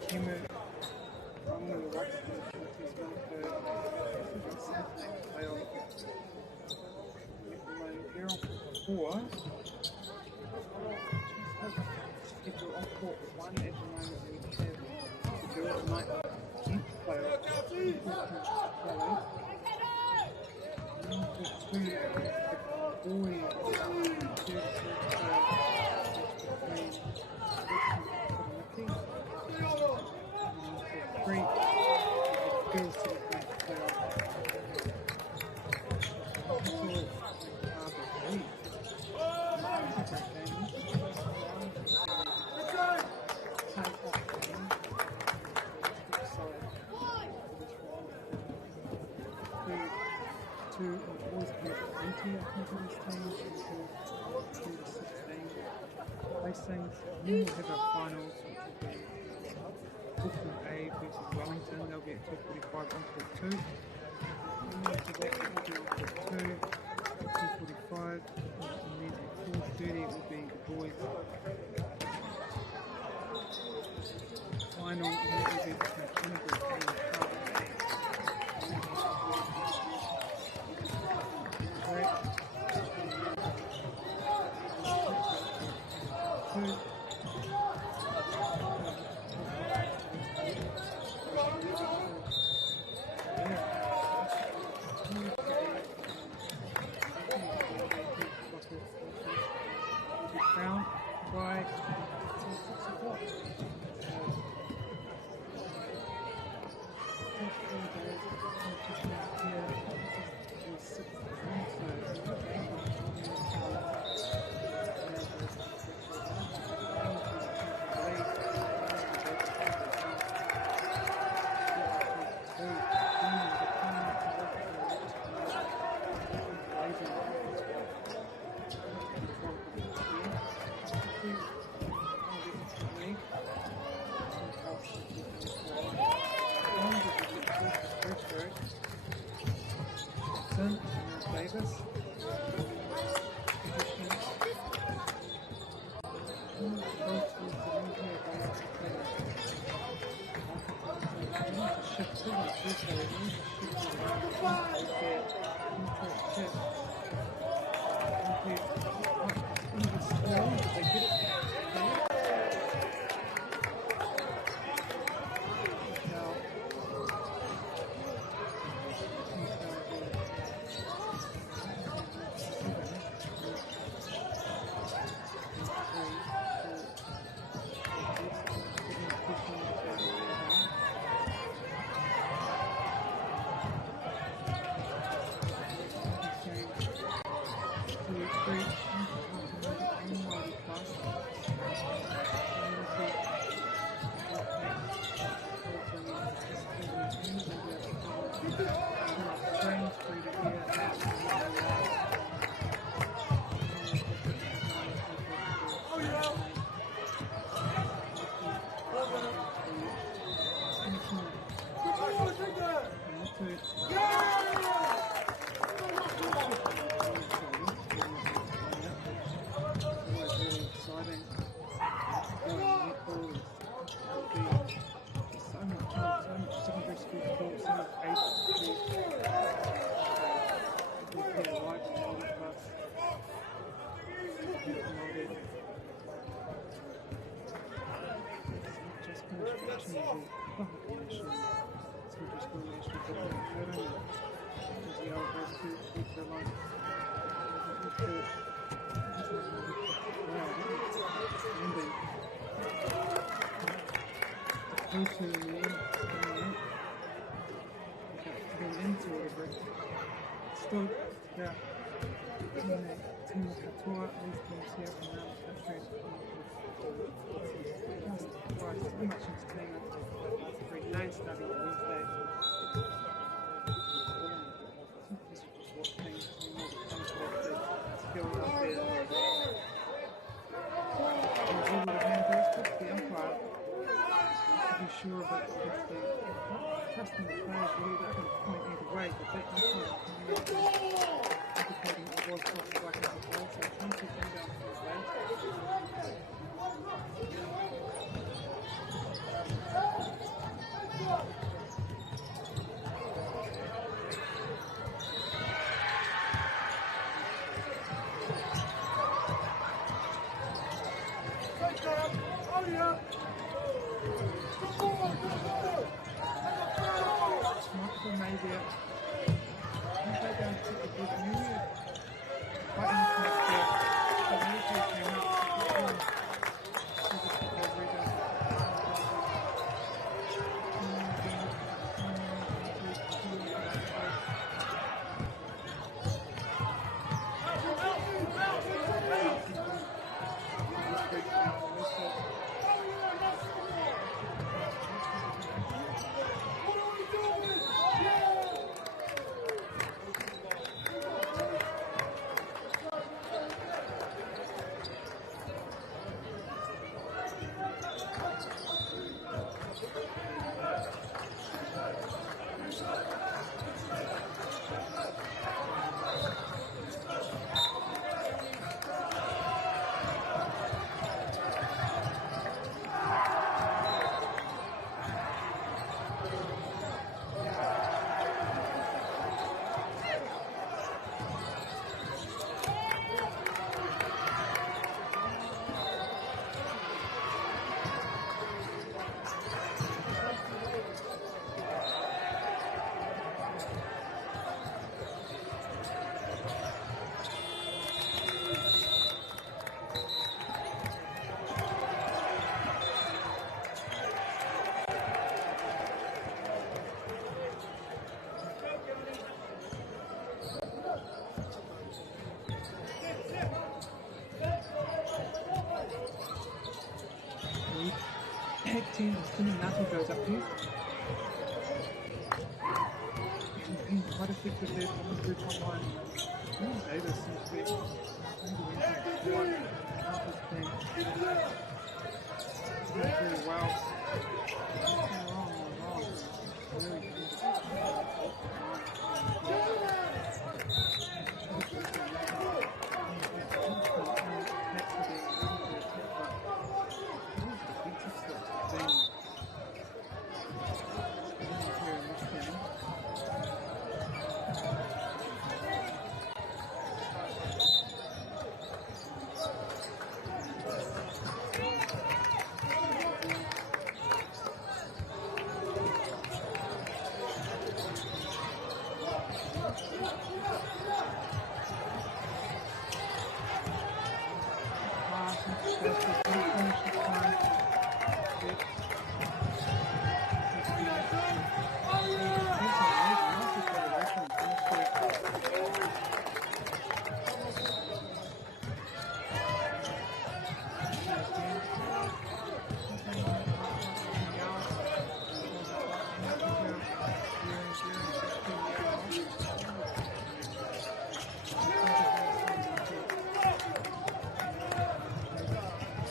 Kimu, Ramu, Waka, Kimu's Monaco, playoff. Imperial 4. If you're on court with 1 at the moment, we have the girls might keep playoff. Two boys played 20, I think, in this team, until 2 to 16. Placings, then we'll have our finals, which will be Auckland A versus Wellington. They'll be at 2:45 on court 2. And after that, we'll be on court 2, 2:45, and then at 4:30 it will be the boys' final, and that will be between Canterbury A and Carlton A. Davis. Still, yeah. Team Katoa, these teams here from around the country. Just provides so much entertainment. It's a great night starting on Wednesday. This is just what things you know that comes with the skill out there. And it's all the handles, the umpire. To be sure that if they trust in the players, really, they're going to point either way, but that umpire indicating it was crossed back into the ball, so 20 down to his way. Multiple maybe. I think they're going to take a good area. Quite interesting. The military came out. So this is their reader. Head team Nato goes up here. Being quite effective there from the 3.1. Davis seems to be one out this thing. Doing very well. Nothing wrong.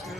Very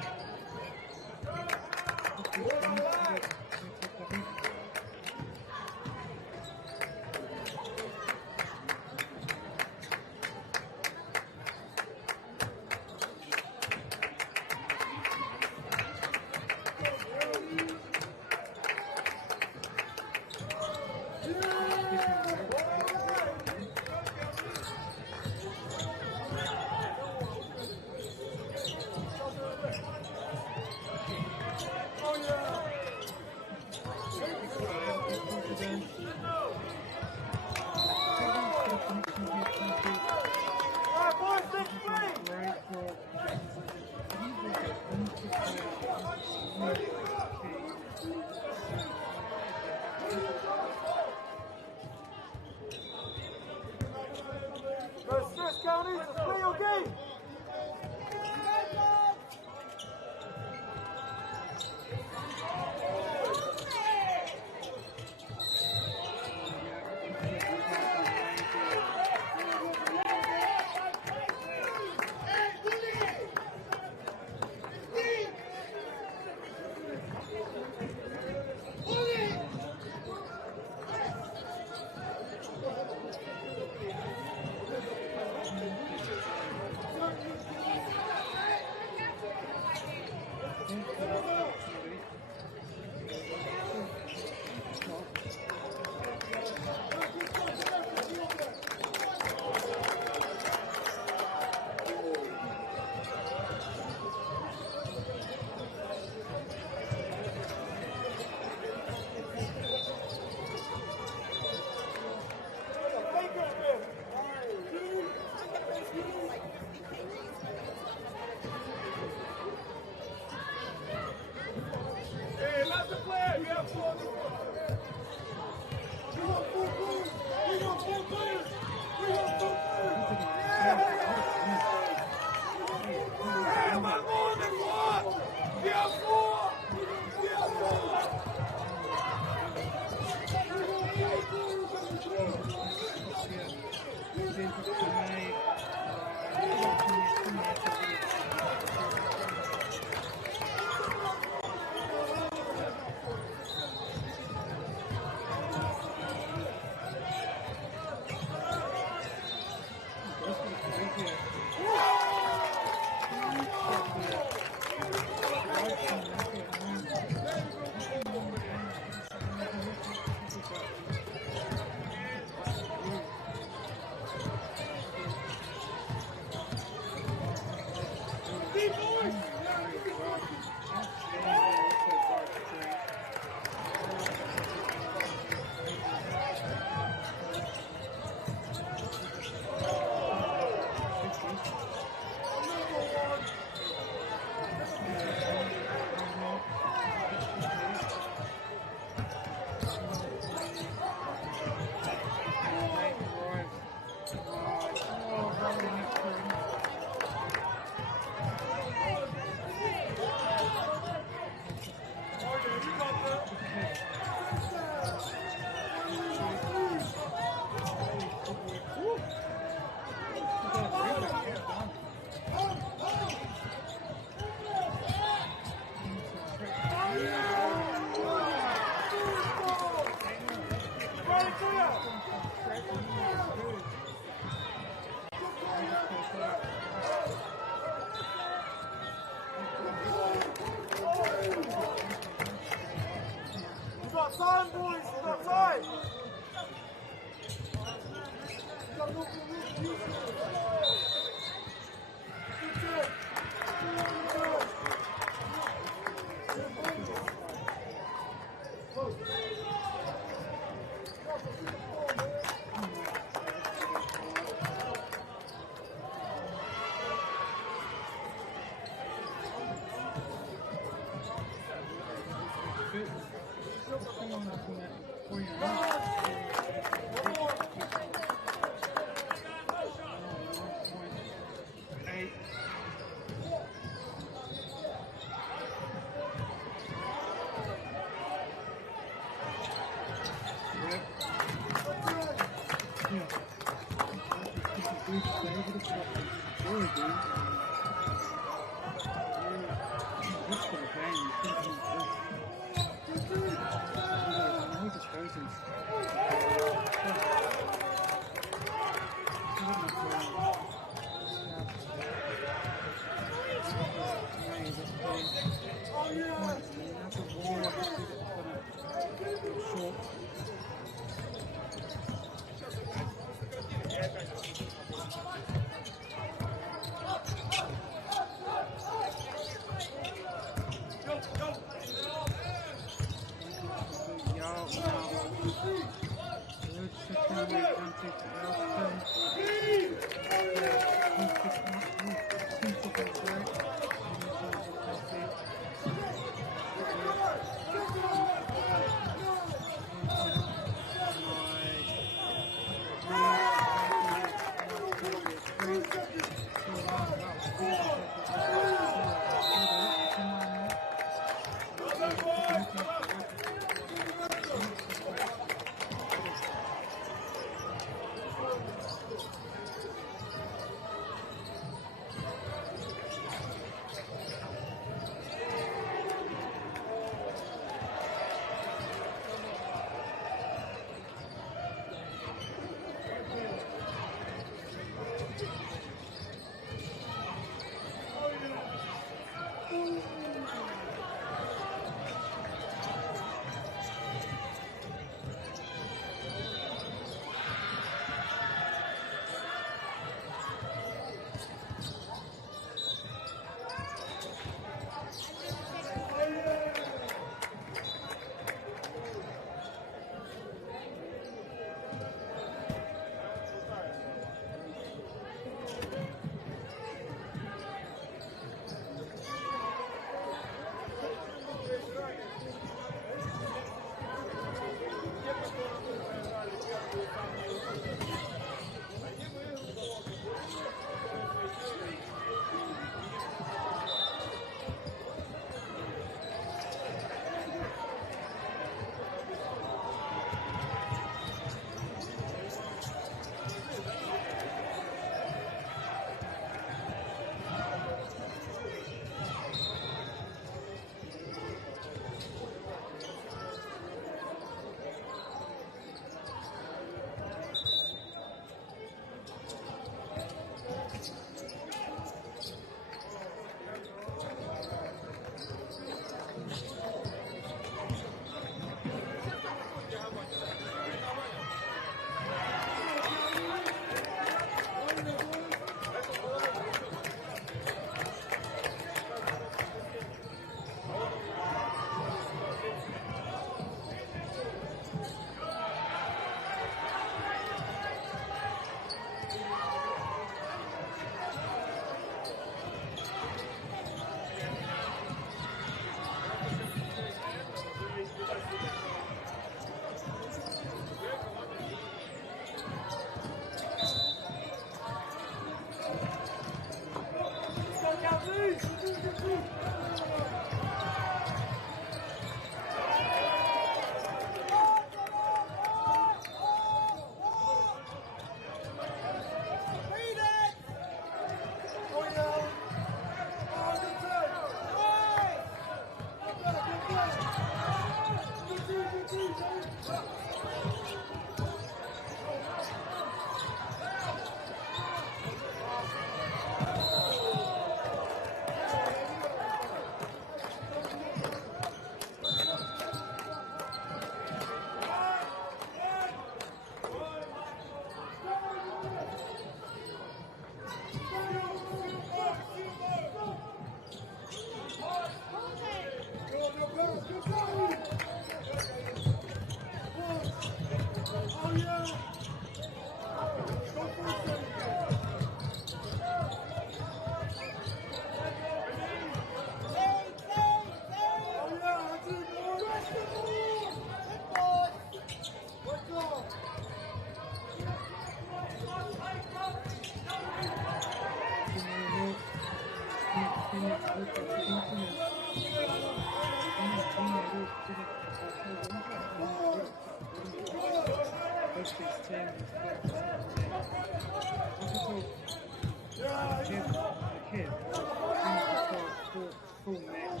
Full match.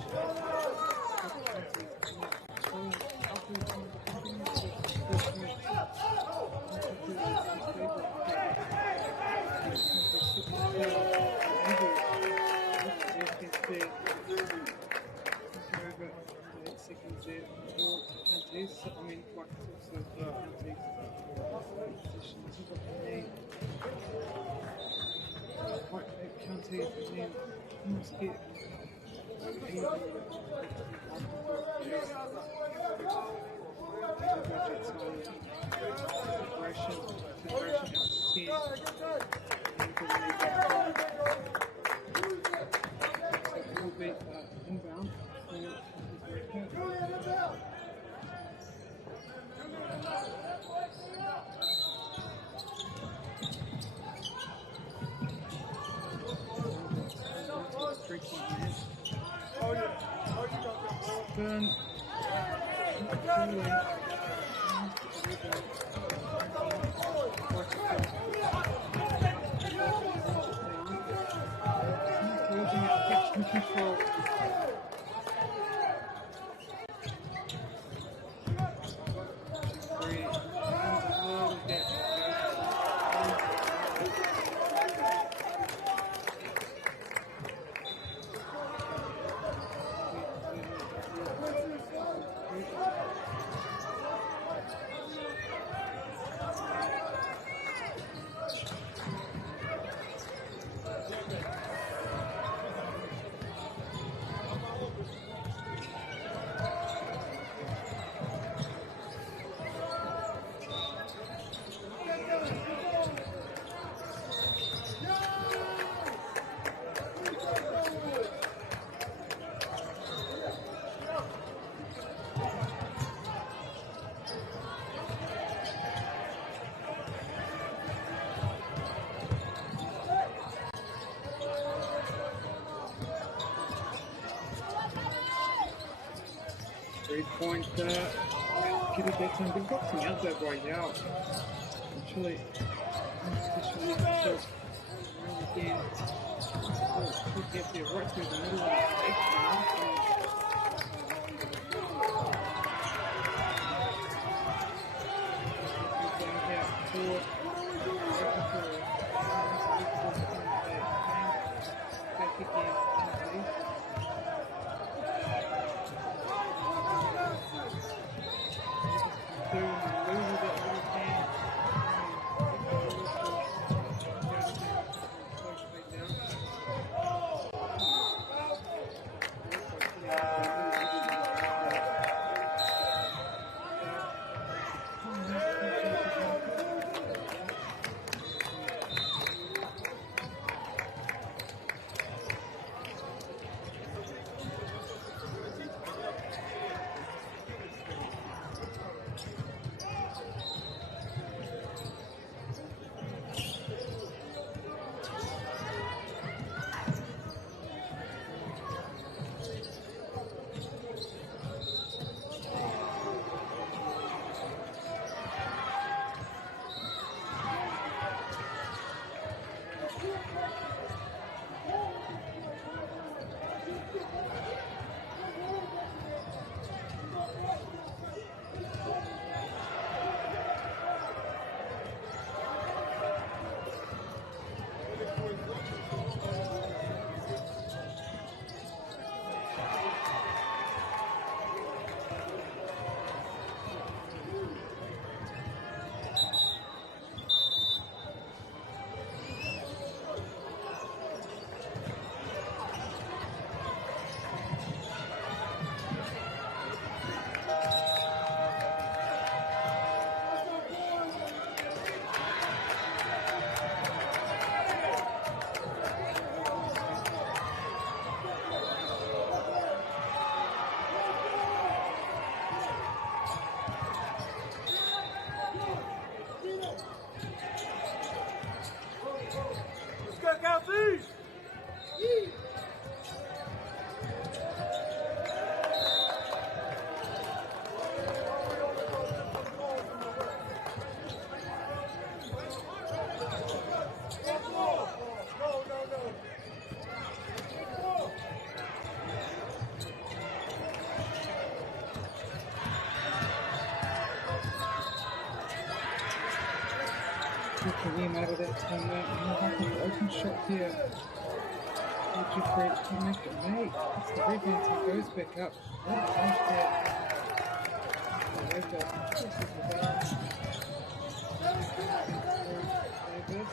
I mean, quite also counties positions. Quite big counties, and then you must get inbound. 3-point match. Burn. Control. Point Kitty gets in. We've got some out there right now. Actually, especially just again, could get there right through the middle of the Switching in out of that timeout. And we're back on the open shot here. Would you create to make it mate? It's the rebound team goes back up. What a punch there. Davis.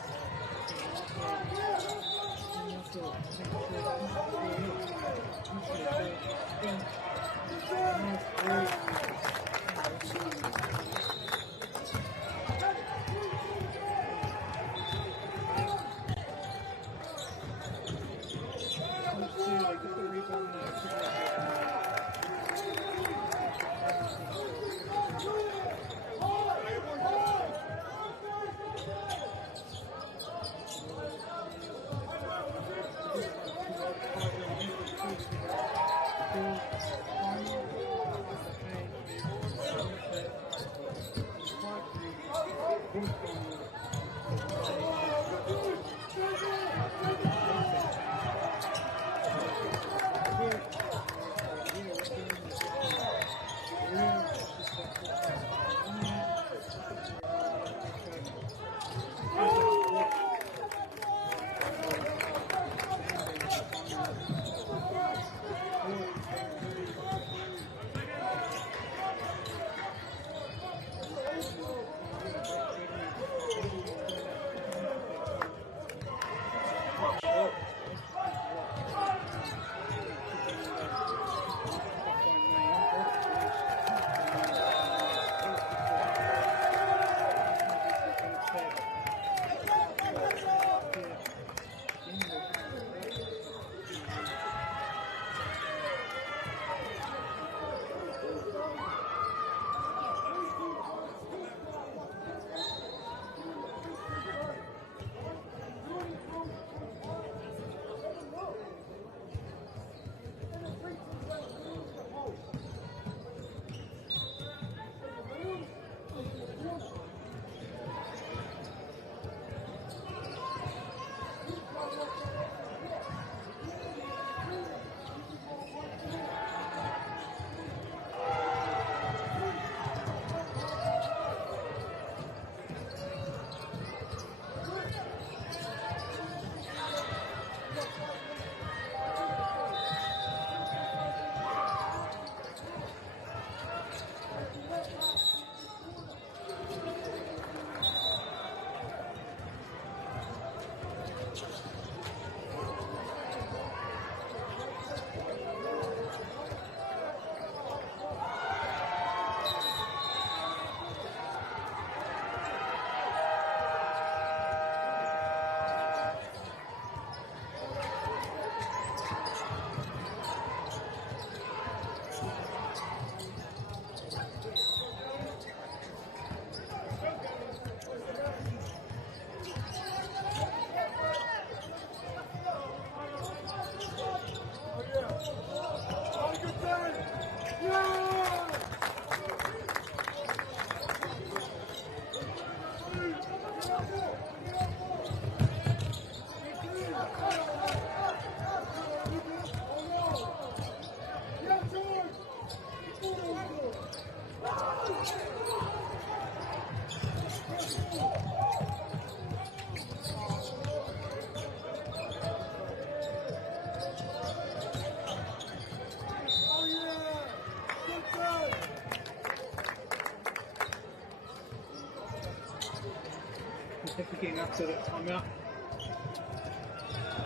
Getting up to that timeout.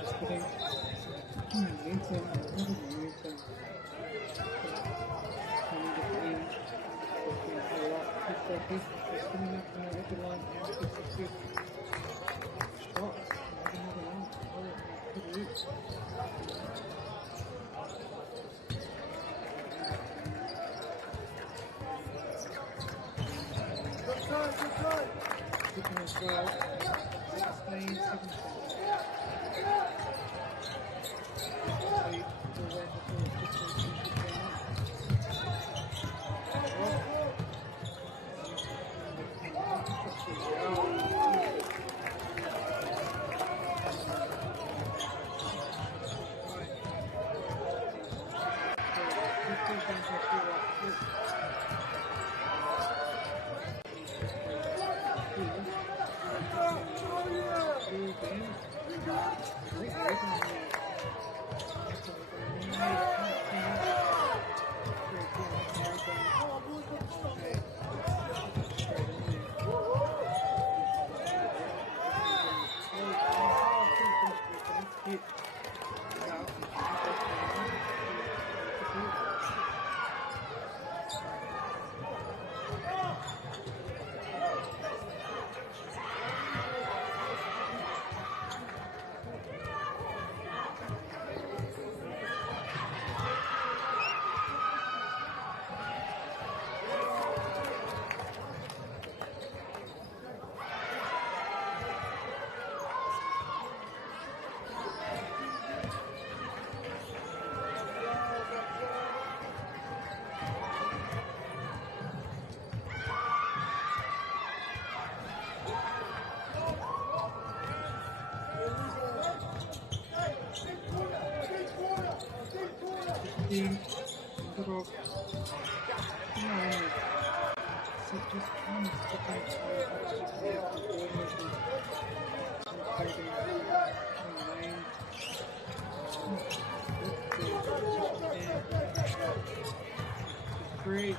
Just putting momentum, a lot of momentum. Coming to the end. Working a lot. Good focus. Just coming up on the record line and success. Shots. Another one. Oh, good reach. Good try. Second as well. 16, second. team. Sort of, you know, so just trying to stick out great.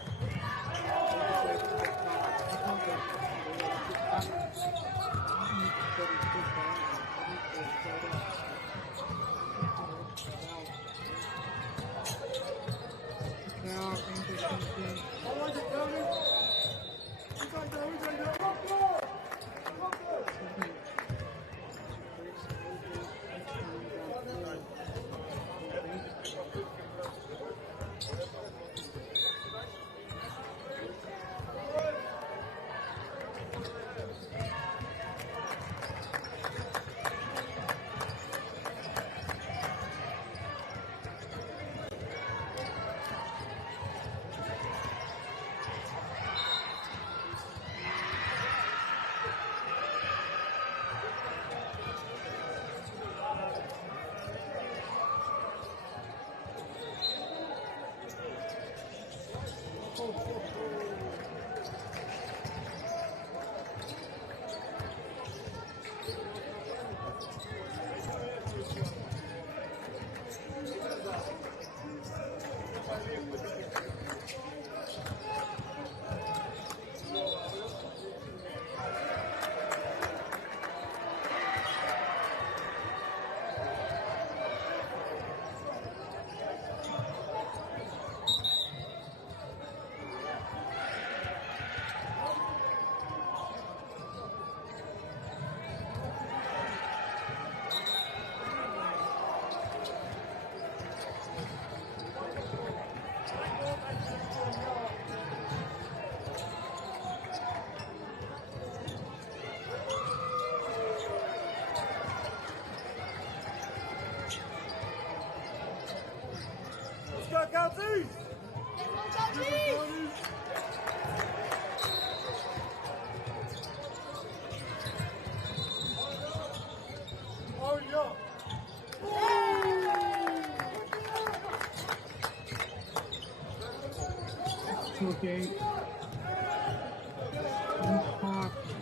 Okay.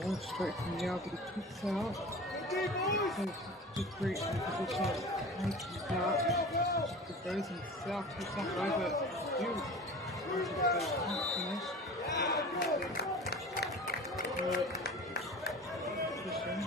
One straight from the out, but he kicks out. He's great in position. He comes out. He goes himself. He's not over. Huge. Finish. Position.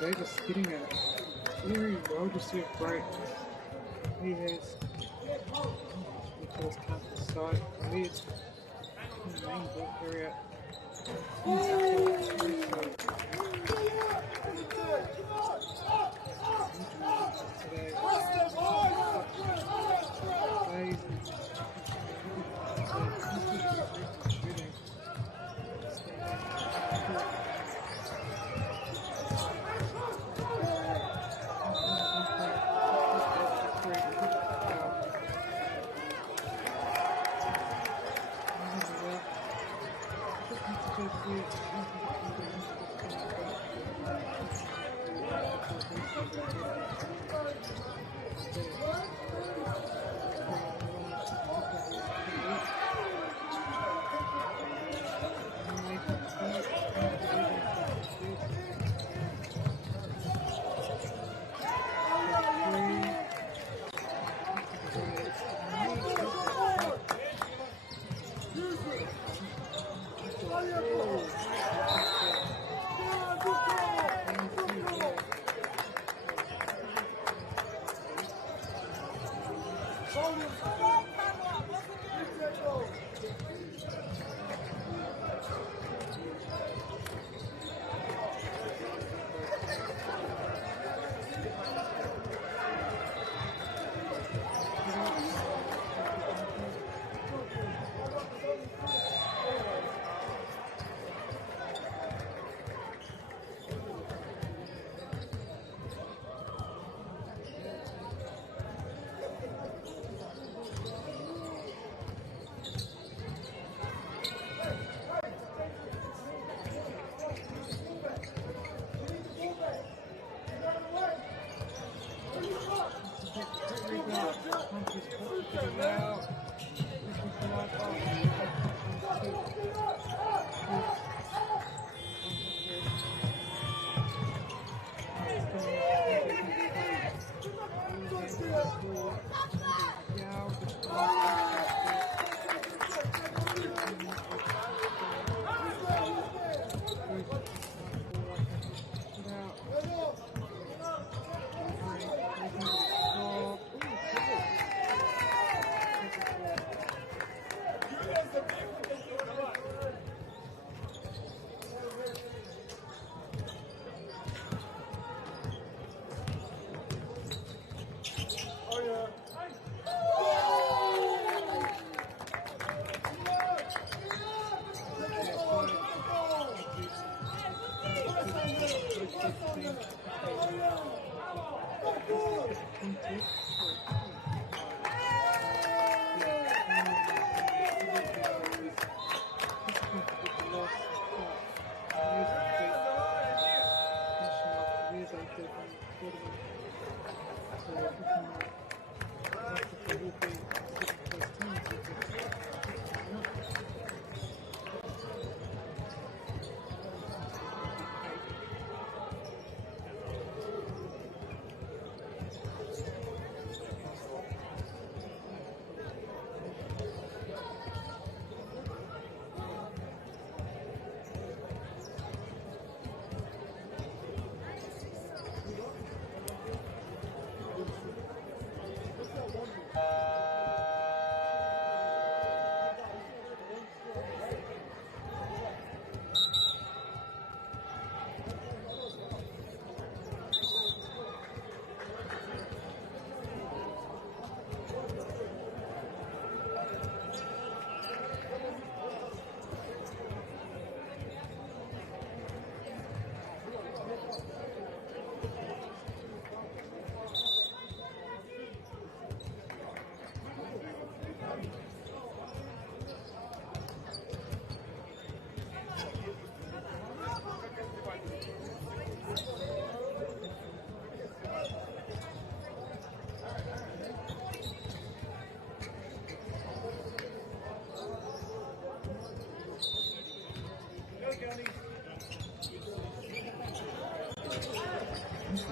Davis hitting a very well-received break. He has Nicholas counter side led in the main ball area.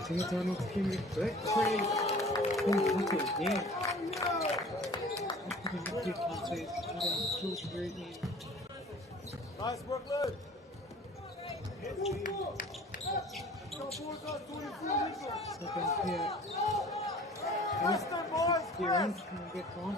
Donald King victory. Yeah. Nice work, Lud. Second here. Kieran, can you get one?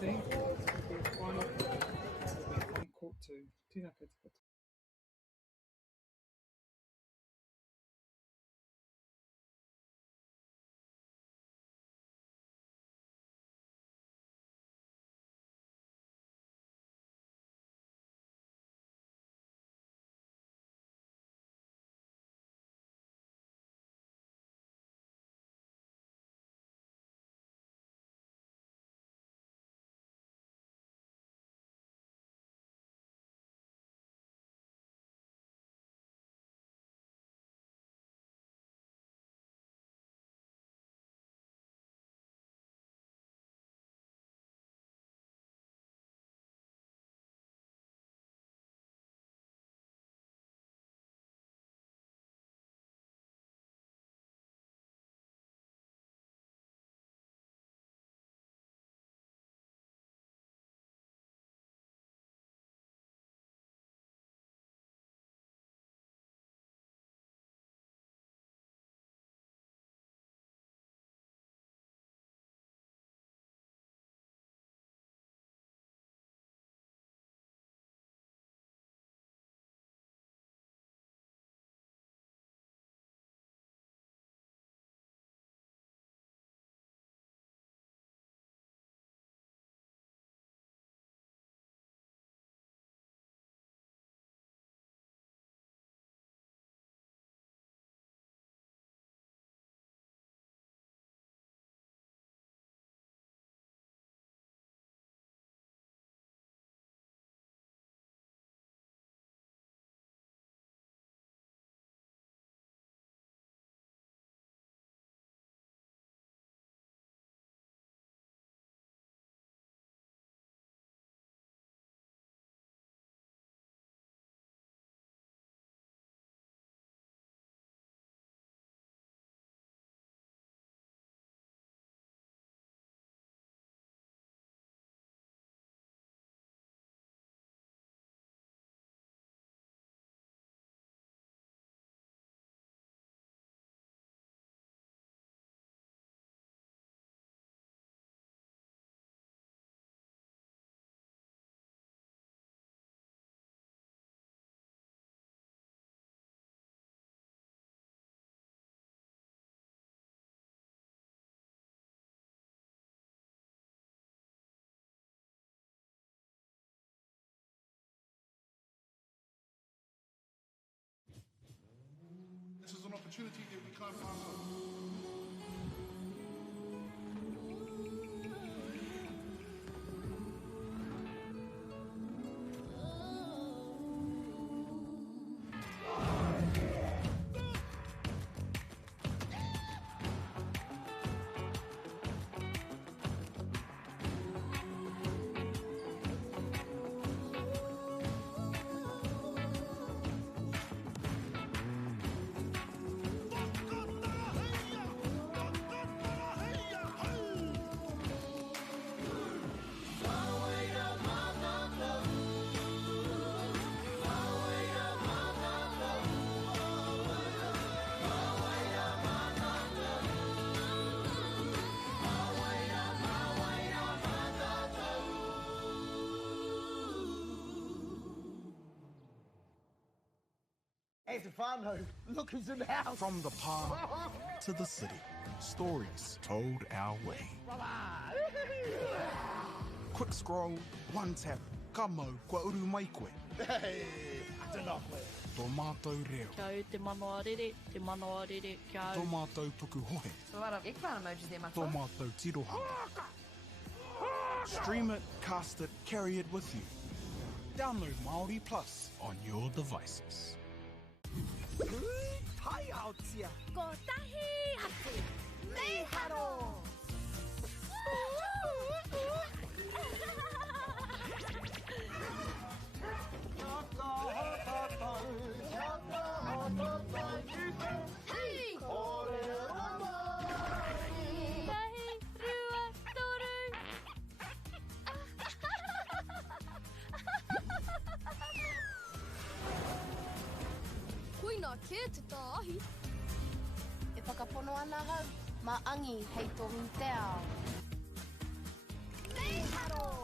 15th. It's going to be a final. It'll be on court 2. Tina koutou. This is an opportunity that we can't pass up. Hey, Stefano, look who's in the house. From the park to the city, stories told our way. Quick scroll, one tap. Kamo, kua uru mai koe. Hey, I don't know. Tō mātou reo. Kia au te manoa rere, kia au. Tō mātou tuku hohe. So what up? Ik wou emojis there, my Tō mātou tirohanga. Stream it, cast it, carry it with you. Download Māori Plus on your devices. Tai out here. Ko tahi atu. Me haro. Hey! Tahi, rua, toru. Koina ke te tāhi. E whakapono ana hau, ma angi hei tō te ao. Nei haro!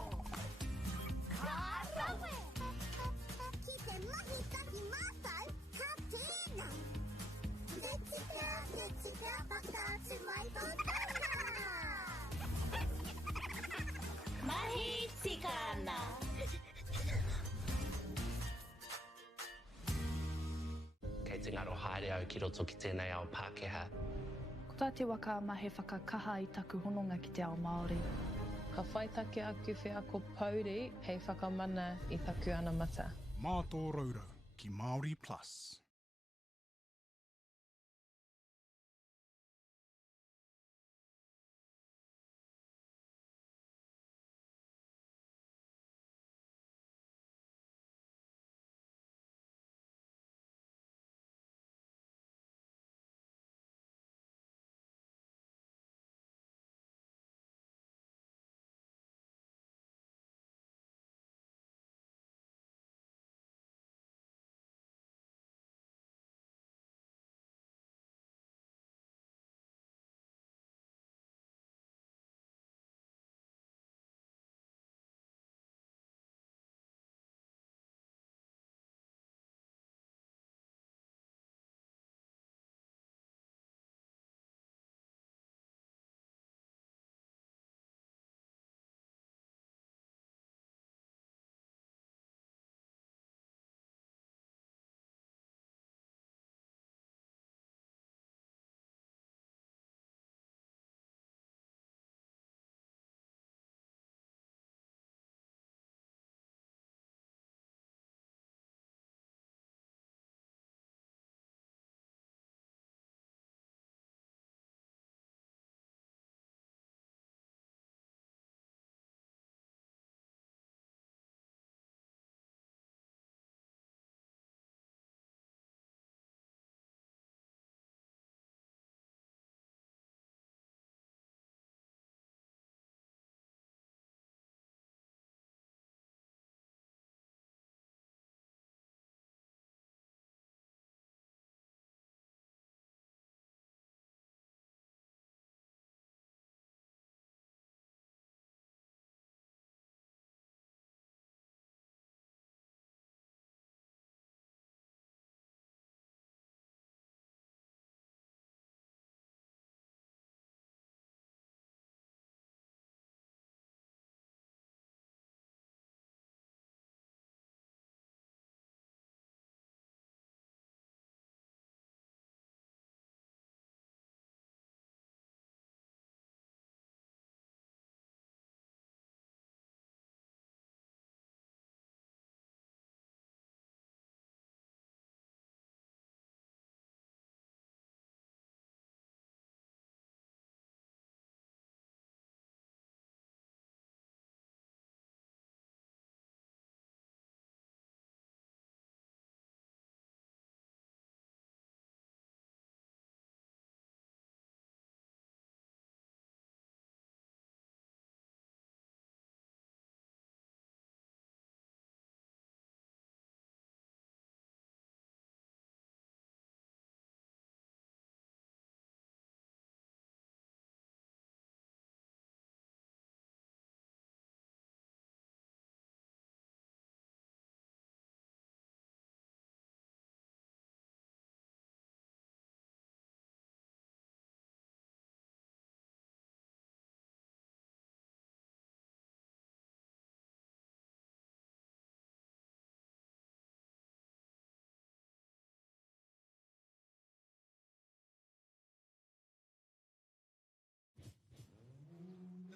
haere au ki roto ki tēnei ao Pākehā. Ko tā te waka ma he whakakaha I taku hononga ki te ao Māori. Ka whai take aku whiako pauri hei whakamana I taku ana mata. Mā tō raurau ki Māori Plus.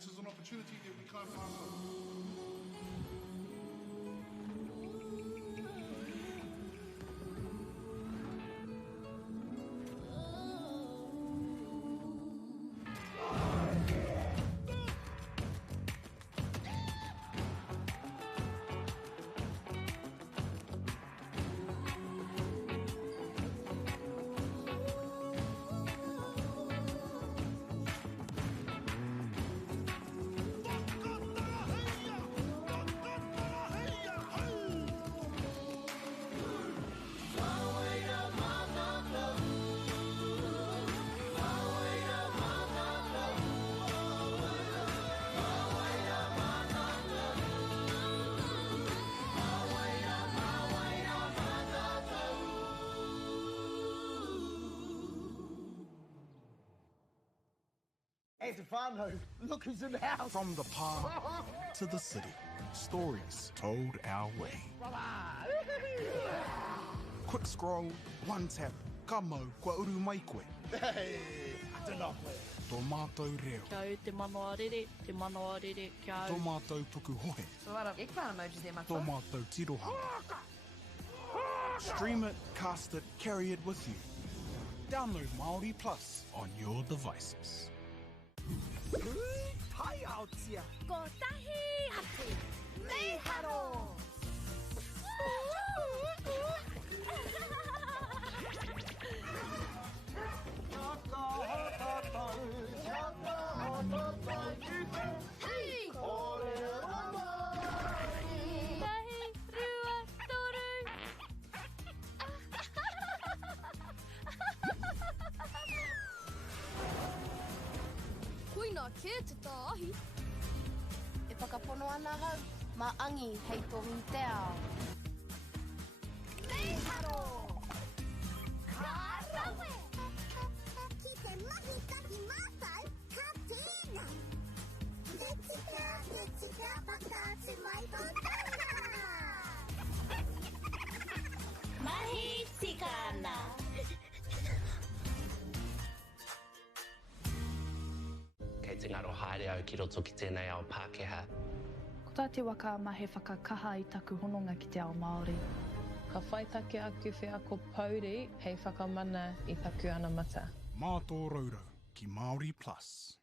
This is an opportunity that we can't pass on. Stefano, look who's in the house. From the park to the city, stories told our way. Quick scroll, one tap, Ka mau, kua uru mai koe. Hey, I don't know. Tō mātou reo. Kia au te manoarere, te manoarere, kia au. Tō mātou puku hohe. Ik wou emojis in my Tō mātou tirohanga. Stream it, cast it, carry it with you. Download Māori Plus on your devices. Pai out here. Ko tahi atu. Nei haro. Hei! Tahi, rua, toru. Koina ke te tāhi. E whakapono ana hau, maangi hei tohu te ao. Nei haro. Ka rawe. Ki te mahi tahi mātai, ka tēnā. Te tika, pakātu mai tō tāna. Mahi tikana. Kei te ngaro haere au ki roto ki tēnei ao Pākehā. Ko tā te waka ma he whakakaha i taku hononga ki te ao Māori. Ka whaitake aku whia ko Pauri hei whakamana i taku ana mata. Mā tō raurau ki Māori Plus.